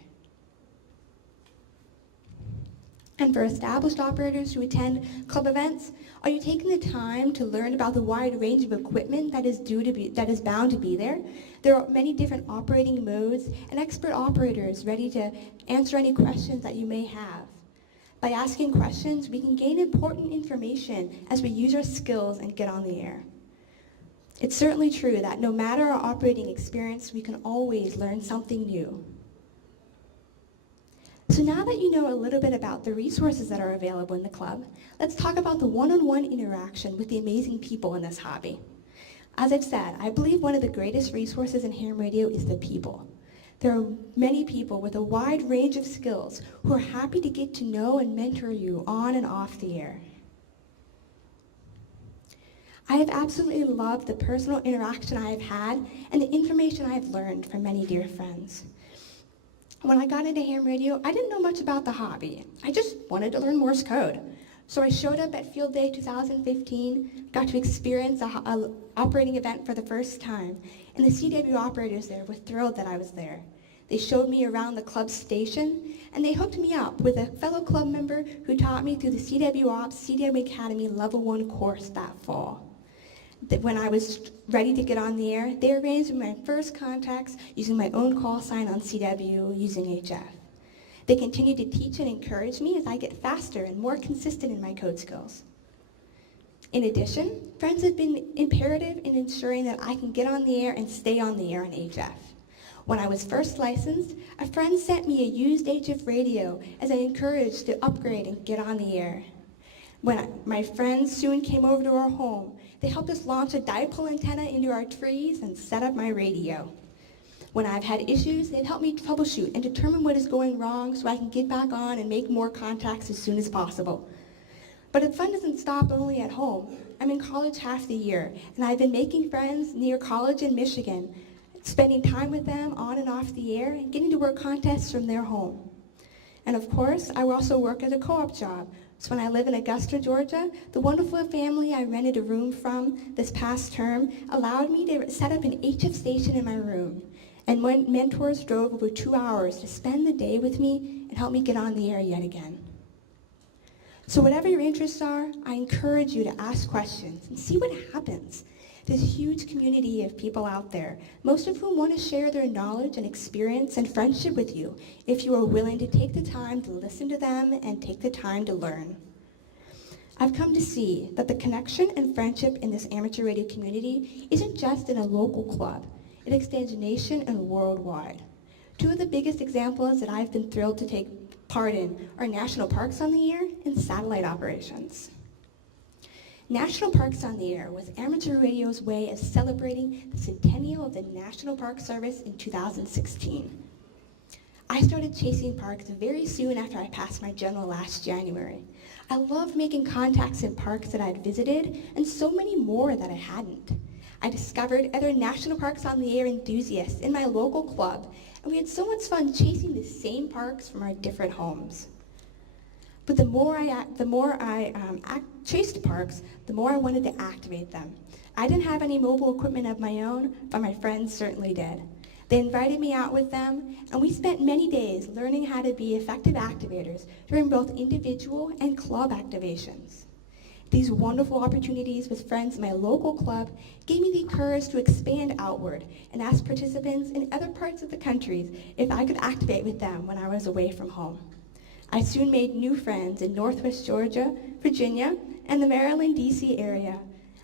And for established operators who attend club events, are you taking the time to learn about the wide range of equipment that is bound to be there? There are many different operating modes and expert operators ready to answer any questions that you may have. By asking questions, we can gain important information as we use our skills and get on the air. It's certainly true that no matter our operating experience, we can always learn something new. So now that you know a little bit about the resources that are available in the club, let's talk about the one-on-one interaction with the amazing people in this hobby. As I've said, I believe one of the greatest resources in ham radio is the people. There are many people with a wide range of skills who are happy to get to know and mentor you on and off the air. I have absolutely loved the personal interaction I have had and the information I have learned from many dear friends. When I got into ham radio, I didn't know much about the hobby. I just wanted to learn Morse code. So I showed up at Field Day 2015, got to experience an operating event for the first time, and the CW operators there were thrilled that I was there. They showed me around the club station, and they hooked me up with a fellow club member who taught me through the CW Ops CW Academy Level 1 course that fall. When I was ready to get on the air, they arranged my first contacts using my own call sign on CW using HF. They continue to teach and encourage me as I get faster and more consistent in my code skills. In addition, friends have been imperative in ensuring that I can get on the air and stay on the air in HF. When I was first licensed, a friend sent me a used HF radio as I encouraged to upgrade and get on the air. When my friends soon came over to our home, they helped us launch a dipole antenna into our trees and set up my radio. When I've had issues, they've helped me troubleshoot and determine what is going wrong so I can get back on and make more contacts as soon as possible. But the fun doesn't stop only at home. I'm in college half the year, and I've been making friends near college in Michigan, spending time with them on and off the air, and getting to work contests from their home. And of course, I also work at a co-op job. So when I live in Augusta, Georgia, the wonderful family I rented a room from this past term allowed me to set up an HF station in my room. And when mentors drove over 2 hours to spend the day with me and help me get on the air yet again. So whatever your interests are, I encourage you to ask questions and see what happens. There's a huge community of people out there, most of whom want to share their knowledge and experience and friendship with you if you are willing to take the time to listen to them and take the time to learn. I've come to see that the connection and friendship in this amateur radio community isn't just in a local club. It extends nation and worldwide. Two of the biggest examples that I've been thrilled to take part in are National Parks on the Air and satellite operations. National Parks on the Air was amateur radio's way of celebrating the centennial of the National Park Service in 2016. I started chasing parks very soon after I passed my general last January. I loved making contacts in parks that I'd visited and so many more that I hadn't. I discovered other National Parks on the Air enthusiasts in my local club, and we had so much fun chasing the same parks from our different homes. But the more I chased parks, the more I wanted to activate them. I didn't have any mobile equipment of my own, but my friends certainly did. They invited me out with them, and we spent many days learning how to be effective activators during both individual and club activations. These wonderful opportunities with friends in my local club gave me the courage to expand outward and ask participants in other parts of the country if I could activate with them when I was away from home. I soon made new friends in Northwest Georgia, Virginia, and the Maryland, D.C. area.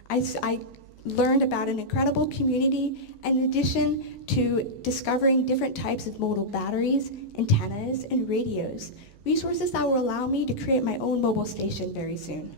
I learned about an incredible community in addition to discovering different types of modal batteries, antennas, and radios, resources that will allow me to create my own mobile station very soon.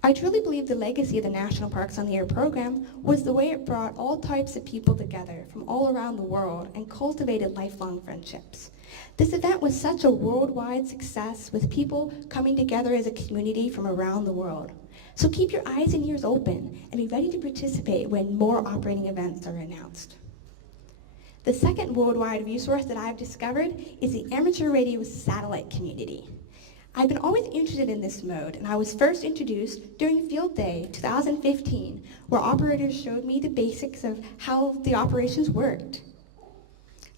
I truly believe the legacy of the National Parks on the Air program was the way it brought all types of people together from all around the world and cultivated lifelong friendships. This event was such a worldwide success with people coming together as a community from around the world. So keep your eyes and ears open and be ready to participate when more operating events are announced. The second worldwide resource that I've discovered is the amateur radio satellite community. I've been always interested in this mode, and I was first introduced during Field Day 2015, where operators showed me the basics of how the operations worked.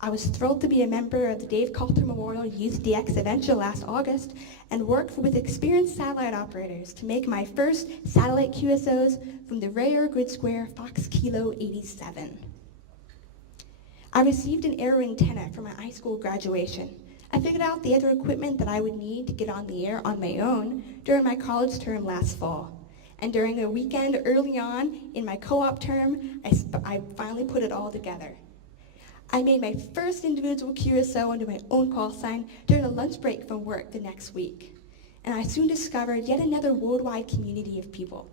I was thrilled to be a member of the Dave Coulter Memorial Youth DX Adventure last August and worked with experienced satellite operators to make my first satellite QSOs from the rare Grid Square Fox Kilo 87. I received an air antenna for my high school graduation. I figured out the other equipment that I would need to get on the air on my own during my college term last fall. And during a weekend early on in my co-op term, I finally put it all together. I made my first individual QSO under my own call sign during a lunch break from work the next week. And I soon discovered yet another worldwide community of people.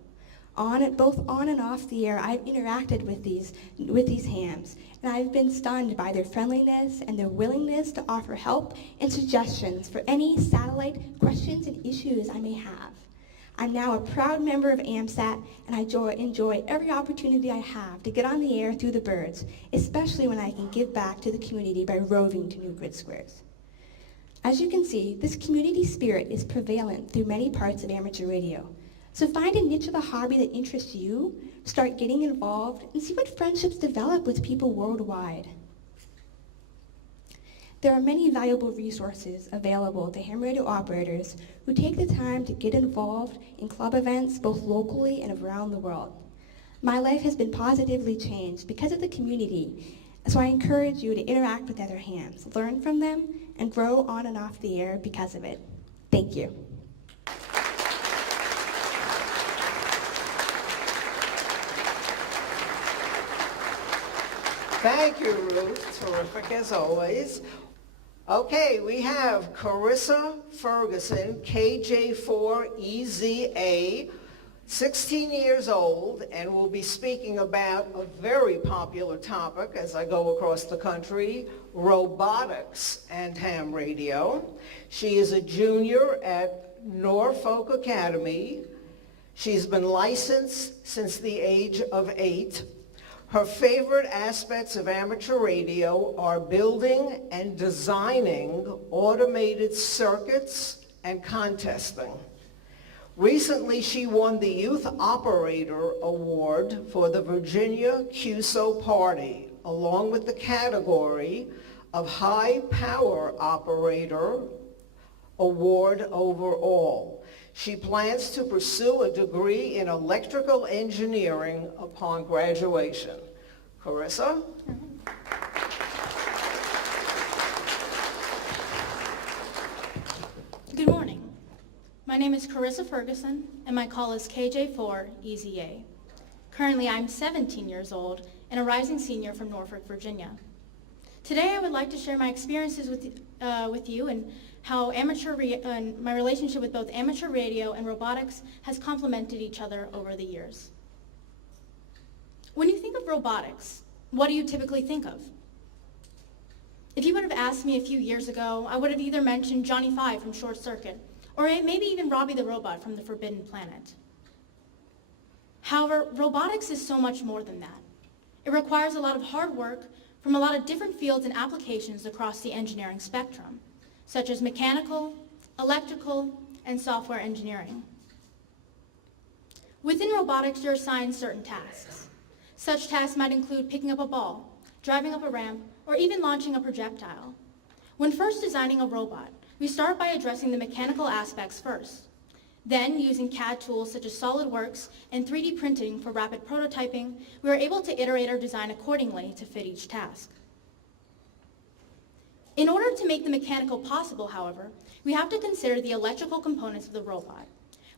Both on and off the air, I've interacted with these hams, and I've been stunned by their friendliness and their willingness to offer help and suggestions for any satellite questions and issues I may have. I'm now a proud member of AMSAT, and I enjoy every opportunity I have to get on the air through the birds, especially when I can give back to the community by roving to new grid squares. As you can see, this community spirit is prevalent through many parts of amateur radio. So find a niche of the hobby that interests you, start getting involved, and see what friendships develop with people worldwide. There are many valuable resources available to ham radio operators who take the time to get involved in club events both locally and around the world. My life has been positively changed because of the community, so I encourage you to interact with other hams, learn from them, and grow on and off the air because of it. Thank you. Thank you, Ruth. Terrific as always. Okay, we have Carissa Ferguson, KJ4EZA, 16 years old, and will be speaking about a very popular topic as I go across the country, robotics and ham radio. She is a junior at Norfolk Academy. She's been licensed since the age of 8. Her favorite aspects of amateur radio are building and designing automated circuits and contesting. Recently, she won the Youth Operator Award for the Virginia QSO Party, along with the category of High Power Operator Award overall. She plans to pursue a degree in electrical engineering upon graduation. Carissa? Good morning. My name is Carissa Ferguson, and my call is KJ4EZA. Currently, I'm 17 years old and a rising senior from Norfolk, Virginia. Today, I would like to share my experiences with you and how my relationship with both amateur radio and robotics has complemented each other over the years. When you think of robotics, what do you typically think of? If you would have asked me a few years ago, I would have either mentioned Johnny Five from Short Circuit, or maybe even Robbie the Robot from the Forbidden Planet. However, robotics is so much more than that. It requires a lot of hard work from a lot of different fields and applications across the engineering spectrum, such as mechanical, electrical, and software engineering. Within robotics, you're assigned certain tasks. Such tasks might include picking up a ball, driving up a ramp, or even launching a projectile. When first designing a robot, we start by addressing the mechanical aspects first. Then, using CAD tools such as SolidWorks and 3D printing for rapid prototyping, we are able to iterate our design accordingly to fit each task. In order to make the mechanical possible, however, we have to consider the electrical components of the robot.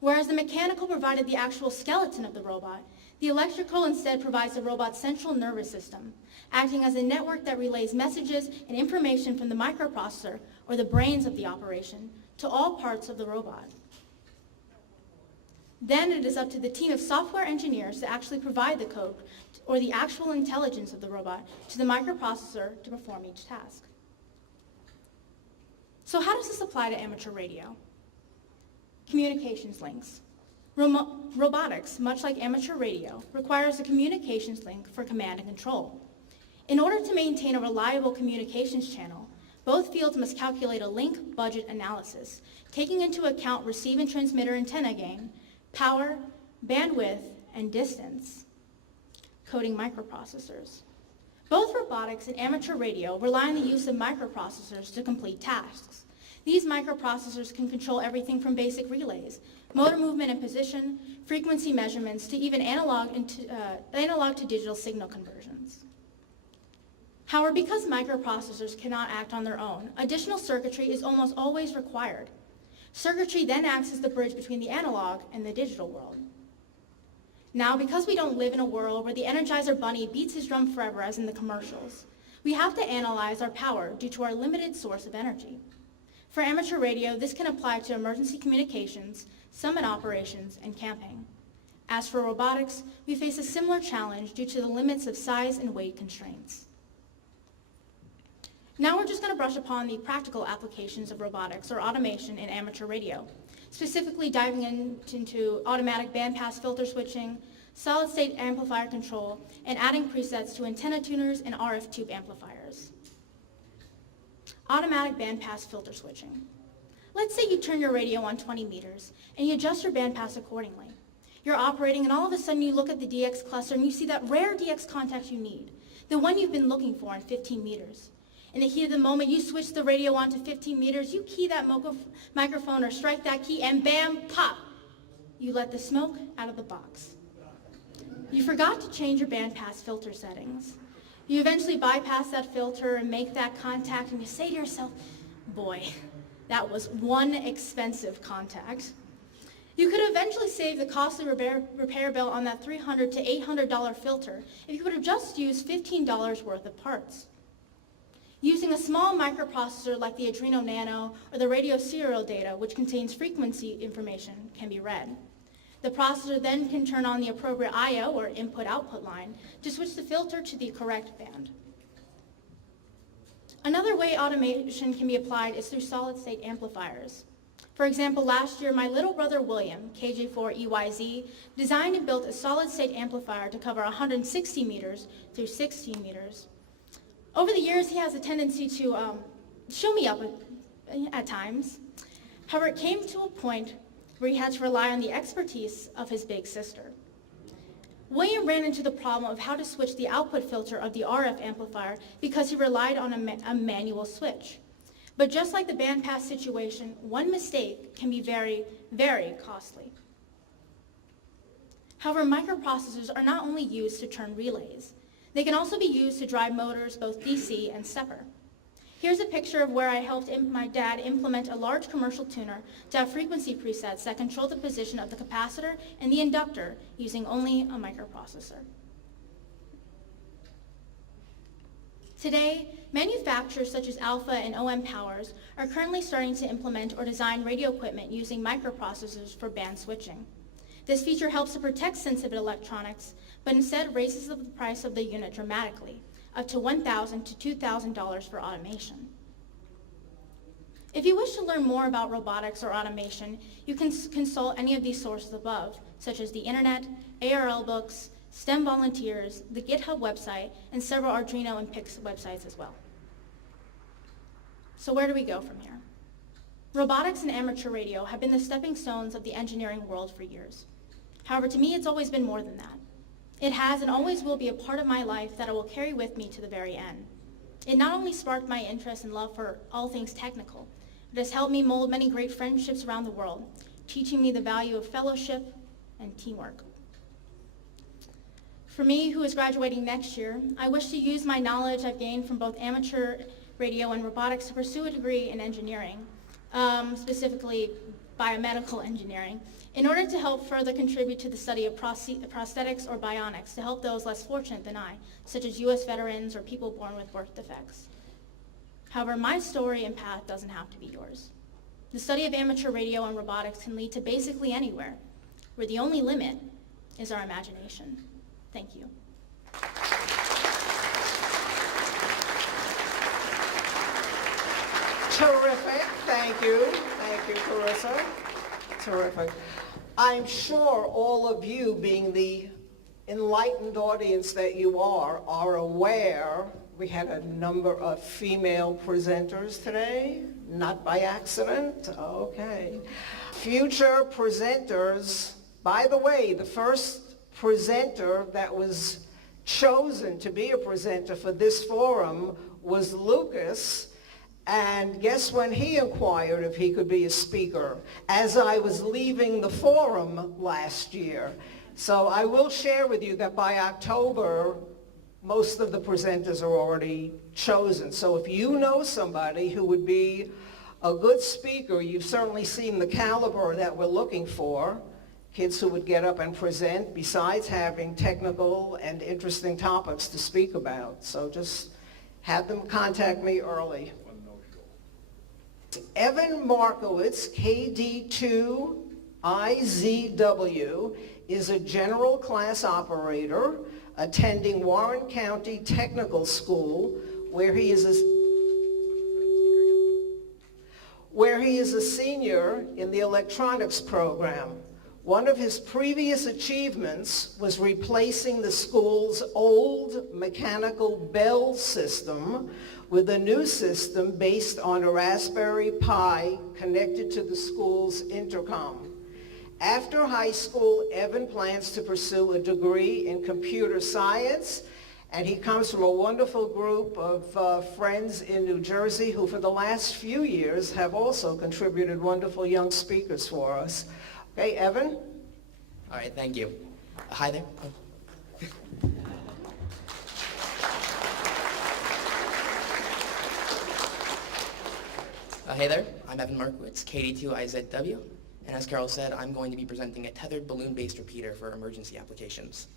Whereas the mechanical provided the actual skeleton of the robot, the electrical instead provides the robot's central nervous system, acting as a network that relays messages and information from the microprocessor, or the brains of the operation, to all parts of the robot. Then it is up to the team of software engineers to actually provide the code or the actual intelligence of the robot to the microprocessor to perform each task. So how does this apply to amateur radio? Communications links. Robotics, much like amateur radio, requires a communications link for command and control. In order to maintain a reliable communications channel, both fields must calculate a link budget analysis, taking into account receive and transmitter antenna gain, power, bandwidth, and distance. Coding microprocessors. Both robotics and amateur radio rely on the use of microprocessors to complete tasks. These microprocessors can control everything from basic relays, motor movement and position, frequency measurements, to even analog to digital signal conversions. However, because microprocessors cannot act on their own, additional circuitry is almost always required. Circuitry then acts as the bridge between the analog and the digital world. Now, because we don't live in a world where the Energizer Bunny beats his drum forever as in the commercials, we have to analyze our power due to our limited source of energy. For amateur radio, this can apply to emergency communications, summit operations, and camping. As for robotics, we face a similar challenge due to the limits of size and weight constraints. Now we're just going to brush upon the practical applications of robotics or automation in amateur radio, specifically diving into automatic bandpass filter switching, solid-state amplifier control, and adding presets to antenna tuners and RF tube amplifiers. Automatic bandpass filter switching. Let's say you turn your radio on 20 meters and you adjust your bandpass accordingly. You're operating and all of a sudden you look at the DX cluster and you see that rare DX contact you need, the one you've been looking for in 15 meters. In the heat of the moment, you switch the radio on to 15 meters, you key that microphone or strike that key, and bam, pop! You let the smoke out of the box. You forgot to change your bandpass filter settings. You eventually bypass that filter and make that contact, and you say to yourself, boy, that was one expensive contact. You could eventually save the costly repair bill on that $300 to $800 filter if you would have just used $15 worth of parts. Using a small microprocessor like the Adreno Nano or the radio serial data, which contains frequency information, can be read. The processor then can turn on the appropriate I/O or input-output line to switch the filter to the correct band. Another way automation can be applied is through solid-state amplifiers. For example, last year, my little brother William, KJ4EYZ, designed and built a solid-state amplifier to cover 160 meters through 16 meters. Over the years, he has a tendency to show me up at times. However, it came to a point where he had to rely on the expertise of his big sister. William ran into the problem of how to switch the output filter of the RF amplifier because he relied on a manual switch. But just like the bandpass situation, one mistake can be very, very costly. However, microprocessors are not only used to turn relays. They can also be used to drive motors, both DC and stepper. Here's a picture of where I helped my dad implement a large commercial tuner to have frequency presets that control the position of the capacitor and the inductor using only a microprocessor. Today, manufacturers such as Alpha and OM Powers are currently starting to implement or design radio equipment using microprocessors for band switching. This feature helps to protect sensitive electronics, but instead raises the price of the unit dramatically, up to $1,000 to $2,000 for automation. If you wish to learn more about robotics or automation, you can consult any of these sources above, such as the internet, ARL books, STEM volunteers, the GitHub website, and several Arduino and Pix websites as well. So where do we go from here? Robotics and amateur radio have been the stepping stones of the engineering world for years. However, to me, it's always been more than that. It has and always will be a part of my life that I will carry with me to the very end. It not only sparked my interest and love for all things technical, it has helped me mold many great friendships around the world, teaching me the value of fellowship and teamwork. For me, who is graduating next year, I wish to use my knowledge I've gained from both amateur radio and robotics to pursue a degree in engineering, specifically biomedical engineering, in order to help further contribute to the study of prosthetics or bionics to help those less fortunate than I, such as U.S. veterans or people born with birth defects. However, my story and path doesn't have to be yours. The study of amateur radio and robotics can lead to basically anywhere, where the only limit is our imagination. Thank you. Terrific. Thank you. Thank you, Carissa. Terrific. I'm sure all of you, being the enlightened audience that you are aware we had a number of female presenters today, not by accident. Okay. Future presenters, by the way, the first presenter that was chosen to be a presenter for this forum was Lucas. And guess when he inquired if he could be a speaker? As I was leaving the forum last year. So I will share with you that by October, most of the presenters are already chosen. So if you know somebody who would be a good speaker, you've certainly seen the caliber that we're looking for. Kids who would get up and present, besides having technical and interesting topics to speak about. So just have them contact me early. Evan Markowitz, KD2IZW, is a general class operator attending Warren County Technical School, where he is a senior in the electronics program. One of his previous achievements was replacing the school's old mechanical bell system with a new system based on a Raspberry Pi connected to the school's intercom. After high school, Evan plans to pursue a degree in computer science, and he comes from a wonderful group of friends in New Jersey who for the last few years have also contributed wonderful young speakers for us. Okay, Evan? All right, thank you. Hi there. Hey there, I'm Evan Markowitz, KD2IZW, and as Carol said, I'm going to be presenting a tethered balloon-based repeater for emergency applications.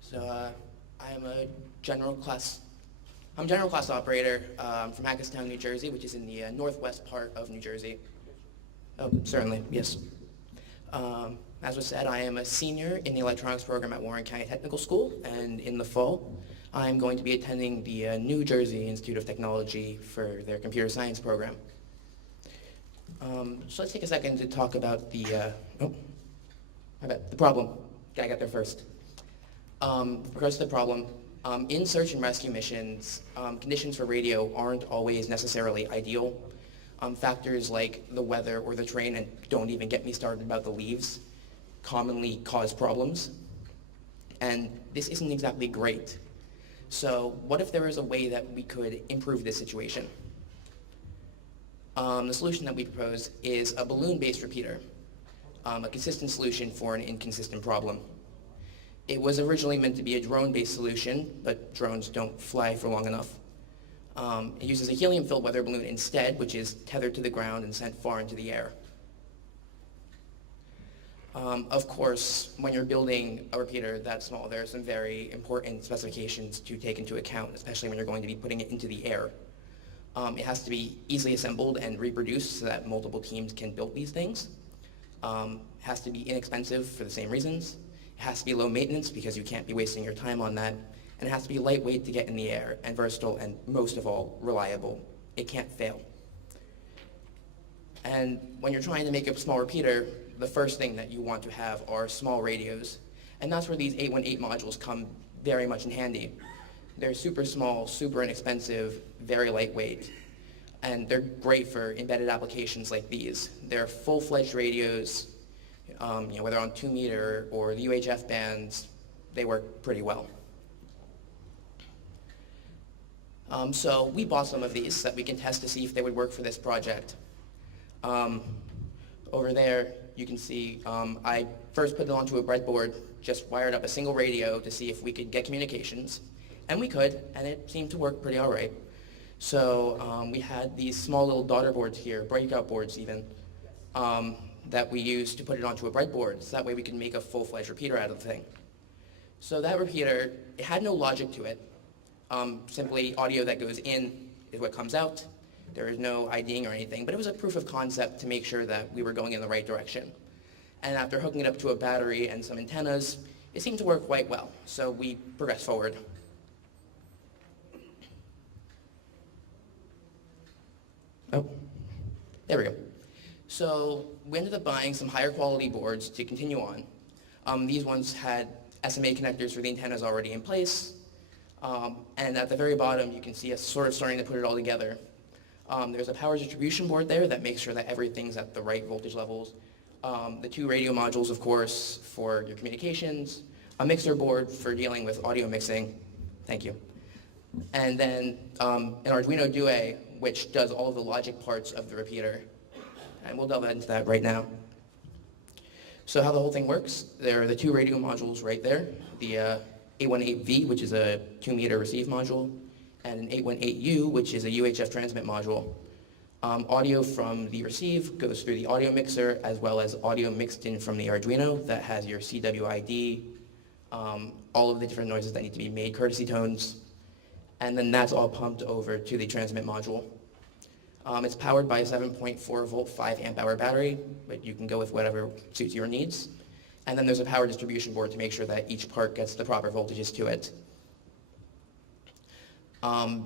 So I am a general class operator from Hackettstown, New Jersey, which is in the northwest part of New Jersey. Oh, certainly, yes. As was said, I am a senior in the electronics program at Warren County Technical School, and in the fall, I'm going to be attending the New Jersey Institute of Technology for their computer science program. So let's take a second to talk about the problem. Gotta get there first. With regards to the problem, in search and rescue missions, conditions for radio aren't always necessarily ideal. Factors like the weather or the terrain, and don't even get me started about the leaves, commonly cause problems. And this isn't exactly great. So what if there was a way that we could improve this situation? The solution that we propose is a balloon-based repeater, a consistent solution for an inconsistent problem. It was originally meant to be a drone-based solution, but drones don't fly for long enough. It uses a helium-filled weather balloon instead, which is tethered to the ground and sent far into the air. Of course, when you're building a repeater that small, there are some very important specifications to take into account, especially when you're going to be putting it into the air. It has to be easily assembled and reproduced so that multiple teams can build these things. It has to be inexpensive for the same reasons. It has to be low maintenance because you can't be wasting your time on that. And it has to be lightweight to get in the air, and versatile, and most of all, reliable. It can't fail. And when you're trying to make a small repeater, the first thing that you want to have are small radios. And that's where these 818 modules come very much in handy. They're super small, super inexpensive, very lightweight, and they're great for embedded applications like these. They're full-fledged radios, whether on 2 meter or the UHF bands, they work pretty well. So we bought some of these so that we can test to see if they would work for this project. Over there, you can see I first put it onto a breadboard, just wired up a single radio to see if we could get communications. And we could, and it seemed to work pretty all right. So we had these small little daughter boards here, breakout boards even, that we used to put it onto a breadboard, so that way we could make a full-fledged repeater out of the thing. So that repeater, it had no logic to it. Simply audio that goes in is what comes out. There is no IDing or anything, but it was a proof of concept to make sure that we were going in the right direction. And after hooking it up to a battery and some antennas, it seemed to work quite well, so we progressed forward. Oh, there we go. So we ended up buying some higher quality boards to continue on. These ones had SMA connectors for the antennas already in place. And at the very bottom, you can see us sort of starting to put it all together. There's a power distribution board there that makes sure that everything's at the right voltage levels. The 2 radio modules, of course, for your communications, a mixer board for dealing with audio mixing, thank you, and then an Arduino Due, which does all of the logic parts of the repeater. And we'll delve into that right now. So how the whole thing works, there are the 2 radio modules right there, the 818V, which is a 2-meter receive module, and an 818U, which is a UHF transmit module. Audio from the receive goes through the audio mixer, as well as audio mixed in from the Arduino that has your CWID, all of the different noises that need to be made, courtesy tones, and then that's all pumped over to the transmit module. It's powered by a 7.4 volt 5 amp hour battery, but you can go with whatever suits your needs. And then there's a power distribution board to make sure that each part gets the proper voltages to it.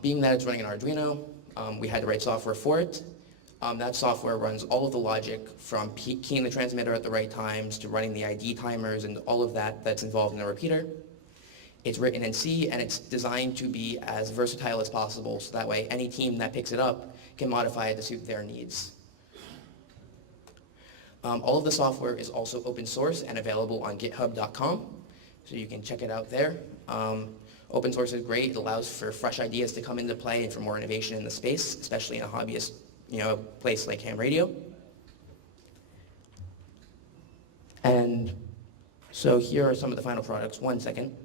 Being that it's running an Arduino, we had to write software for it. That software runs all of the logic from keying the transmitter at the right times to running the ID timers and all of that that's involved in a repeater. It's written in C, and it's designed to be as versatile as possible, so that way any team that picks it up can modify it to suit their needs. All of the software is also open source and available on github.com, so you can check it out there. Open source is great. It allows for fresh ideas to come into play and for more innovation in the space, especially in a hobbyist place like ham radio. And so here are some of the final products. 1 second.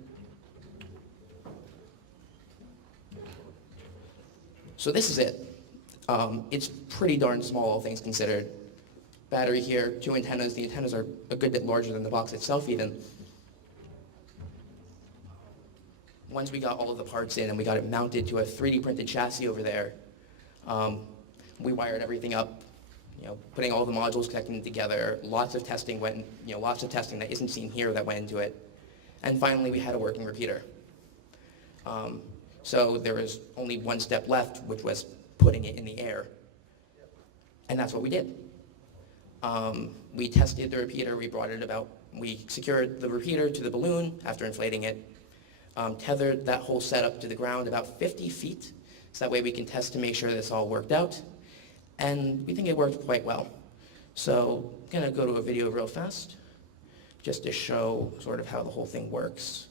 So this is it. It's pretty darn small, all things considered. Battery here, 2 antennas. The antennas are a good bit larger than the box itself even. Once we got all of the parts in and we got it mounted to a 3D printed chassis over there, we wired everything up, putting all the modules, connecting them together. Lots of testing lots of testing that isn't seen here that went into it. And finally, we had a working repeater. So there was only 1 step left, which was putting it in the air. And that's what we did. We tested the repeater, we secured the repeater to the balloon after inflating it, tethered that whole setup to the ground about 50 feet, so that way we can test to make sure this all worked out. And we think it worked quite well. So I'm gonna go to a video real fast, just to show sort of how the whole thing works.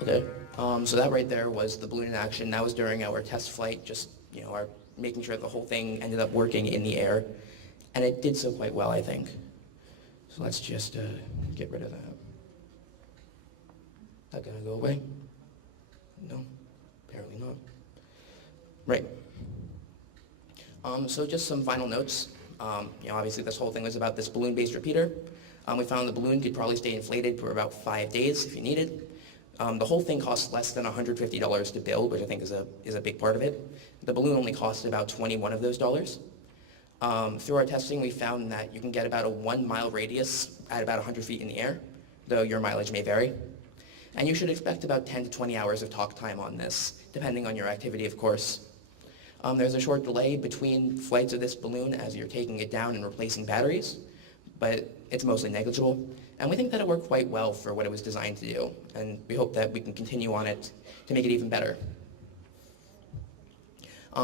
Okay, so that right there was the balloon in action. That was during our test flight, just our making sure the whole thing ended up working in the air, and it did so quite well, I think. So let's just get rid of that. That gonna go away? No, apparently not. Right. So just some final notes. Obviously this whole thing was about this balloon-based repeater. We found the balloon could probably stay inflated for about 5 days if you needed. The whole thing costs less than $150 to build, which I think is a big part of it. The balloon only costs about 21 of those dollars. Through our testing, we found that you can get about a 1 mile radius at about 100 feet in the air, though your mileage may vary. And you should expect about 10 to 20 hours of talk time on this, depending on your activity, of course. There's a short delay between flights of this balloon as you're taking it down and replacing batteries, but it's mostly negligible. And we think that it worked quite well for what it was designed to do, and we hope that we can continue on it to make it even better.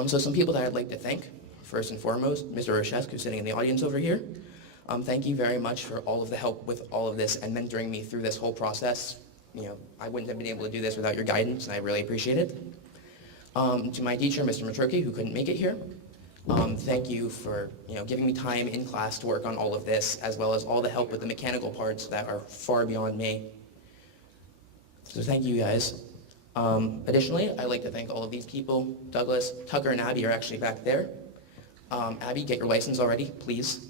So some people that I'd like to thank, first and foremost, Mr. Roshesk, who's sitting in the audience over here. Thank you very much for all of the help with all of this and mentoring me through this whole process. You know, I wouldn't have been able to do this without your guidance, and I really appreciate it. To my teacher, Mr. Maturki, who couldn't make it here, thank you for giving me time in class to work on all of this, as well as all the help with the mechanical parts that are far beyond me. So thank you guys. Additionally, I'd like to thank all of these people. Douglas, Tucker, and Abby are actually back there. Abby, get your license already, please.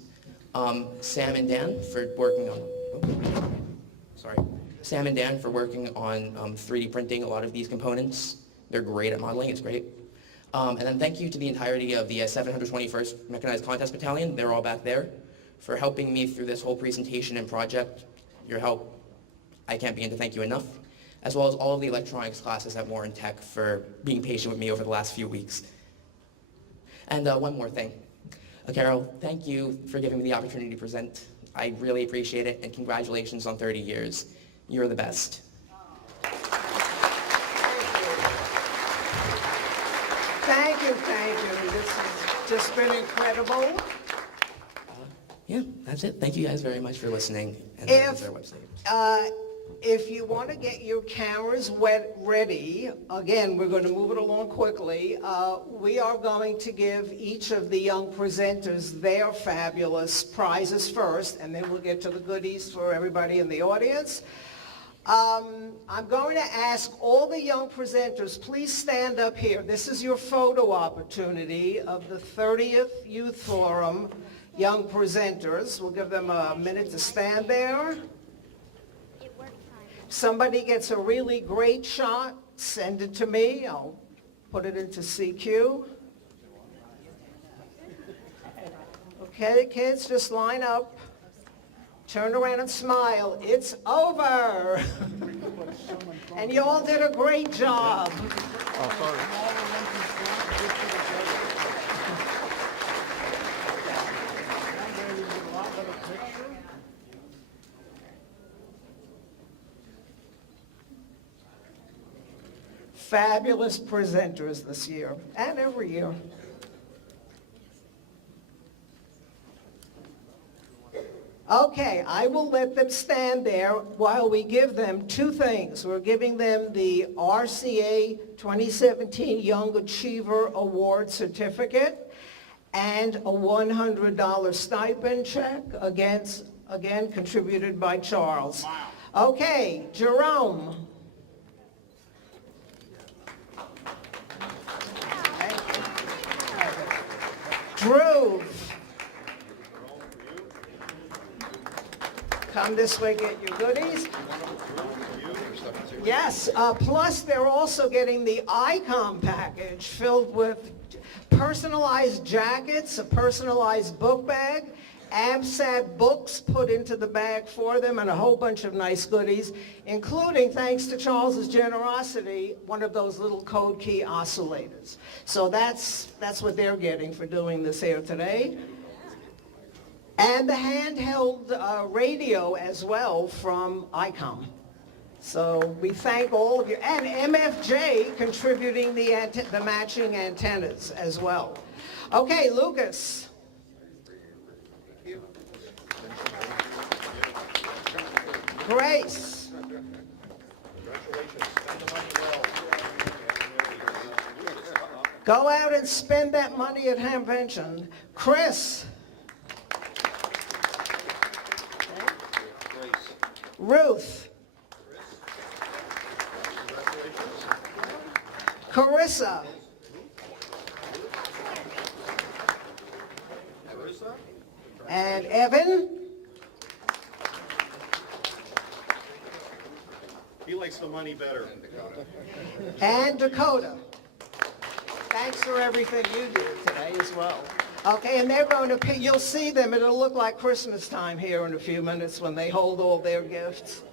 Sam and Dan for working on, Sam and Dan for working on 3D printing a lot of these components. They're great at modeling, it's great. And then thank you to the entirety of the 721st Mechanized Contest Battalion, they're all back there, for helping me through this whole presentation and project. Your help, I can't begin to thank you enough, as well as all of the electronics classes at Warren Tech for being patient with me over the last few weeks. And one more thing. Carol, thank you for giving me the opportunity to present. I really appreciate it, and congratulations on 30 years. You're the best. Thank you. This has just been incredible. Yeah, that's it. Thank you guys very much for listening. And If, our website. if you want to get your cameras ready, again, we're going to move it along quickly. We are going to give each of the young presenters their fabulous prizes first, and then we'll get to the goodies for everybody in the audience. I'm going to ask all the young presenters, please stand up here. This is your photo opportunity of the 30th Youth Forum young presenters. We'll give them a minute to stand there. Somebody gets a really great shot, send it to me. I'll put it into CQ. Okay, kids, just line up. Turn around and smile. It's over. And you all did a great job. Oh, sorry. Fabulous presenters this year and every year. Okay, I will let them stand there while we give them two things. We're giving them the RCA 2017 Young Achiever Award Certificate and a $100 stipend check, again contributed by Charles. Wow. Okay, Jerome. Drew. Come this way, get your goodies. Yes, plus they're also getting the ICOM package filled with personalized jackets, a personalized book bag, ABSAT books put into the bag for them, and a whole bunch of nice goodies, including, thanks to Charles's generosity, one of those little code key oscillators. So that's what they're getting for doing this here today. And the handheld radio as well from ICOM. So we thank all of you. And MFJ contributing the matching antennas as well. Okay, Lucas. Grace. Go out and spend that money at Hamvention. Chris. Ruth. Carissa. And Evan. He likes the money better. And Dakota. Thanks for everything you did today as well. Okay, and they're going to, you'll see them, it'll look like Christmas time here in a few minutes when they hold all their gifts.